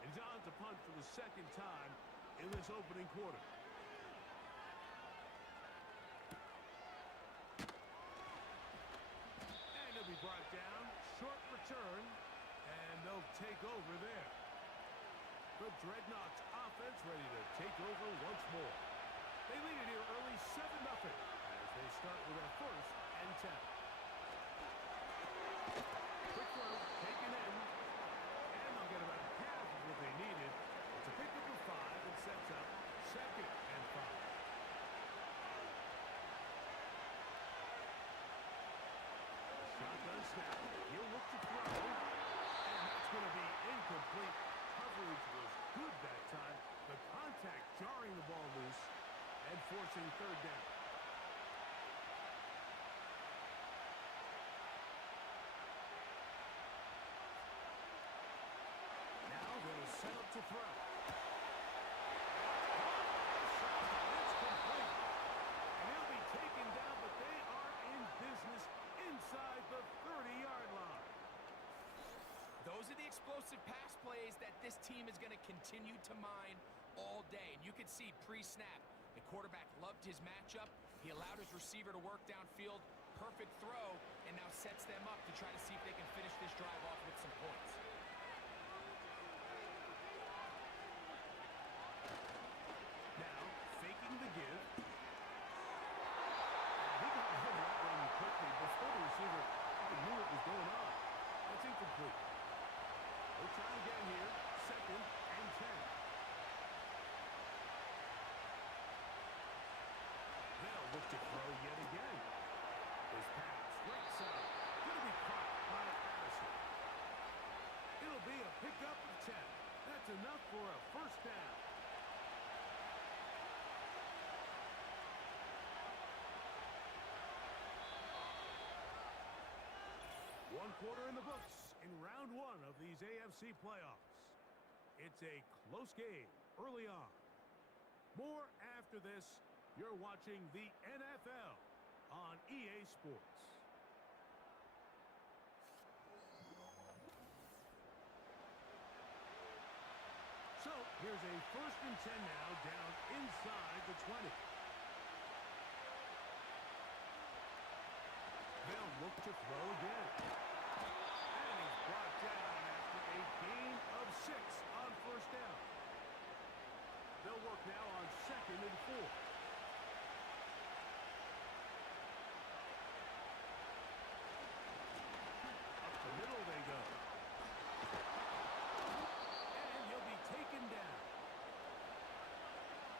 He's on to punt for the 2nd time in this opening quarter. And he'll be brought down. Short return. And they'll take over there. The Dreadnoughts offense ready to take over once more. They lead it here early 7-0 as they start with their 1st and 10. Quick throw, taken in. And they'll get about half of what they needed. It's a pickup of 5 and sets up 2nd and 5. Shotgun snap. He'll look to throw. And that's going to be incomplete. Coverage was good that time. The contact jarring the ball loose and forcing 3rd down. Now they'll set up to throw. It's complete. And he'll be taken down, but they are in business inside the 30-yard line. Those are the explosive pass plays that this team is going to continue to mine all day. And you can see pre-snap, the quarterback loved his matchup. He allowed his receiver to work downfield. Perfect throw, and now sets them up to try to see if they can finish this drive off with some points. Now, faking the give. And he got rid of that one quickly before the receiver even knew what was going on. That's incomplete. We'll try again here. 2nd and 10. They'll look to throw yet again. His pass, right side, going to be caught by Addison. It'll be a pickup of 10. That's enough for a 1st down. One quarter in the books in round 1 of these AFC playoffs. It's a close game early on. More after this. You're watching the NFL on EA Sports. So here's a 1st and 10 now down inside the 20. They'll look to throw again. And he's brought down after a gain of 6 on 1st down. They'll work now on 2nd and 4. Up the middle they go. And he'll be taken down.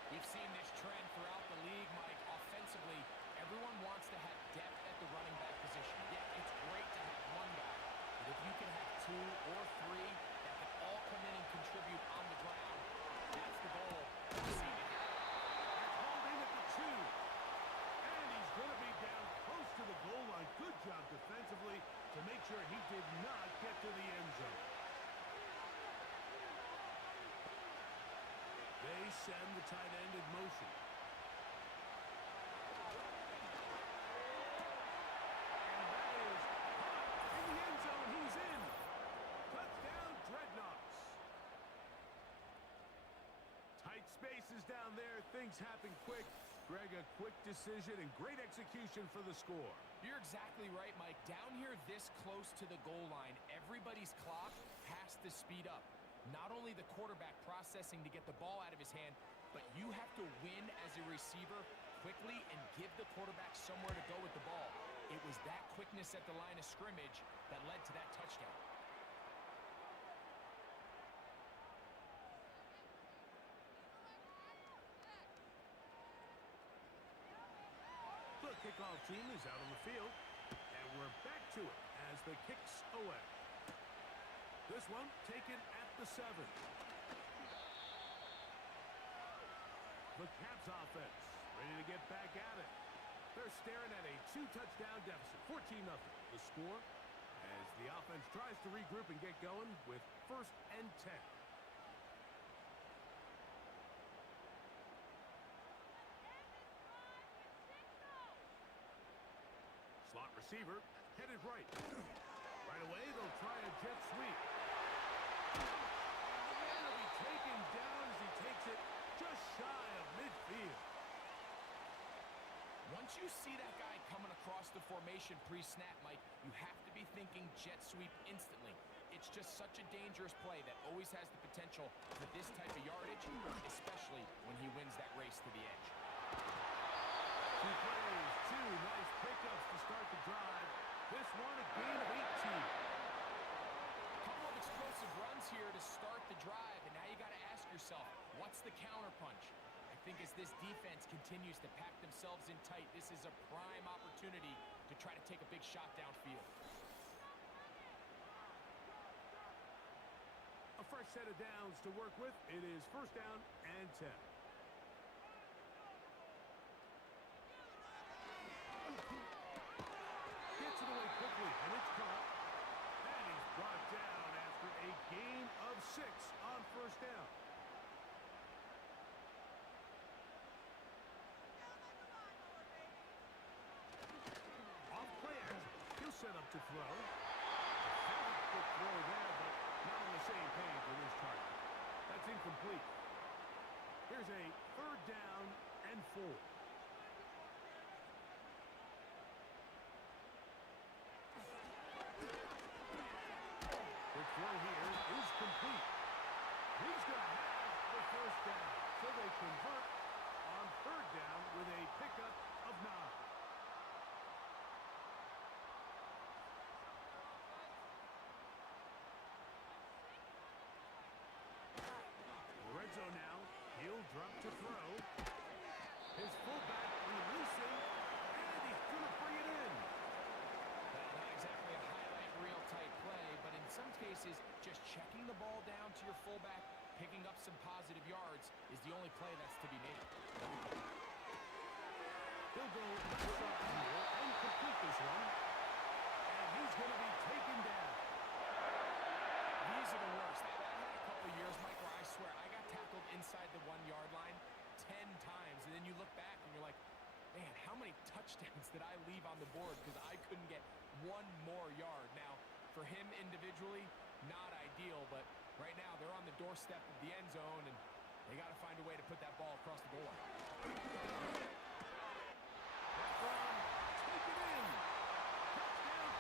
We've seen this trend throughout the league, Mike. Offensively, everyone wants to have depth at the running back position. Yeah, it's great to have one guy, but if you can have 2 or 3 that can all come in and contribute on the ground, that's the goal. We've seen it. They're holding at the 2. And he's going to be down close to the goal line. Good job defensively to make sure he did not get to the end zone. They send the tight end in motion. And that is caught in the end zone. He's in. Touchdown, Dreadnoughts. Tight spaces down there. Things happen quick. Greg, a quick decision and great execution for the score. You're exactly right, Mike. Down here this close to the goal line, everybody's clock has to speed up. Not only the quarterback processing to get the ball out of his hand, but you have to win as a receiver quickly and give the quarterback somewhere to go with the ball. It was that quickness at the line of scrimmage that led to that touchdown. The kickoff team is out on the field, and we're back to it as the kick's away. This one taken at the 7. The Caps offense ready to get back at it. They're staring at a 2-touchdown deficit, 14-0. The score as the offense tries to regroup and get going with 1st and 10. Slot receiver headed right. Right away, they'll try a jet sweep. And it'll be taken down as he takes it just shy of midfield. Once you see that guy coming across the formation pre-snap, Mike, you have to be thinking jet sweep instantly. It's just such a dangerous play that always has the potential for this type of yardage, especially when he wins that race to the edge. 2 plays, 2 nice pickups to start the drive. This one a gain of 18. Couple of explosive runs here to start the drive, and now you got to ask yourself, what's the counterpunch? I think as this defense continues to pack themselves in tight, this is a prime opportunity to try to take a big shot downfield. A fresh set of downs to work with. It is 1st down and 10. Gets it away quickly, and it's caught. And he's brought down after a gain of 6 on 1st down. Off play action. He'll set up to throw. A quick throw there, but not on the same page with his target. That's incomplete. Here's a 3rd down and 4. The throw here is complete. He's going to have the 1st down. So they convert on 3rd down with a pickup of 9. Red zone now. He'll drop to throw. His fullback releasing, and he's going to bring it in. Not exactly a highlight reel type play, but in some cases, just checking the ball down to your fullback, picking up some positive yards is the only play that's to be made. He'll go left side here and complete this one. And he's going to be taken down. These are the worst. I had a couple of years, Mike, where I swear I got tackled inside the 1-yard line 10 times, and then you look back and you're like, man, how many touchdowns did I leave on the board because I couldn't get one more yard? Now, for him individually, not ideal, but right now they're on the doorstep of the end zone, and they got to find a way to put that ball across the goal line. Take it in. Touchdown pass.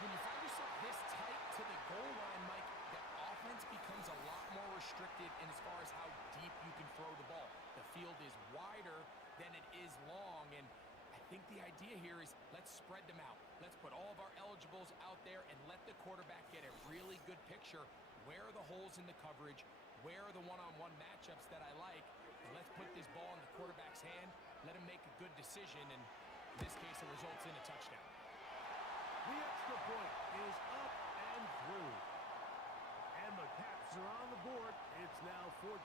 So when you find yourself this tight to the goal line, Mike, the offense becomes a lot more restricted in as far as how deep you can throw the ball. The field is wider than it is long, and I think the idea here is let's spread them out. Let's put all of our eligibles out there and let the quarterback get a really good picture. Where are the holes in the coverage? Where are the one-on-one matchups that I like? And let's put this ball in the quarterback's hand, let him make a good decision, and in this case, it results in a touchdown. The extra point is up and through. And the Caps are on the board. It's now 14-7.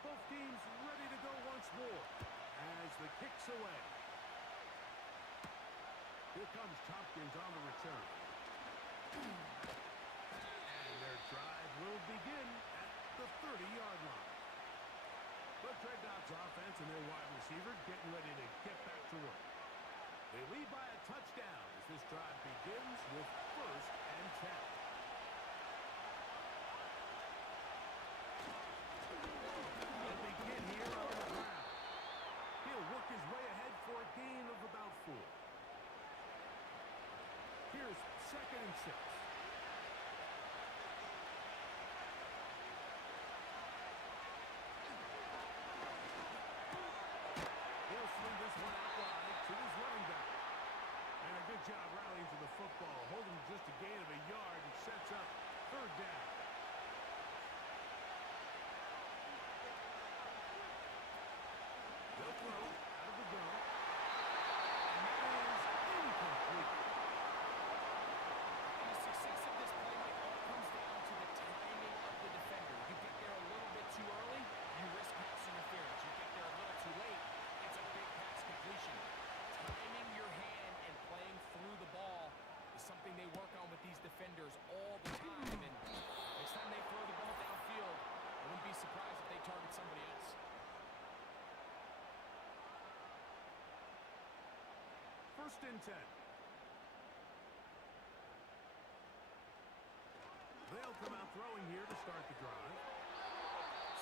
Both teams ready to go once more as the kick's away. Here comes Tompkins on the return. And their drive will begin at the 30-yard line. The Dreadnoughts offense and their wide receiver getting ready to get back to work. They lead by a touchdown as this drive begins with 1st and 10. They'll begin here on the ground. He'll work his way ahead for a gain of about 4. Here's 2nd and 6. He'll swing this one out wide to his running back. And a good job rallying to the football, holding just a gain of a yard and sets up 3rd down. They'll throw out of the gun. And that defenders all the time, and next time they throw the ball downfield, I wouldn't be surprised if they target somebody else. First and 10. They'll come out throwing here to start the drive.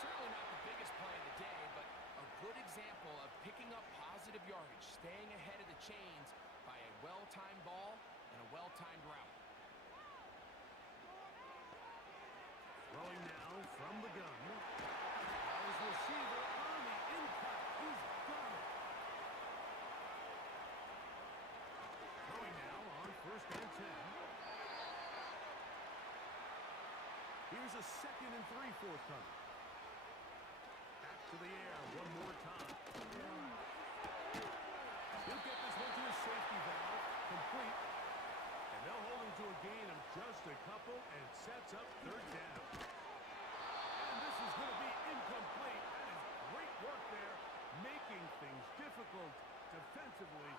Certainly not the biggest play of the day, but a good example of picking up positive yardage, staying ahead of the chains by a well-timed ball and a well-timed route. Throwing now from the gun. His receiver on the in-cut. He's got it. Throwing now on first and 10. Here's a 2nd and 3 forthcoming. Back to the air one more time. He'll get this one to his safety valve. Complete. And they'll hold him to a gain of just a couple and sets up 3rd down. And this is going to be incomplete. That is great work there, making things difficult defensively.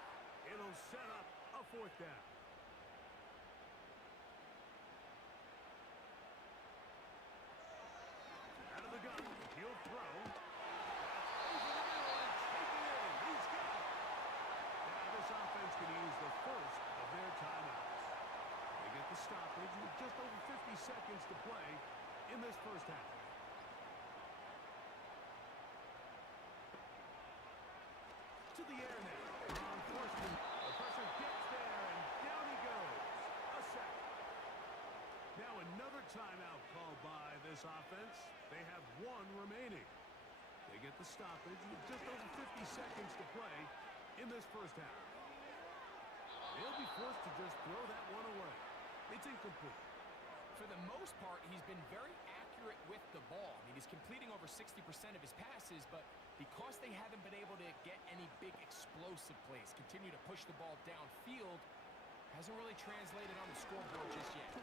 It'll set up a 4th down. Out of the gun, he'll throw. Over the middle and take it in. He's got it. Now this offense can use the first of their timeouts. They get the stoppage with just over 50 seconds to play in this first half. To the air now. On first and the pressure gets there and down he goes. A sack. Now another timeout called by this offense. They have 1 remaining. They get the stoppage with just over 50 seconds to play in this first half. They'll be forced to just throw that one away. It's incomplete. For the most part, he's been very accurate with the ball. I mean, he's completing over 60% of his passes, but because they haven't been able to get any big explosive plays, continue to push the ball downfield, hasn't really translated on the scoreboard just yet.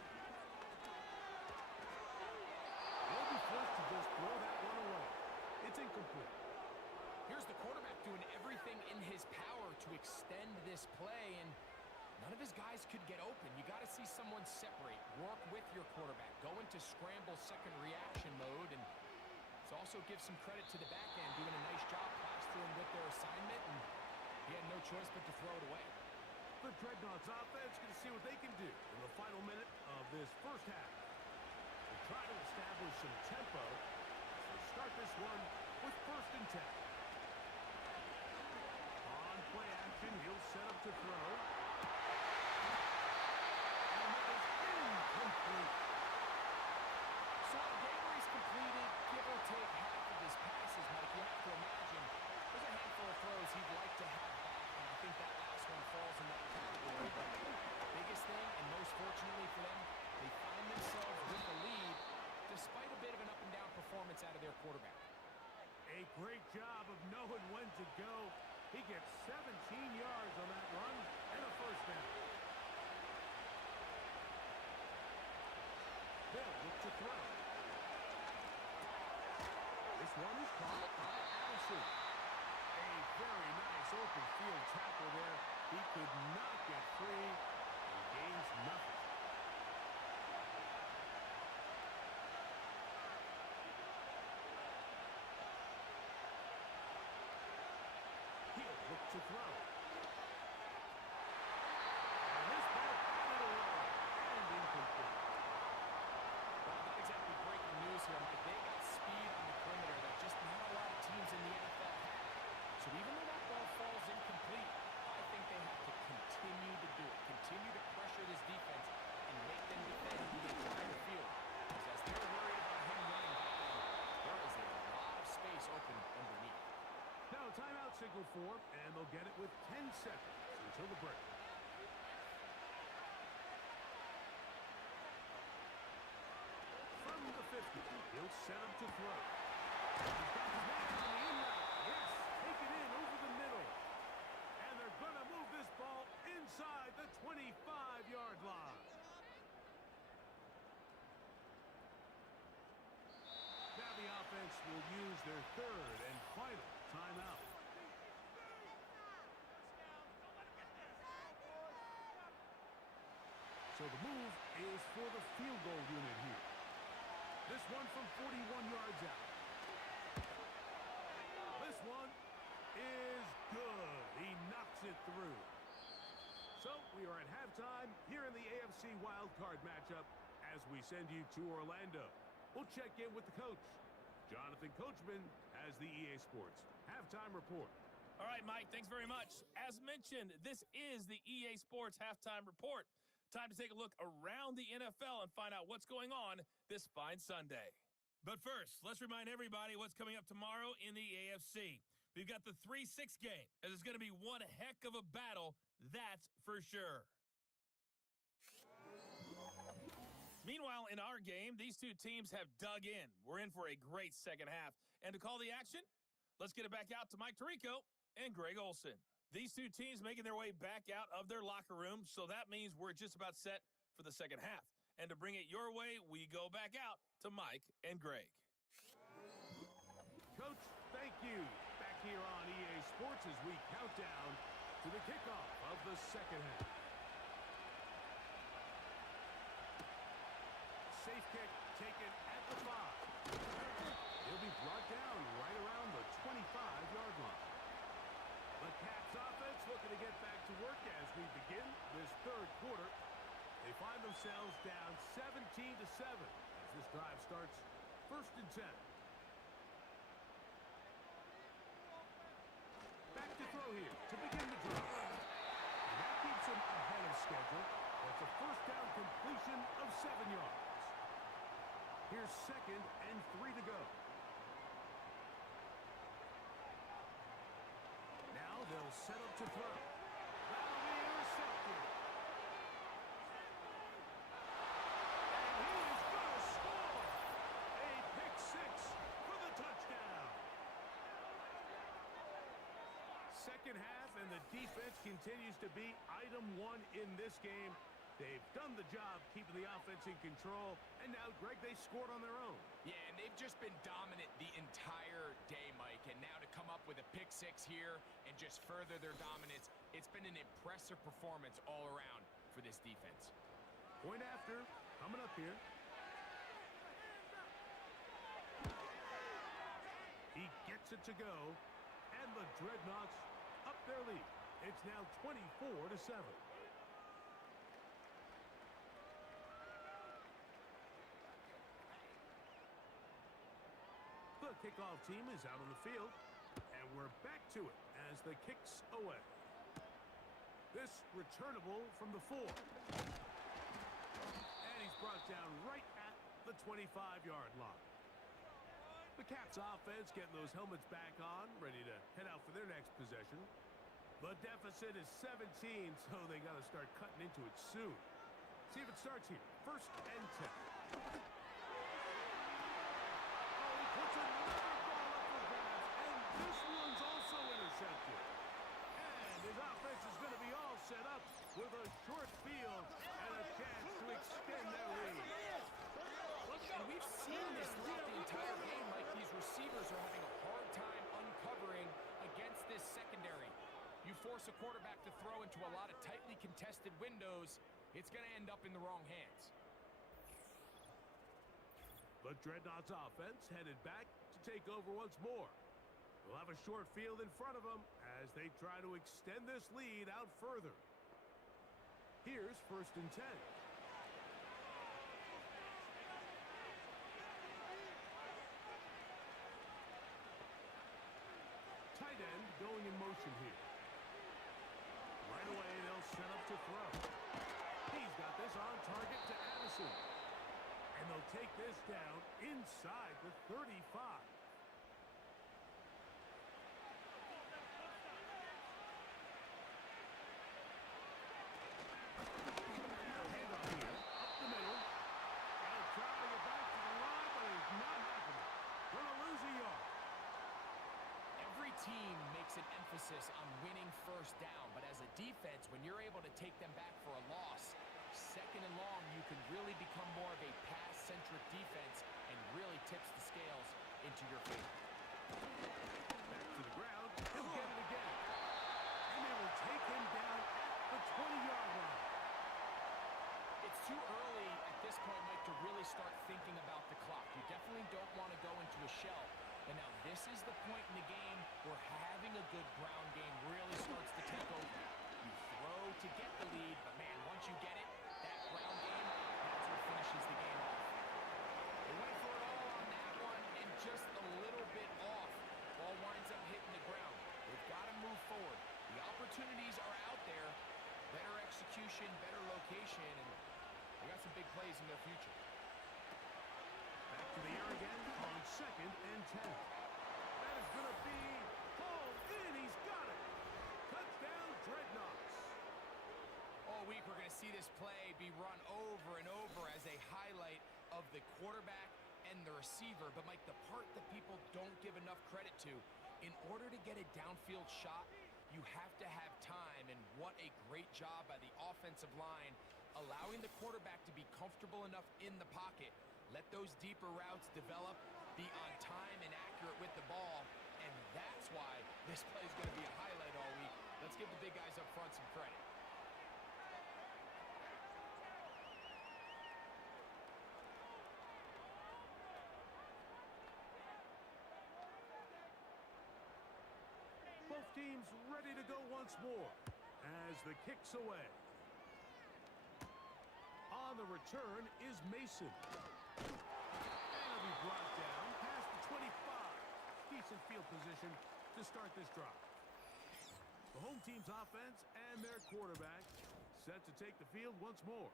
They'll be forced to just throw that one away. It's incomplete. Here's the quarterback doing everything in his power to extend this play, and none of his guys could get open. You got to see someone separate, work with your quarterback, go into scramble second reaction mode, and also give some credit to the back end, doing a nice job plastering with their assignment, and he had no choice but to throw it away. The Dreadnoughts offense going to see what they can do in the final minute of this first half. They'll try to establish some tempo. So start this one with first and 10. On play action, he'll set up to throw. And that is incomplete. So on a game where he's completed, give or take half of his passes, Mike, you have to imagine there's a handful of throws he'd like to have back, and I think that last one falls in that category. But biggest thing, and most fortunately for them, they find themselves with the lead despite a bit of an up-and-down performance out of their quarterback. A great job of knowing when to go. He gets 17 yards on that run and a first down. They'll look to throw. This one is caught by Allison. A very nice open field tackle there. He could not get free and gains nothing. He'll look to throw. And this ball batted away and incomplete. Well, not exactly breaking news here, but they got speed on the perimeter that just not a lot of teams in the NFL have. So even though that ball falls incomplete, I think they have to continue to do it, continue to pressure this defense and make them defend the entire field. Because as they're worried about him running by them, there is a lot of space open underneath. Now a timeout signal for, and they'll get it with 10 seconds until the break. From the 50, he'll set him to throw. He's got his man on the in route. Yes, take it in over the middle. And they're going to move this ball inside the 25-yard line. Now the offense will use their 3rd and final timeout. So So the move is for the field goal unit here. This one from 41 yards out. This one is good. He knocks it through. So we are at halftime here in the AFC wildcard matchup as we send you to Orlando. We'll check in with the coach. Jonathan Coachman has the EA Sports halftime report. All right, Mike, thanks very much. As mentioned, this is the EA Sports halftime report. Time to take a look around the NFL and find out what's going on this fine Sunday. But first, let's remind everybody what's coming up tomorrow in the AFC. We've got the 3-6 game, as it's going to be one heck of a battle, that's for sure. Meanwhile, in our game, these two teams have dug in. We're in for a great second half. And to call the action, let's get it back out to Mike Tirico and Greg Olson. These two teams making their way back out of their locker room, so that means we're just about set for the second half. And to bring it your way, we go back out to Mike and Greg. Coach, thank you. Back here on EA Sports as we count down to the kickoff of the second half. Safe kick taken at the 5. He'll be brought down right around the 25-yard line. The Cats offense looking to get back to work as we begin this third quarter. They find themselves down 17-7 as this drive starts 1st and 10. Back to throw here to begin the drive. And that keeps him ahead of schedule. That's a first down completion of 7 yards. Here's 2nd and 3 to go. Now they'll set up to throw. That'll be intercepted. And he is going to score. A pick 6 for the touchdown. Second half, and the defense continues to be item 1 in this game. They've done the job keeping the offense in control, and now, Greg, they scored on their own. Yeah, and they've just been dominant the entire day, Mike. And now to come up with a pick 6 here and just further their dominance, it's been an impressive performance all around for this defense. Point after, coming up here. He gets it to go, and the Dreadnoughts up their lead. It's now 24-7. The kickoff team is out on the field, and we're back to it as the kick's away. This returnable from the 4. And he's brought down right at the 25-yard line. The Cats offense getting those helmets back on, ready to head out for their next possession. The deficit is 17, so they got to start cutting into it soon. See if it starts here. 1st and 10. Puts another ball up for grabs, and this one's also intercepted. And his offense is going to be all set up with a short field and a chance to extend their lead. And we've seen this throughout the entire game, like these receivers are having a hard time uncovering against this secondary. You force a quarterback to throw into a lot of tightly contested windows, it's going to end up in the wrong hands. The Dreadnoughts offense headed back to take over once more. They'll have a short field in front of them as they try to extend this lead out further. Here's 1st and 10. Tight end going in motion here. Right away, they'll set up to throw. He's got this on target to Addison. And they'll take this down inside the 35. Handoff here, up the middle. And trying to get back to the line, but it's not happening. Gonna lose a yard. Every team makes an emphasis on winning first down, but as a defense, when you're able to take them back for a loss, 2nd and long, you can really become more of a pass-centric defense and really tips the scales into your favor. Back to the ground, he'll get it again. And they will take him down at the 20-yard line. It's really start thinking about the clock. You definitely don't want to go into a shell. And now this is the point in the game where having a good ground game really starts to take over. You throw to get the lead, but man, once you get it, that ground game, that's what finishes the game off. They went for it all on that one, and just a little bit off. Ball winds up hitting the ground. They've got to move forward. The opportunities are out there. Better execution, better location, and they got some big plays in their future. Back to the air again on 2nd and 10. That is going to be hauled in. He's got it. Touchdown, Dreadnoughts. All week we're going to see this play be run over and over as a highlight of the quarterback and the receiver. But, Mike, the part that people don't give enough credit to, in order to get a downfield shot, you have to have time, and what a great job by the offensive line, allowing the quarterback to be comfortable enough in the pocket, let those deeper routes develop, be on time and accurate with the ball, and that's why this play is going to be a highlight all week. Let's give the big guys up front some credit. Both teams ready to go once more as the kick's away. On the return is Mason. And he'll be brought down past the 25. Decent field position to start this drive. The home team's offense and their quarterback set to take the field once more.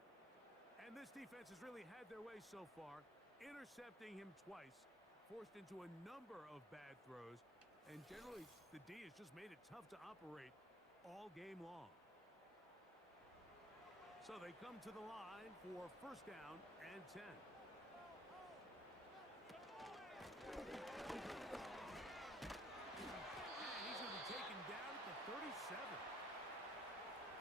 And this defense has really had their way so far, intercepting him twice, forced into a number of bad throws, and generally, the D has just made it tough to operate all game long. So they come to the line for 1st down and 10. And he's going to be taken down at the 37.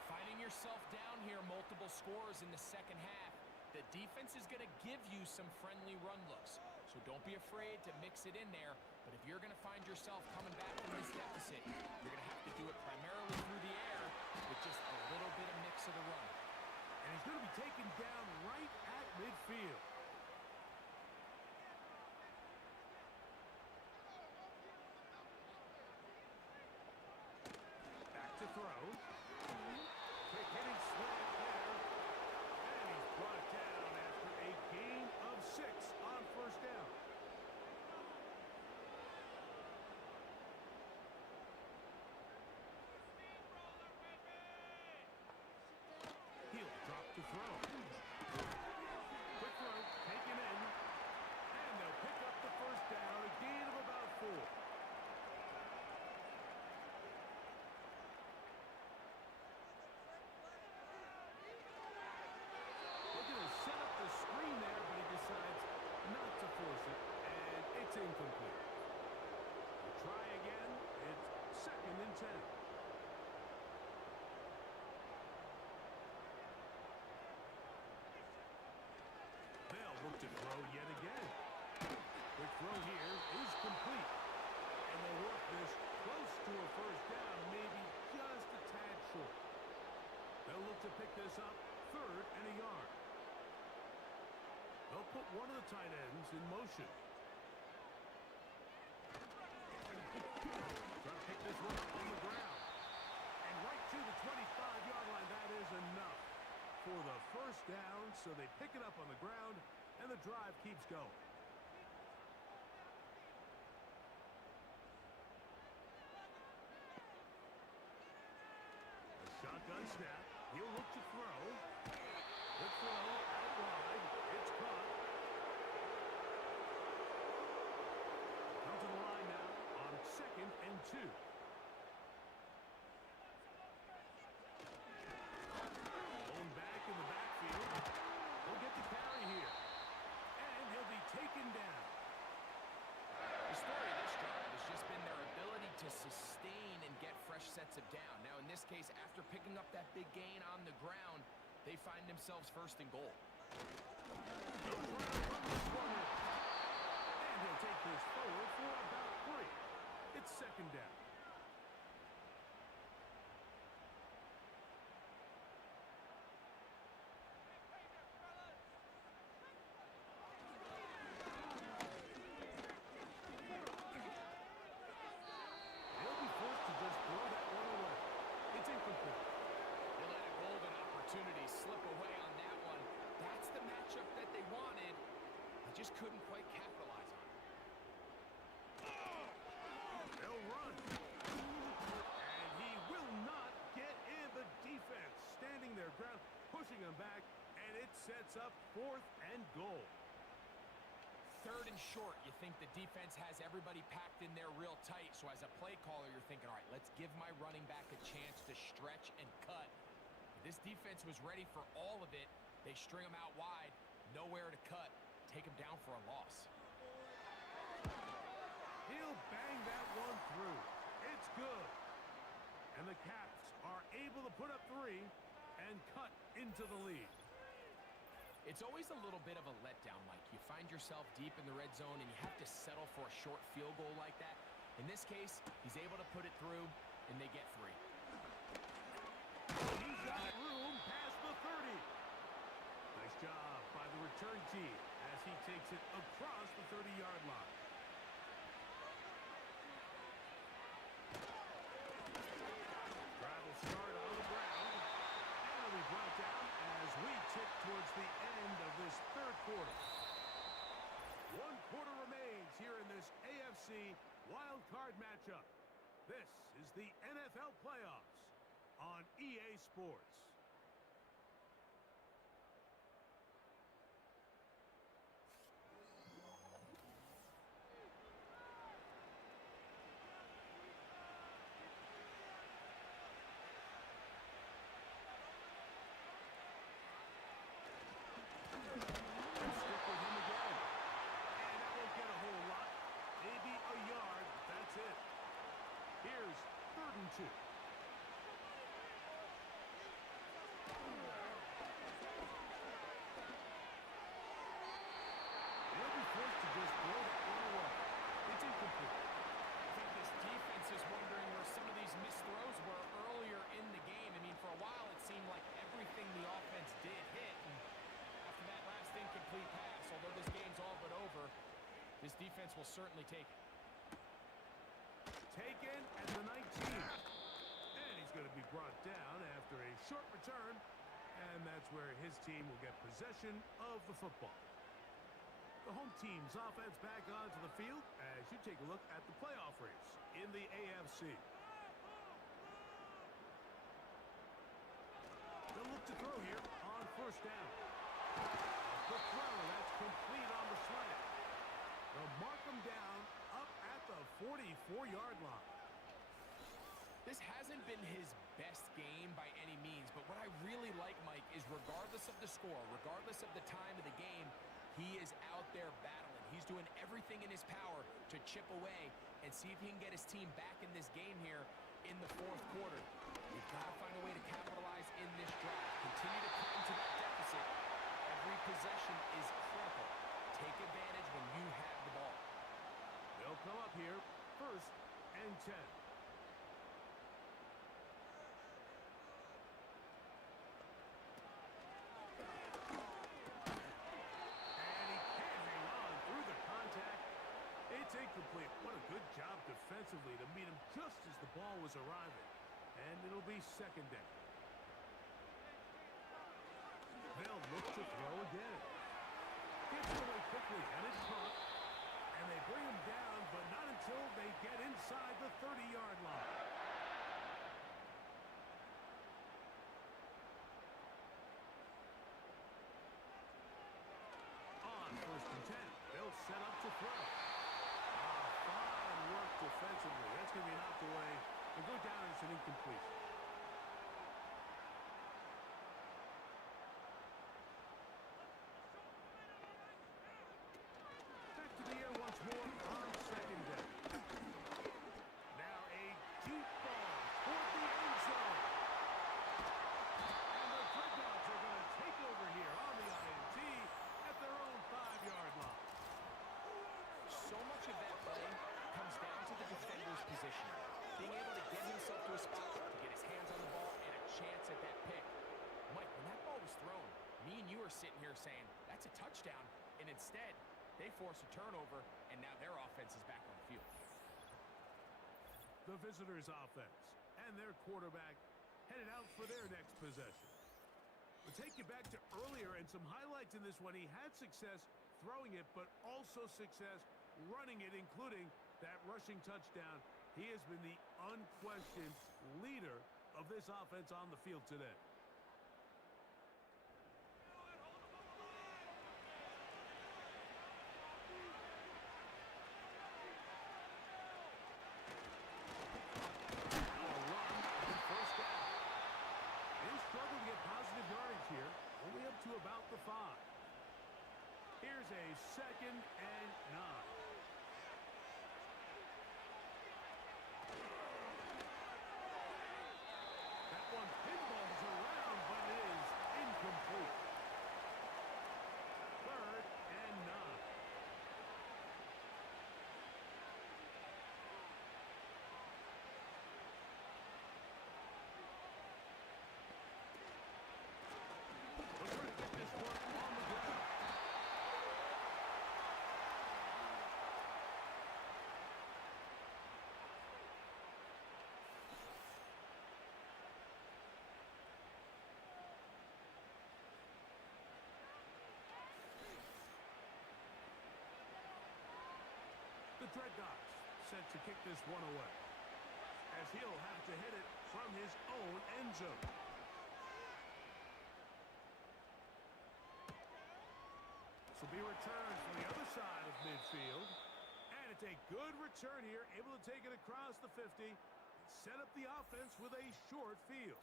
Finding yourself down here, multiple scores in the second half. The defense is going to give you some friendly run looks, so don't be afraid to mix it in there. But if you're going to find yourself coming back from this deficit, you're going to have to do it primarily through the air with just a little bit of mix of the run. And he's going to be taken down right at midfield. Back to throw. Quick hitting slant there. And he's brought down after a gain of 6 on 1st down. He'll drop to throw. Quick throw, taken in. And they'll pick up the 1st down, a gain of about 4. Looking to set up the screen there, but he decides not to force it, and it's incomplete. We'll try again. It's 2nd and 10. They'll look to throw yet again. Quick throw here is complete. And they'll work this close to a 1st down, maybe just a tad short. They'll look to pick this up 3rd and a yard. They'll put one of the tight ends in motion. Try to pick this one up on the ground. And right to the 25-yard line, that is enough for the 1st down, so they pick it up on the ground, and the drive keeps going. A shotgun snap. He'll look to throw. Good throw out wide. It's caught. Come to the line now on 2nd and 2. Going back in the backfield. He'll get the carry here. And he'll be taken down. The story of this drive has just been their ability to sustain and get fresh sets of down. Now, in this case, after picking up that big gain on the ground, they find themselves 1st and goal. He'll try to run this one in. And he'll take this forward for about 3. It's 2nd down. couldn't quite capitalize on it. They'll run. And he will not get in. The defense standing their ground, pushing him back, and it sets up 4th and goal. 3rd and short, you think the defense has everybody packed in there real tight. So as a play caller, you're thinking, all right, let's give my running back a chance to stretch and cut. This defense was ready for all of it. They string him out wide, nowhere to cut, take him down for a loss. He'll bang that one through. It's good. And the Caps are able to put up 3 and cut into the lead. It's always a little bit of a letdown, Mike. You find yourself deep in the red zone, and you have to settle for a short field goal like that. In this case, he's able to put it through, and they get 3. He's got room past the 30. Nice job by the return team as he takes it across the 30-yard line. Drive will start on the ground, and it'll be brought down as we tick towards the end of this 3rd quarter. 1 quarter remains here in this AFC wild card matchup. This is the NFL playoffs on EA Sports. Stick with him again. And that won't get a whole lot. Maybe a yard, but that's it. Here's 3rd and 2. They'll be forced to just throw that one away. It's incomplete. I think this defense is wondering where some of these missed throws were earlier in the game. I mean, for a while, it seemed like everything the offense did hit. And after that last incomplete pass, although this game's all but over, this defense will certainly take it. Taken at the 19. And he's going to be brought down after a short return. And that's where his team will get possession of the football. The home team's offense back onto the field as you take a look at the playoff race in the AFC. They'll look to throw here on 1st down. The throw, that's complete on the slant. They'll mark him down up at the 44-yard line. This hasn't been his best game by any means, but what I really like, Mike, is regardless of the score, regardless of the time of the game, he is out there battling. He's doing everything in his power to chip away and see if he can get his team back in this game here in the 4th quarter. You've got to find a way to capitalize in this drive. Continue to cut into that deficit. Every possession is critical. Take advantage when you have the ball. They'll come up here 1st and 10. It's incomplete. What a good job defensively to meet him just as the ball was arriving. And it'll be 2nd down. They'll look to throw again. Gets it away quickly, and it's caught. And they bring him down, but not until they get inside the 30-yard line. On 1st and 10, they'll set up to throw. Fine work defensively. That's going to be knocked away. They go down and it's an incompletion. Back to the air once more on 2nd down. Now a deep ball toward the end zone. And the Dreadnoughts are going to take over here on the INT at their own 5-yard line. So much of that play comes down to the defender's position. Being able to get himself to a spot to get his hands on the ball and a chance at that pick. Mike, when that ball was thrown, me and you are sitting here saying, that's a touchdown. And instead, they force a turnover, and now their offense is back on the field. The visitors' offense and their quarterback headed out for their next possession. We'll take you back to earlier and some highlights in this one. He had success throwing it, but also success running it, including that rushing touchdown. He has been the unquestioned leader of this offense on the field today. Only up to about the 5. Here's a 2nd and 9. That one pinballs around, but it is incomplete. 3rd and 9. The Dreadnoughts set to kick this one away, as he'll have to hit it from his own end zone. This will be returned from the other side of midfield, and it's a good return here, able to take it across the 50 and set up the offense with a short field.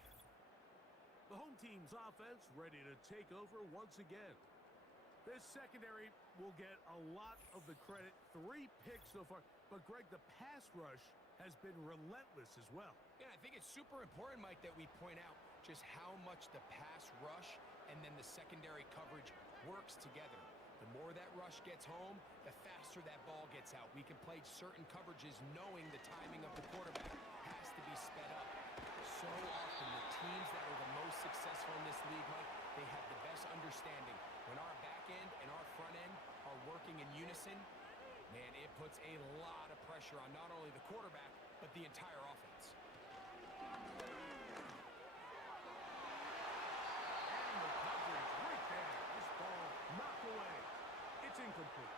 The home team's offense ready to take over once again. This secondary will get a lot of the credit. 3 picks so far. But, Greg, the pass rush has been relentless as well. Yeah, I think it's super important, Mike, that we point out just how much the pass rush and then the secondary coverage works together. The more that rush gets home, the faster that ball gets out. We can play certain coverages knowing the timing of the quarterback has to be sped up. So often, the teams that are the most successful in this league, Mike, they have the best understanding. When our back end and our front end are working in unison, man, it puts a lot of pressure on not only the quarterback, but the entire offense. And the coverage right there. This ball knocked away. It's incomplete.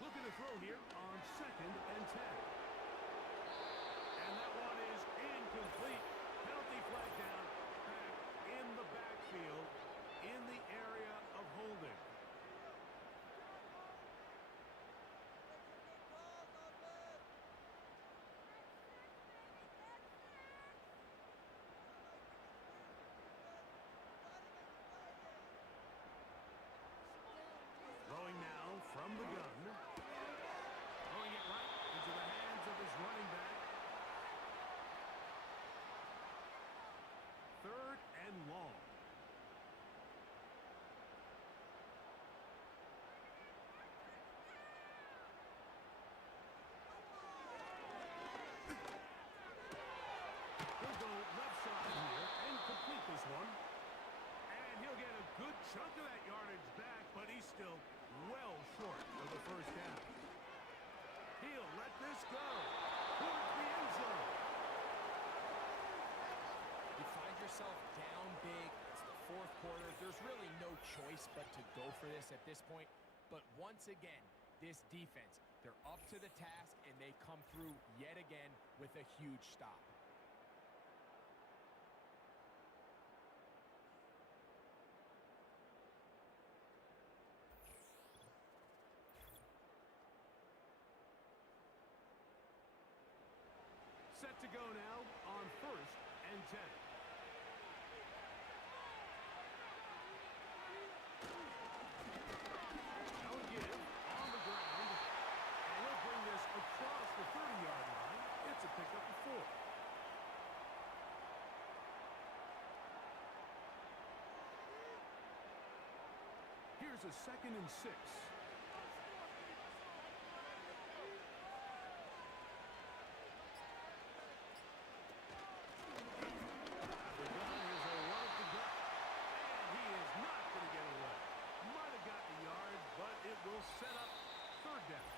Looking to throw here on 2nd and 10. And that one is incomplete. Penalty flag down, back in the backfield, in the area of holding. Throwing now from the gun. Throwing it right into the hands of his running back. 3rd and long. He'll go left side here and complete this one. And he'll get a good chunk of that yardage back, but he's still well short of the 1st down. He'll let this go towards the end zone. You find yourself down big. It's the 4th quarter. There's really no choice but to go for this at this point. But once again, this defense, they're up to the task, and they come through yet again with a huge stop. Set to go now on 1st and 10. Now again, on the ground, and he'll bring this across the 30-yard line. It's a pickup of 4. Here's a 2nd and 6. Set up 3rd down.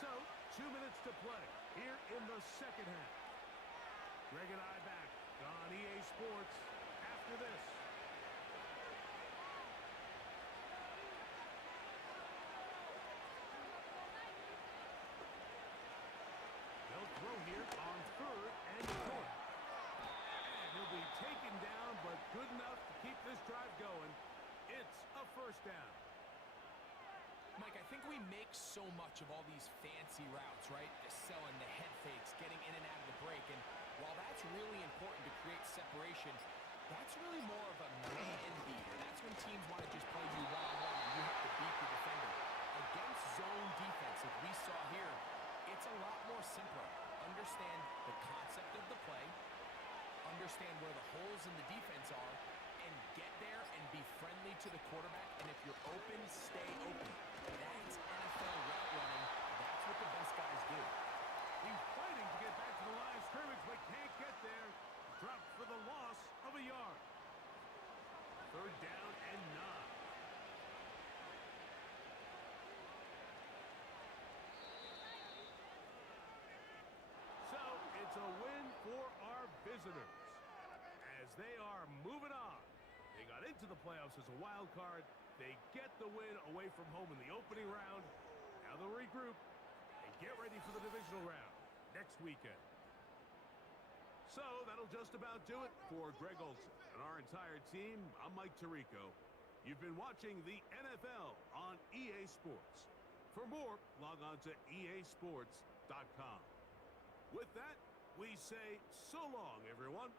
So, 2 minutes to play here in the 2nd half. Greg and I back on EA Sports after this. They'll throw here on 3rd and short. And he'll be taken down, but good enough to keep this drive going. It's a first down. Mike, I think we make so much of all these fancy routes, right? The selling, the head fakes, getting in and out of the break. And while that's really important to create separation, that's really more of a man beater. That's when teams want to just play you one-on-one and you have to beat the defender. Against zone defense, like we saw here, it's a lot more simpler. Understand the concept of the play, understand where the holes in the defense are, and get there and be friendly to the quarterback. And if you're open, stay open. That's NFL route running. That's what the best guys do. He's fighting to get back to the line of scrimmage, but can't get there. Dropped for the loss of a yard. 3rd down and 9. So it's a win for our visitors as they are moving on. They got into the playoffs as a wild card. They get the win away from home in the opening round. Now they'll regroup and get ready for the divisional round next weekend. So that'll just about do it for Greg Olson and our entire team. I'm Mike Tirico. You've been watching the NFL on EA Sports. For more, log on to easports.com. With that, we say so long, everyone.